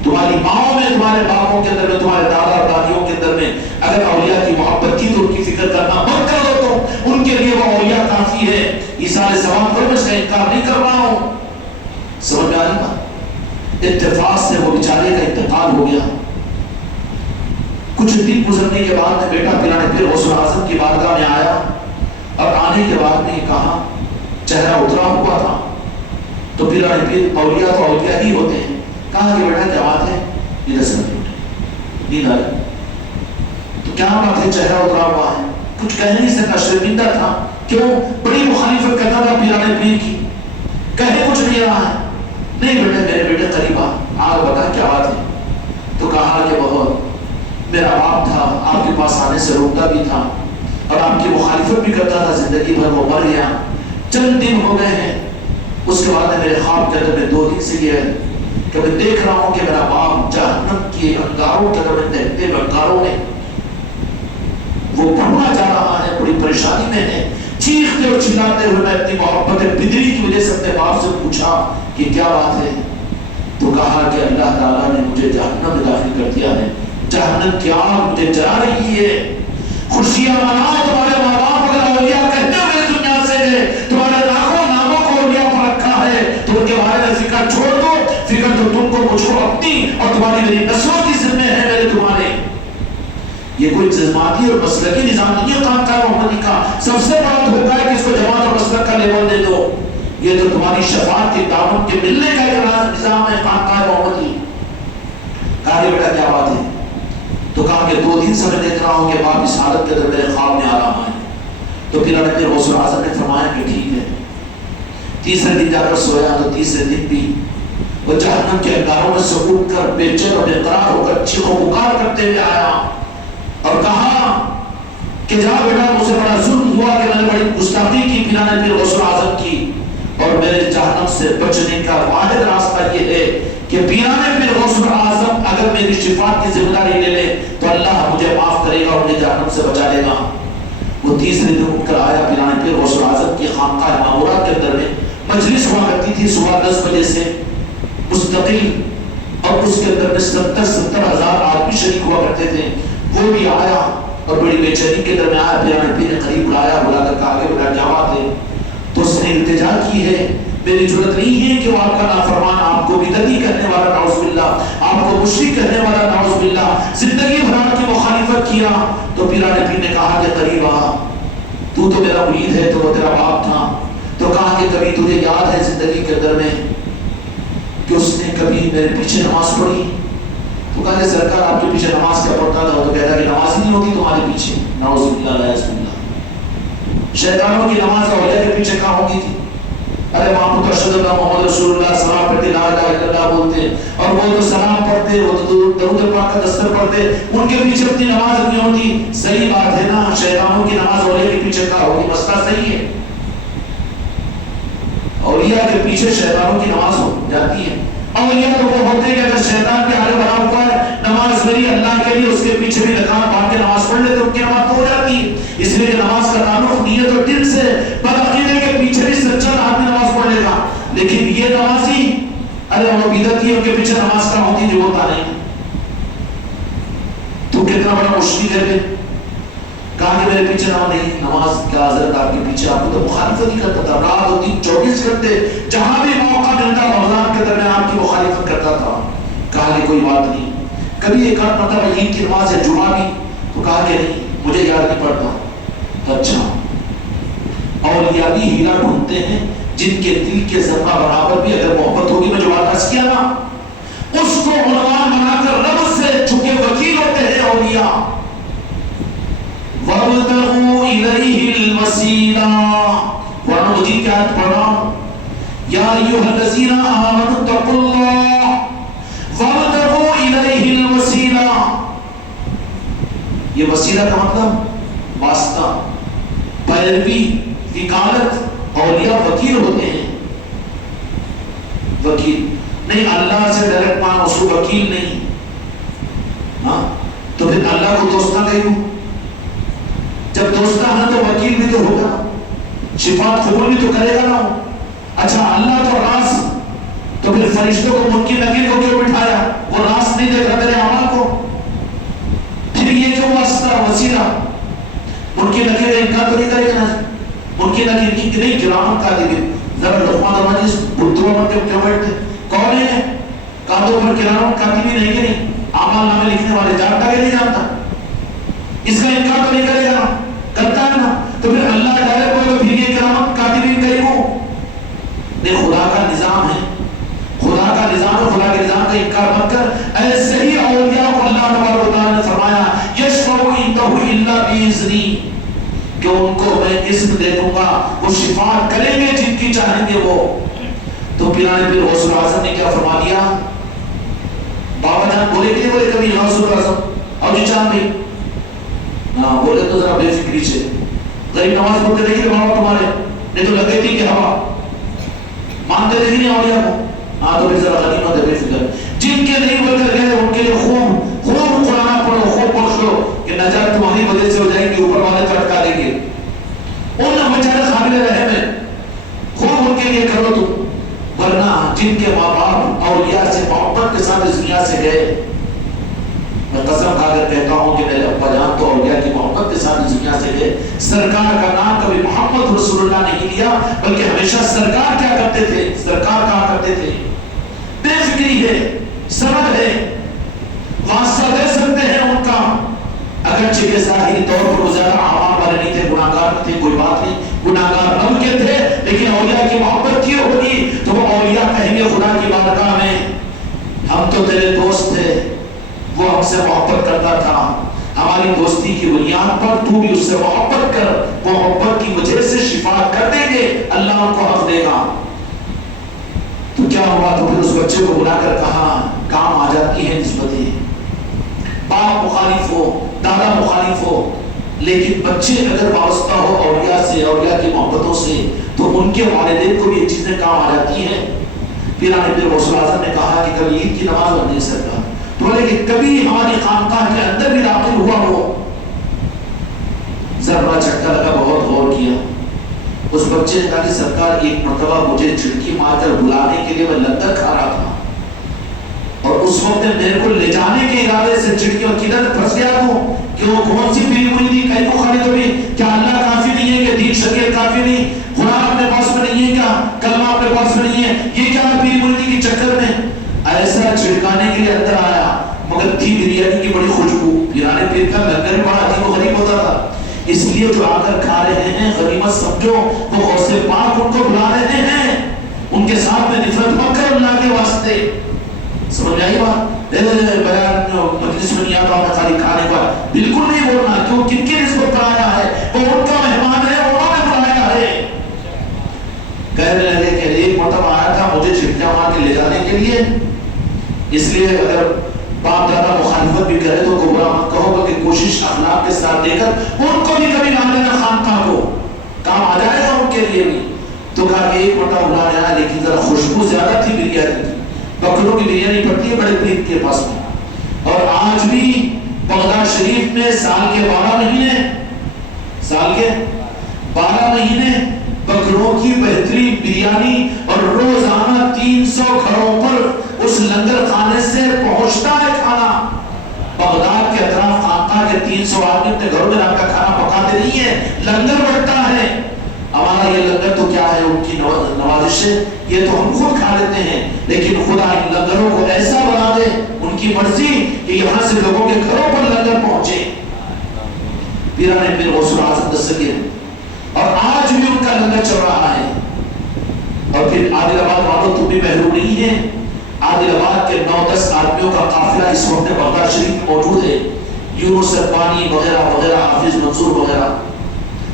تمہاری ماؤں میں، تمہارے باپوں کے اندر میں، تمہارے دادا اور دادیوں کے اندر میں اگر اولیاء کی محبت کی تو ان کی فکر کرنا مت کر دو. تو ان کے لیے وہ اولیاء کافی ہے. ایثار ثواب کرو، میں اس کا انکار نہیں کر رہا ہوں. سمجھ میں آ رہی بات؟ اتفاق سے وہ بیچارے کا انتقال ہو گیا. کچھ دن گزرنے کے بعد میں بیٹا پیرانے پیر غوث اعظم کی بارگاہ میں آیا اور آنے کے بعد میں کہا، چہرہ اترا ہوا تھا. تو پیرانے پیر اولیاء تو اولیاء ہی ہوتے ہیں. کہا کہ بیٹا کیا بات ہے؟ ادھر سے نیند آ رہی. تو کیا بات ہے؟ چہرہ اترا ہوا ہے. کچھ کہہ نہیں سکا، شرمندہ تھا. کیوں؟ بڑی مخالفت کرتا تھا پیرانے پیر کی. کہے کچھ نہیں رہا ہے. نہیں بیٹے، میرے بیٹے قریب آگ بتا کیا بات ہے. تو کہا کہ بہت میرا باپ تھا، آپ کے پاس آنے سے روکتا بھی تھا اور آپ کی مخالفت بھی کرتا تھا. زندگی بھر وہ مر گیا. چند دن ہو گئے ہیں. اس کے بعد میرے خواب کے اندر میں 2 دن سے یہ ہے کہ میں دیکھ رہا ہوں کہ میرا باپ جہنم کے انگاروں کے اندر میں دہتے ہوئے انگاروں میں وہ بھولا جا رہا ہے، بڑی پریشانی میں ہے، چیختے اور چلاتے ہوئے میں اپنی محبت بدری کی وجہ سے اپنے باپ سے پوچھا کہ کیا بات ہے؟ تو کہا کہ اللہ تعالیٰ نے مجھے جہنم میں داخل کر دیا ہے، جہنم کی آگ مجھے جلا رہی ہے، خوشیاں مناؤ، تمہارے ماں باپ اگر اولیاء کہتے ہوئے دنیا سے گئے، تمہارے لاکھوں ناموں کو اولیاء پر رکھا ہے، تو ان کے بارے میں فکر چھوڑ دو، فکر تو تم کو مجھ کو اپنی اور تمہاری میری نسلوں کی ذمہ ہے میرے تمہارے۔ یہ کوئی جذباتی اور مسلکی نظام نہیں ہے خانقاہ محمدی کا، سب سے بڑا دھوکہ ہے کہ اس کو جماعت اور مسلک کا لیبل دے دو، یہ تو تمہاری شفاعت کے دامن کے ملنے کا ایک نظام ہے خانقاہ محمدی۔ کہا کہ بیٹا کیا بات ہے؟ تو کہا کہ 2 دن سے میں دیکھ رہا ہوں کہ باپ اس حالت کے اندر میرے خواب میں آ رہا ہے۔ تو پھر اپنے غوث اعظم نے فرمایا کہ ٹھیک ہے۔ تیسرے دن جا کر سویا تو تیسرے دن بھی وہ جہنم کے انگاروں میں سے اٹھ کر بے چین اور بے قرار ہو کر چیخ و پکار کرتے ہوئے آیا اور کہا کہ جا بیٹا مجھ سے بڑا ظلم ہوا کہ میں نے بڑی گستاخی کی، بنا نے پھر غوث اعظم کی، اور میرے جہنم سے بچنے کا واحد راستہ یہ ہے کہ پیرانے پھر غوث اعظم اگر میری شفاعت کی ذمہ داری لے لے تو اللہ مجھے معاف کرے گا اور مجھے جہنم سے بچا لے گا۔ وہ تیسرے دن اٹھ کر آیا، پیرانے پھر غوث اعظم کی خانقاہ مامورات کے اندر میں مجلس ہوا کرتی تھی صبح 10 بجے سے مستقل، اور اس کے اندر میں 70 ہزار آدمی شریک ہوا کرتے تھے۔ وہ بھی آیا اور بڑی بے چینی کے درمیان آیا، پیرانے پھر نے قریب بلایا، بلا کر کہا کہ بیٹا کیا بات ہے؟ تو اس نے التجا کی ہے، میری ضرورت نہیں ہے کہ وہ آپ کا نافرمان، آپ کو بدعتی کہنے والا نعوذ باللہ، آپ کو مشرک کہنے والا نعوذ باللہ، زندگی بھر آپ کی مخالفت کیا۔ تو پیرانے پھر نے کہا کہ قریب آ، تو میرا مرید ہے، تو وہ تیرا باپ تھا۔ تو کہا کہ کبھی تجھے یاد ہے زندگی کے اندر میں کہ اس نے کبھی میرے پیچھے نماز پڑھی؟ تو کہا کہ سرکار آپ کے پیچھے نماز کیا پڑھتا تھا؟ تو کہتا کہ نماز ہی نہیں ہوتی تمہارے پیچھے، نعوذ باللہ لا یسم اللہ، شیطانوں کی نماز اولیاء کے پیچھے کہاں ہوگی تھی؟ ارے وہاں پر اشہد اللہ محمد رسول اللہ سلام پڑھتے، لا الہ الا اللہ بولتے، اور وہ تو سلام پڑھتے، وہ تو درود پاک کا دستر پڑھتے، ان کے پیچھے اپنی نماز نہیں ہوتی۔ صحیح بات ہے نا، شیطانوں کی نماز اولیاء کے پیچھے کہاں ہوگی؟ مسئلہ صحیح ہے، اولیاء کے پیچھے شیطانوں کی نماز ہو جاتی ہے۔ اولیاء تو وہ ہوتے ہیں کہ اگر شیطان کے آلے بنا ہوا ہے، نماز میری اللہ کے لیے، اس کے پیچھے بھی لگام باندھ کے نماز پڑھ لیتے، ان کی نماز تو ہو جاتی ہے۔ اس لیے کہ نماز کا تعلق نیت اور دل سے، بدعقیدے کے پیچھے بھی سچا آدمی نماز پڑھ لے گا، لیکن یہ نمازی ارے وہ بدعتی، ان کے پیچھے نماز کا ہوتی جو ہوتا نہیں، تو کتنا بڑا مشکل ہے۔ کہا کہ میرے پیچھے نماز نہیں، نماز کیا حضرت آپ کے پیچھے، آپ کو تو مخالفت ہی کرتا تھا، رات ہوتی 24 گھنٹے جہاں بھی موقع ملتا رمضان کے درمیان آپ کی مخالفت کرتا تھا۔ کہا کہ کوئی بات نہیں، کبھی ایک آدھ مرتبہ عید کی نماز ہے، جمعہ بھی؟ تو کہا کہ نہیں مجھے یاد نہیں پڑتا۔ اچھا، اولیاء بھی ہیرا ڈھونڈتے ہیں جن کے دل کے ذرہ برابر بھی اگر محبت ہوگی، میں جو بات عرض کیا نا، اس کو عنوان بنا کر رب سے چونکہ وکیل ہوتے ہیں اولیاء۔ وَابْتَغُوا إِلَيْهِ الْوَسِيلَةَ، قرآن مجید کی آیت پڑھ رہا ہوں، یا ایھا الذین آمنوا اتقوا اللہ وَابْتَغُوا إِلَيْهِ الْوَسِيلَةَ۔ یہ وسیلہ کا مطلب واسطہ، پیروی، وکالت۔ اولیاء وکیل ہوتے ہیں، وکیل نہیں، اللہ سے ڈائریکٹ مان اصول وکیل نہیں۔ ہاں تو پھر اللہ کو دوستہ کہوں، جب دوستہ ہے تو وکیل بھی تو ہوگا، شفاعت قبول بھی تو کرے گا نا۔ اچھا اللہ تو راز، تو پھر فرشتوں کو منکر نکیر کو کیوں بٹھایا؟ وہ راز نہیں دیکھ رہا تیرے اعمال کو، پھر یہ کیوں واسطہ وسیلہ؟ منکر نکیر کا انکار تو نہیں کرے گا نا، منکر نکیر نہیں، کرام کاتبین، ذرا لقمان رمانی بدھوا بن کے کیوں بیٹھتے؟ کون ہے؟ کاتبوں پر کرام کاتبین نہیں کہ نہیں، اعمال نامے لکھنے والے، جانتا کہ نہیں جانتا؟ اس کا انکار تو نہیں کرے گا نا، کرتا ہے نا، تو پھر اللہ ڈائریکٹ کوئی تو پھر یہ کرامت کاتبین کہیں ہو؟ نہیں، خدا کا نظام ہے، خدا کا نظام ہے، خدا کے نظام کا انکار مت کر۔ ایسے ہی اولیاء کو اللہ تبارک و تعالیٰ نے فرمایا یشفعوا عنده الا باذنی، کہ ان کو میں اذن دے دوں گا، وہ شفاعت کریں گے جن کی چاہیں گے وہ۔ تو پیرانے پھر غوث اعظم نے کیا فرما دیا؟ بابا جان بولے کہ نہیں بولے کبھی غوث اعظم اور جی چاند بھی؟ ہاں بولے تو ذرا بے فکری سے، غریب نماز پڑھتے نہیں کہ بابا تمہارے، نہیں تو لگے تھی کہ ہوا مانتے تھے نہیں اولیاء کو؟ ہاں تو پھر ذرا غنیمت ہے، بے فکر۔ جن کے نہیں بول کر گئے ان کے لیے خوب خوب قرآن پڑھو، خوب پڑھ لو کہ نجات تمہاری وجہ سے ہو جائے گی، اوپر قابل رحم ہے، خوب ان کے لیے کرو تم، ورنہ جن کے ماں باپ اولیاء سے محبت کے ساتھ اس دنیا سے گئے، میں قسم کھا کر کہتا ہوں کہ میرے ابا جان تو اولیاء کی محبت کے ساتھ اس دنیا سے گئے، سرکار کا نام کبھی محمد رسول اللہ نہیں لیا، بلکہ ہمیشہ سرکار کیا کرتے تھے، سرکار کہا کرتے تھے۔ بے فکری ہے، سمجھ ہے، واسطہ دے سکتے ہیں ان کا، اگرچہ کہ ظاہری طور پر وہ زیادہ عوام والے نہیں تھے، گناہگار تھے، کوئی بات نہیں، گناہگار بن کے تھے، لیکن اولیاء کی محبت کی ہوگی تو وہ اولیاء کہیں گے خدا کی بارگاہ میں ہم تو تیرے دوست تھے، وہ ہم سے محبت کرتا تھا، ہماری دوستی کی بنیاد پر تو بھی اس سے محبت کر، وہ محبت کی وجہ سے شفاعت کر دیں گے، اللہ ان کو حق دے گا۔ تو کیا ہوا؟ تو پھر اس بچے کو بلا کر کہا، کام آ جاتی ہے نسبتیں، باپ مخالف ہو، دادا مخالف ہو، لیکن بچے اگر وابستہ ہو اولیاء سے، اولیاء کی محبتوں سے، تو ان کے والدین کو بھی یہ چیزیں کام آ جاتی ہیں۔ پیرانے پیر غوث اعظم نے کہا کہ کبھی عید کی نماز پڑھ نہیں سکتا، تو بولے کہ کبھی ہماری خانقاہ کے اندر بھی داخل ہوا ہو، ذرا جھٹکا لگا، بہت غور کیا۔ اس بچے نے کہا کہ سرکار ایک مرتبہ مجھے چڑکی مار کر بلانے کے لیے میں لنگر کھا رہا تھا، اور اس وقت میرے کو لے جانے کے ارادے سے چڑکیوں کدھر پھنس گیا تو کہ وہ کون سی پیر مریدی کہیں کو خالی تو بھی کیا اللہ کافی نہیں ہے، کہ دین شریعت کافی نہیں، قرآن اپنے پاس میں نہیں ہے، کیا کلمہ اپنے پاس میں نہیں ہے، یہ کیا پیر مریدی کے چکر میں ایسا چھڑکانے کے لیے اندر آیا، مگر تھی بریانی کی بڑی خوشبو۔ پیرانے پیر کا لنگر بھی بڑا عجیب و غریب ہوتا تھا، اس لیے جو آ کر کھا رہے ہیں غنیمت سمجھو، وہ غوث پاک ان کو بلا رہے ہیں، ان کے ساتھ میں نفرت مت کر اللہ کے واسطے۔ سمجھ آئی بات؟ بیان مجلس میں نہیں آتا ہوں خالی کھانے کا، بالکل نہیں بولنا، کیوں کن کی نسبت پر آیا ہے، وہ ان کا مہمان ہے، انہوں نے بلایا ہے۔ کہنے لگے کہ ایک مرتبہ آیا تھا مجھے چھٹکیاں مار کے لے جانے کے لیے، اس لیے اگر باپ دادا مخالفت بھی کرے تو گمراہ مت کہو، بلکہ کوشش اخلاق کے ساتھ دے کر ان کو بھی کبھی نہ لینا، خانقاہ کو کام آ جائے گا ان کے لیے بھی۔ تو کہا کہ ایک مرتبہ بلا جانا، لیکن ذرا خوشبو زیادہ تھی بریانی کی، بکروں کی بریانی پڑتی ہے بڑے پیر کے پاس میں، اور آج بھی بغداد شریف میں سال کے 12 مہینے بکروں کی بہترین بریانی، اور روزانہ 300 گھروں پر اس لنگر خانے سے پہنچتا ہے کھانا۔ بغداد کے اطراف خانقاہ کے 300 آدمی اپنے گھروں میں رات کا کھانا پکاتے نہیں ہے، لنگر بڑھتا ہے۔ ہمارا یہ لنگر تو کیا ہے، ان کی نوازش ہے، یہ تو ہم خود کھا لیتے ہیں، لیکن خدا ان لنگروں کو ایسا بنا دے، ان کی مرضی کہ یہاں سے لوگوں کے گھروں پر لنگر پہنچے۔ پیرانے پیر غوث اعظم دستگیر، اور آج بھی ان کا لنگر چل رہا ہے۔ اور پھر عادل آباد والوں تم بھی محروم نہیں ہے، عادل آباد کے 9-10 آدمیوں کا قافلہ اس وقت بغداد شریف میں موجود ہے، یونس ربانی وغیرہ وغیرہ، حافظ منصور وغیرہ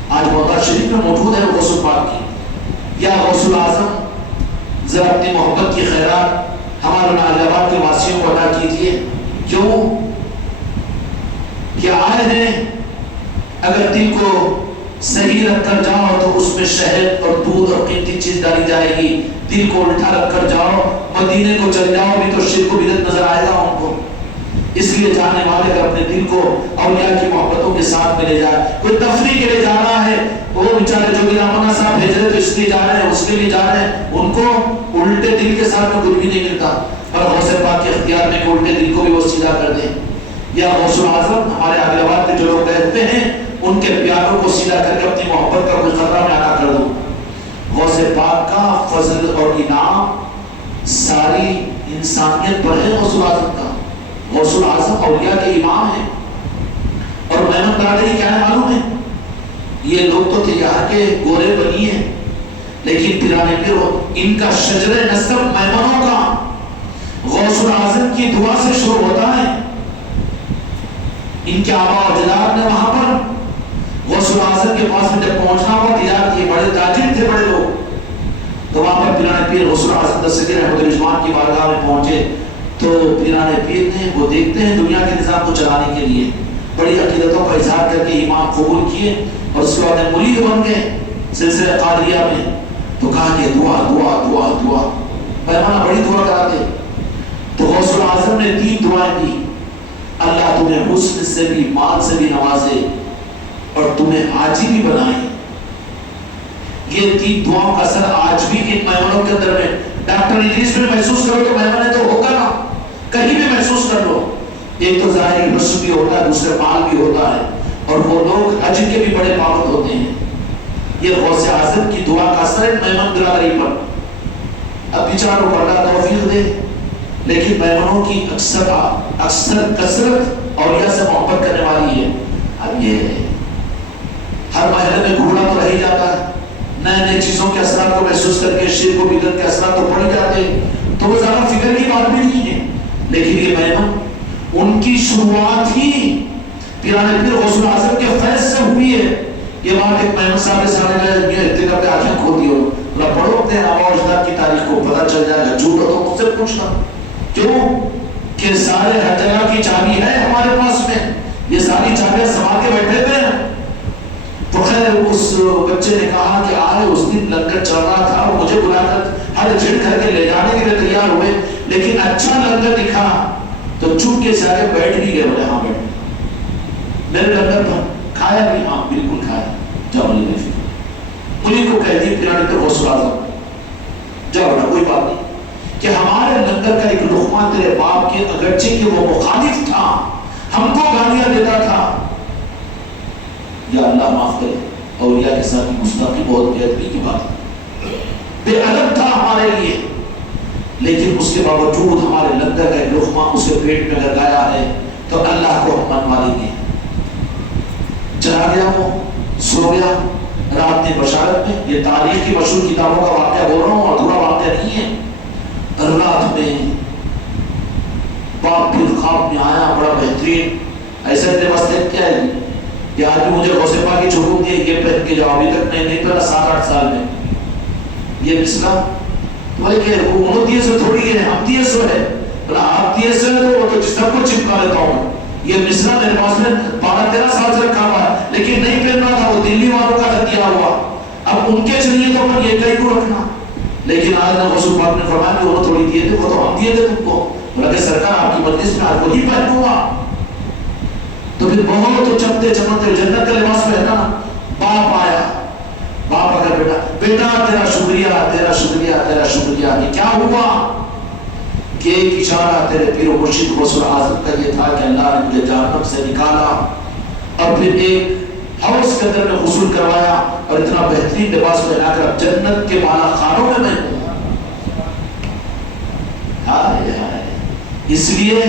آج بغداد شریف میں موجود ہے غوث پاک کی۔ یا غوث اعظم ذرا اپنی محبت کی خیرات ہمارے عادل آباد کے واسیوں کو ادا کیجیے، کیوں کہ آئے ہیں، اگر دل کو صحیح رکھ کر جاؤ تو اس میں شہد اور دودھ اور قیمتی چیز ڈالی جائے گی، دل کو الٹا رکھ کر جاؤ، مدینے کو چل جاؤ بھی تو شرک و بدعت نظر آئے گا ان کو۔ اس لیے جانے والے اگر اپنے دل کو اولیاء کی محبتوں کے ساتھ میں لے جائے، کوئی تفریح کے لیے جا رہا ہے، وہ بیچارے جو بھی رامنا صاحب بھیج رہے تو اس لیے جا رہے ہیں، اس کے لیے جا رہے ہیں، ان کو الٹے دل کے ساتھ میں کچھ بھی نہیں ملتا، پر غوث پاک کے اختیار میں کہ الٹے دل کو بھی وہ سیدھا کر دیں۔ یا غوث اعظم ہمارے عادل آباد کے جو لوگ رہتے ہیں ان کے پیاروں کو سیدھا کر کے اپنی محبت کا کوئی خطرہ میں ادا کر دوں۔ غوث پاک کا فضل اور انعام ساری انسانیت پر ہے۔ غوث اعظم کا، غوث اعظم اولیاء کے امام ہیں، اور محمد برادری کیا ہے معلوم ہے، یہ لوگ تو تھے یہاں کے گورے بنی ہیں، لیکن پیرانے پیر ان کا شجر نسب میمنوں کا غوث اعظم کی دعا سے شروع ہوتا ہے۔ ان کے آبا و اجداد نے وہاں پر غوث اعظم کے پاس میں جب پہنچنا ہوا، تجارت یہ بڑے تاجر تھے بڑے لوگ، تو وہاں پر پیرانے پیر غوث اعظم دستگیر احمد رضوان کی بارگاہ میں پہنچے، تو پیرانے پیر نے وہ دیکھتے ہیں دنیا کے نظام کو چلانے کے لیے بڑی عقیدتوں کا اظہار کر کے ایمان قبول کیے، اور اس کے بعد مرید بن گئے سلسلہ قادریہ میں۔ تو کہا کہ دعا دعا دعا دعا، پیمانہ بڑی دعا کراتے۔ تو غوث اعظم نے 3 دعائیں دی، اللہ تمہیں حسن سے بھی مال سے بھی نوازے اور تمہیں حاجی بھی بنائے۔ یہ تین دعاؤں کا اثر آج بھی ان میمنوں کے اندر میں ڈاکٹر انگلش میں محسوس کرو تو میمن ہے تو ہوگا نا، کہیں بھی محسوس کر لو. ایک تو ظاہری حسن بھی ہوتا ہے، دوسرے مال بھی ہوتا ہے، اور وہ لوگ حج کے بھی بڑے پابند ہوتے ہیں. یہ غوث اعظم کی دعا کا اثر ہے میمن برادری پر. اب بیچاروں کو اللہ توفیق دے، لیکن میمنوں کی اکثر کثرت اولیاء سے محبت کرنے والی ہے. اب یہ ہر محلے میں گھوڑا تو رہ ہی جاتا ہے، نئے نئے چیزوں کے اثرات کو محسوس کر کے شرک و بدعت کے اثرات تو پڑ جاتے ہیں، تو وہ زیادہ فکر کی بات بھی نہیں ہے. لیکن یہ میمن ان کی شروعات ہی پیرانے پیر غوث اعظم کے فیض سے ہوئی ہے. یہ بات ایک میمن صاحب کے سامنے اتنا پہ آنکھیں کھوتی ہو، بولا پڑھو اپنے آبا و اجداد کی تاریخ کو، پتہ چل جائے گا. جھوٹ ہو تو مجھ سے پوچھنا. کیوں کہ سارے ہر جگہ کی چابی ہے ہمارے پاس میں، یہ ساری چابیاں سنبھال کے بیٹھے ہوئے ہیں. تو خیر اس بچے نے کہا کہ آئے اس دن لنگر چل رہا تھا، وہ مجھے بلا کر ہر جھڑ کر کے لے جانے کے لیے تیار ہوئے، لیکن اچھا لنگر دکھا تو چپ کے سے آگے بیٹھ بھی گئے. بولے ہاں بیٹھ، میرے لنگر پر کھایا بھی؟ ہاں بالکل کھایا. جاؤ مجھے نہیں فکر. انہیں کو کہہ دی پیرانے پہ غوث اعظم جاؤ بیٹا کوئی بات نہیں کہ ہمارے لنگر کا ایک لقمہ تیرے باپ کے اگرچہ کہ وہ مخالف تھا، ہم کو گالیاں دیتا تھا، یا اللہ معاف کرے اولیاء کے ساتھ گستاخی بہت بے ادبی کی بات ہے، بے ادب تھا ہمارے لیے، لیکن اس کے باوجود ہمارے لنگر کا ایک لقمہ اسے پیٹ میں اگر گایا ہے تو اللہ کو ہم منوا لیں گے. چلا گیا وہ، سو گیا. رات نے بشارت میں، یہ تاریخ کی مشہور کتابوں کا واقعہ بول رہا ہوں، ادھورا واقعہ نہیں ہے. رات میں باپ پھر خواب میں آیا بڑا بہترین، ایسا واسطے کیا ہے کہ آدمی مجھے غوث پاک کی حکم دیے یہ پہن کے جاؤ، ابھی تک نہیں پہنا 7-8 سال میں. یہ مسئلہ بولے کہ انہوں دیے سے تھوڑی ہے، ہم دیے سو ہے. بولا آپ دیے سے تو وہ تو جس طرح کو چپکا لیتا ہوں. یہ مسئلہ میرے پاس میں 12-13 سال سے رکھا ہوا ہے، لیکن نہیں پہننا تھا، وہ دلی والوں کا دیا ہوا. اب ان کے چلیے تو اپن یہ کہیں کو رکھنا. لیکن آج نہ غوث پاک نے فرمایا کہ وہ تھوڑی دیے تھے، وہ تو ہم دیے تھے تم کو. بولا کہ سرکار آپ کی مجلس میں آج وہی پہنوں گا. تو پھر بہت چمتے چمتے جنت کا لباس پہنا. باپ آیا، باپ اگر بیٹا تیرا شکریہ تیرا شکریہ تیرا شکریہ. کہ کیا ہوا؟ کہ ایک اشارہ تیرے پیر و مرشد غوث اعظم کا یہ تھا کہ اللہ نے مجھے جہنم سے نکالا اور پھر ایک حوض کے اندر میں غسل کروایا اور اتنا بہترین لباس پہنا کر جنت کے بالا خانوں میں ہوں. اس لیے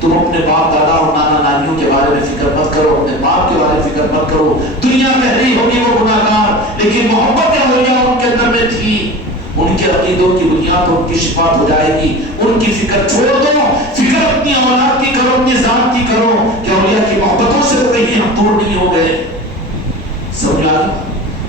تم اپنے باپ دادا اور نانا نانیوں کے بارے میں فکر مت کرو، اپنے باپ کے بارے میں فکر مت کرو. دنیا میں نہیں ہوگی وہ گناہگار، لیکن محبت اولیاء ان کے اندر میں تھی. ان کے عقیدوں کی بنیاد پر ان کی شفاعت ہو جائے گی. ان کی فکر چھوڑ دو، فکر اپنی اولاد کی کرو، اپنی ذات کی کرو کہ اولیاء کی محبتوں سے تو کہیں ہم دور نہیں ہو گئے. سمجھ آ گئی؟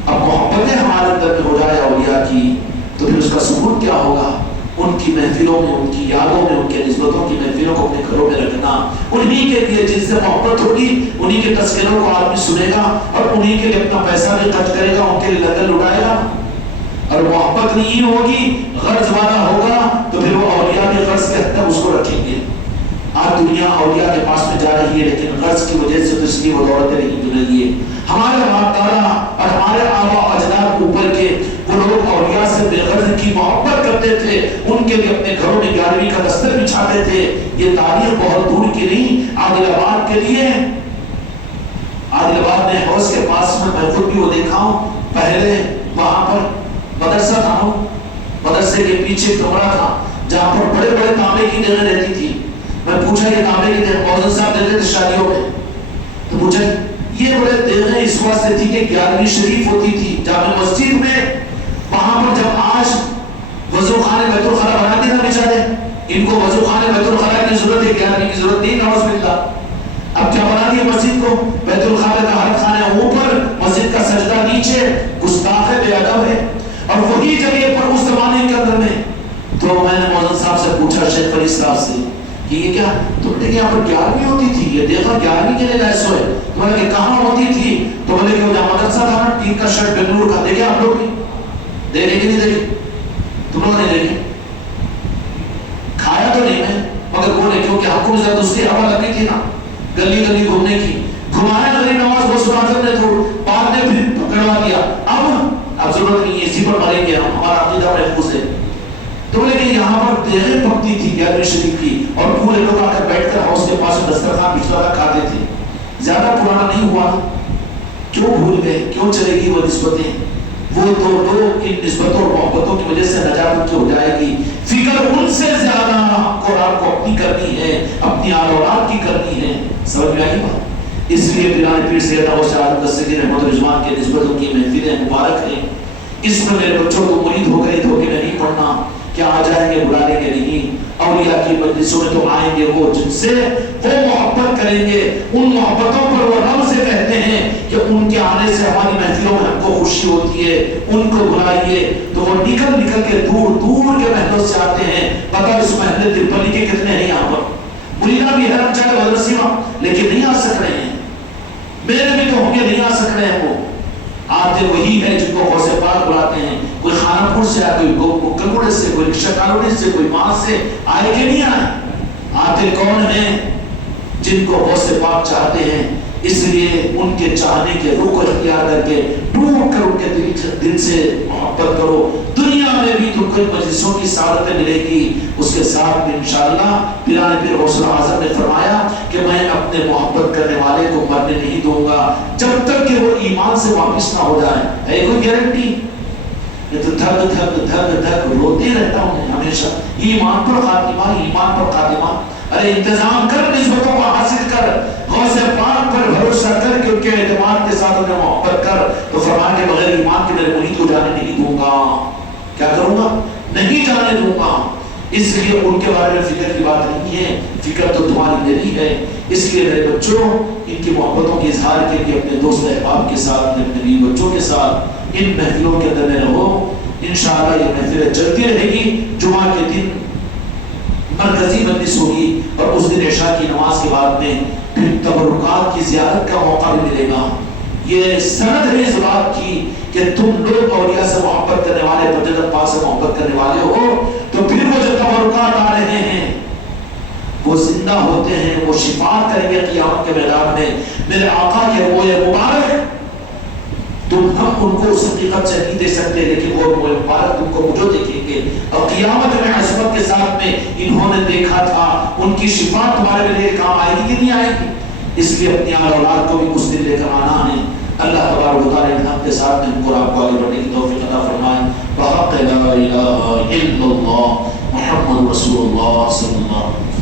اب محبتیں ہمارے اندر میں ہو جائے اولیاء کی تو پھر اس کا ثبوت کیا ہوگا؟ ان کی محفلوں میں، ان کی یادوں میں، ان کے نسبتوں کی محفلوں کو اپنے گھروں میں رکھنا. انہی کے لیے جن سے محبت ہوگی انہی کے تذکروں کو آدمی سنے گا اور انہی کے لیے اپنا پیسہ بھی خرچ کرے گا، ان کے لیے لنگر لٹائے گا. اور محبت نہیں ہوگی، غرض والا ہوگا تو پھر وہ اولیاء کے غرض کے حد تک اس کو رکھیں گے. آج دنیا اولیاء کے پاس میں جا رہی ہے لیکن غرض کی وجہ سے تو اس لیے وہ دولتیں نہیں مل رہی ہے. ہمارے باپ دادا اور ہمارے آبا اجداد اوپر کے وہ لوگ اولیاء سے بے غرض کی محبت کرتے تھے، ان کے لیے اپنے گھروں میں 11ویں کا دستر بچھاتے تھے. یہ تاریخ بہت دور کی نہیں، عادل آباد کے لیے، عادل آباد میں حوض کے پاس میں خود بھی وہ دیکھا ہوں. پہلے وہاں پر مدرسہ تھا، مدرسے کے پیچھے کمرہ تھا جہاں پر بڑے بڑے تانبے کی دیگیں رہتی تھی. میں پوچھا یہ تانبے کی دیگیں مولانا صاحب دیتے تھے شادیوں میں، تو پوچھا یہ بڑے دیگیں اس واسطے تھی کہ 11ویں شریف ہوتی تھی جامع مسجد میں. وہاں پر جب آج وضو خانے بیت الخلا بنا دی نا بیچارے، ان کو وضو خانے بیت الخلا کی ضرورت ہے، 11ویں کی ضرورت نہیں. نعوذ باللہ. اب کیا بنا دیا مسجد کو؟ بیت الخلا کا ہر خانہ اوپر، مسجد کا سجدہ نیچے. گستاخ ہے، بے ادب ہے. اور وہی جگہ پر اس زمانے کے اندر میں تو میں نے مولانا صاحب سے پوچھا، شیخ فرید صاحب سے، کہ یہ کیا تو بولے کہ یہاں پر 11ویں ہوتی تھی، یہ دیکھا 11ویں کے لیے ایسا ہے. تو بولے کہ کہاں ہوتی تھی؟ تو بولے کہ وہ جہاں مدرسہ تھا نا، ٹین کا شرٹ بنگلور کا، دیکھے آپ لوگ بھی دیکھے کہ نہیں دیکھے؟ تم لوگوں نے دیکھے؟ کھایا تو نہیں میں، مگر بولے کیونکہ ہم کو زیادہ دوسری ہوا لگی تھی نا گلی گلی گھومنے کی. گھمایا غریب نواز غوث اعظم نے تو بعد میں پھر پکڑوا دیا. اب اب ضرورت نہیں اسی پر مریں گے ہم، ہمارا عقیدہ محفوظ ہے. تو بولے کہ یہاں پر دیغیں پکتی تھی 11ویں شریف کی اور پورے لوگ آ کر بیٹھ کر ہاؤس کے پاس دسترخوان بچھا کر کھاتے تھے. زیادہ پرانا نہیں ہوا، کیوں بھول گئے؟ کیوں چلے گی وہ نسبتیں؟ وہ تو لوگ ان نسبتوں اور محبتوں کی وجہ سے نجات ہو جائے گی. فکر ان سے زیادہ قرآن کو اپنی کرنی ہے، اپنی آل اولاد کی کرنی ہے. سمجھ میں آئی بات؟ اس لیے پیران پیر سید غوث عالم دستگیر احمد رضوان کے نسبتوں کی محفلیں مبارک ہیں. اس میں میرے بچوں کو مرید ہو کر دھوکے میں نہیں پڑھنا کہ آ جائیں گے بلا لیں گے نہیں. اولیاء کی مجلسوں میں تو آئیں گے وہ جن سے وہ محبت کریں گے، ان محبتوں پر وہ رب سے کہتے ہیں کہ ان کے آنے سے ہماری محفلوں میں ہم کو خوشی ہوتی ہے، ان کو بلائیے. تو وہ نکل نکل کے دور دور کے محلوں سے آتے ہیں. پتہ اس محلے ترپلی کے کتنے ہیں یہاں پر. مریدہ بھی ہے چاہے مدرسی میں، لیکن نہیں آ سک رہے ہیں. میرے بھی تو ہوں گے نہیں آ سک رہے ہیں. وہ آتے وہی ہے جن کو غوث پاک بلاتے ہیں. کوئی خانہ پور سے آئے، کوئی کلکوڑے سے، کوئی رکشہ کالونی سے، کوئی ماں سے آئے کہ نہیں آئے. آتے کون ہیں؟ جن کو غوث پاک چاہتے ہیں. اس لیے ان کے چاہنے کے رخ کو اختیار کر کے ڈوب کر ان کے دل سے محبت کرو. دنیا میں بھی تم کو مجلسوں کی سعادت ملے گی، اس کے ساتھ میں انشاءاللہ پیران پیر غوث اعظم نے فرمایا کہ میں اپنے محبت کرنے والے کو مرنے نہیں دوں گا جب تک کہ وہ ایمان سے واپس نہ ہو جائے. ہے کوئی گارنٹی؟ یہ تو دھک دھک دھک دھک روتے رہتا ہوں ہمیشہ. ایمان پر خاتمہ، ایمان پر خاتمہ. ارے انتظام کر، نسبتوں کو حاصل کر، غوث پاک پر بھروسہ کر کے ان کے اعتماد کے ساتھ انہیں محبت کر. تو فرمان کے بغیر ایمان کے میرے مرید کو جانے نہیں دوں گا. کیا کروں گا؟ نہیں جانے دوں گا. اس لیے ان کے بارے میں فکر کی بات نہیں ہے، فکر تو تمہاری میری ہے. اس لیے میرے بچوں ان کی محبتوں کے اظہار کے لیے اپنے دوست احباب کے ساتھ، اپنے بیوی بچوں کے ساتھ ان محفلوں کے اندر میں رہو. انشاءاللہ یہ محفلیں چلتی رہے گی. جمعہ کے دن مرکزی مجلس ہوگی اور اس دن عشاء کی نماز کے بعد میں پھر تبرکات کی زیارت کا موقع بھی ملے گا. یہ سند ہے اس بات کی کہ تم لوگ اولیاء سے محبت کرنے والے، پنجتن پاک سے محبت کرنے والے ہو. تو پھر وہ جو تبرکات آ رہے ہیں وہ زندہ ہوتے ہیں، وہ شفاعت کریں گے قیامت کے میدان میں. میرے آقا کے وہ مبارک تم ہم ان کو اس حقیقت سے نہیں دے سکتے، لیکن وہ مبارک تم کو مجھے دیکھیں گے. اور قیامت میں عظمت کے ساتھ میں انہوں نے دیکھا تھا، ان کی شفاعت تمہارے لیے کام آئے گی کہ نہیں آئے گی. اس لیے اپنی اولاد کو بھی اس دن لے کر آنا ہے. اللہ تبارک و تعالی ان کے ساتھ میں ہم کو آپ کو آگے بڑھنے کی توفیق عطا فرمائے. بحق لا الہ الا اللہ محمد رسول اللہ صلی اللہ علیہ وسلم.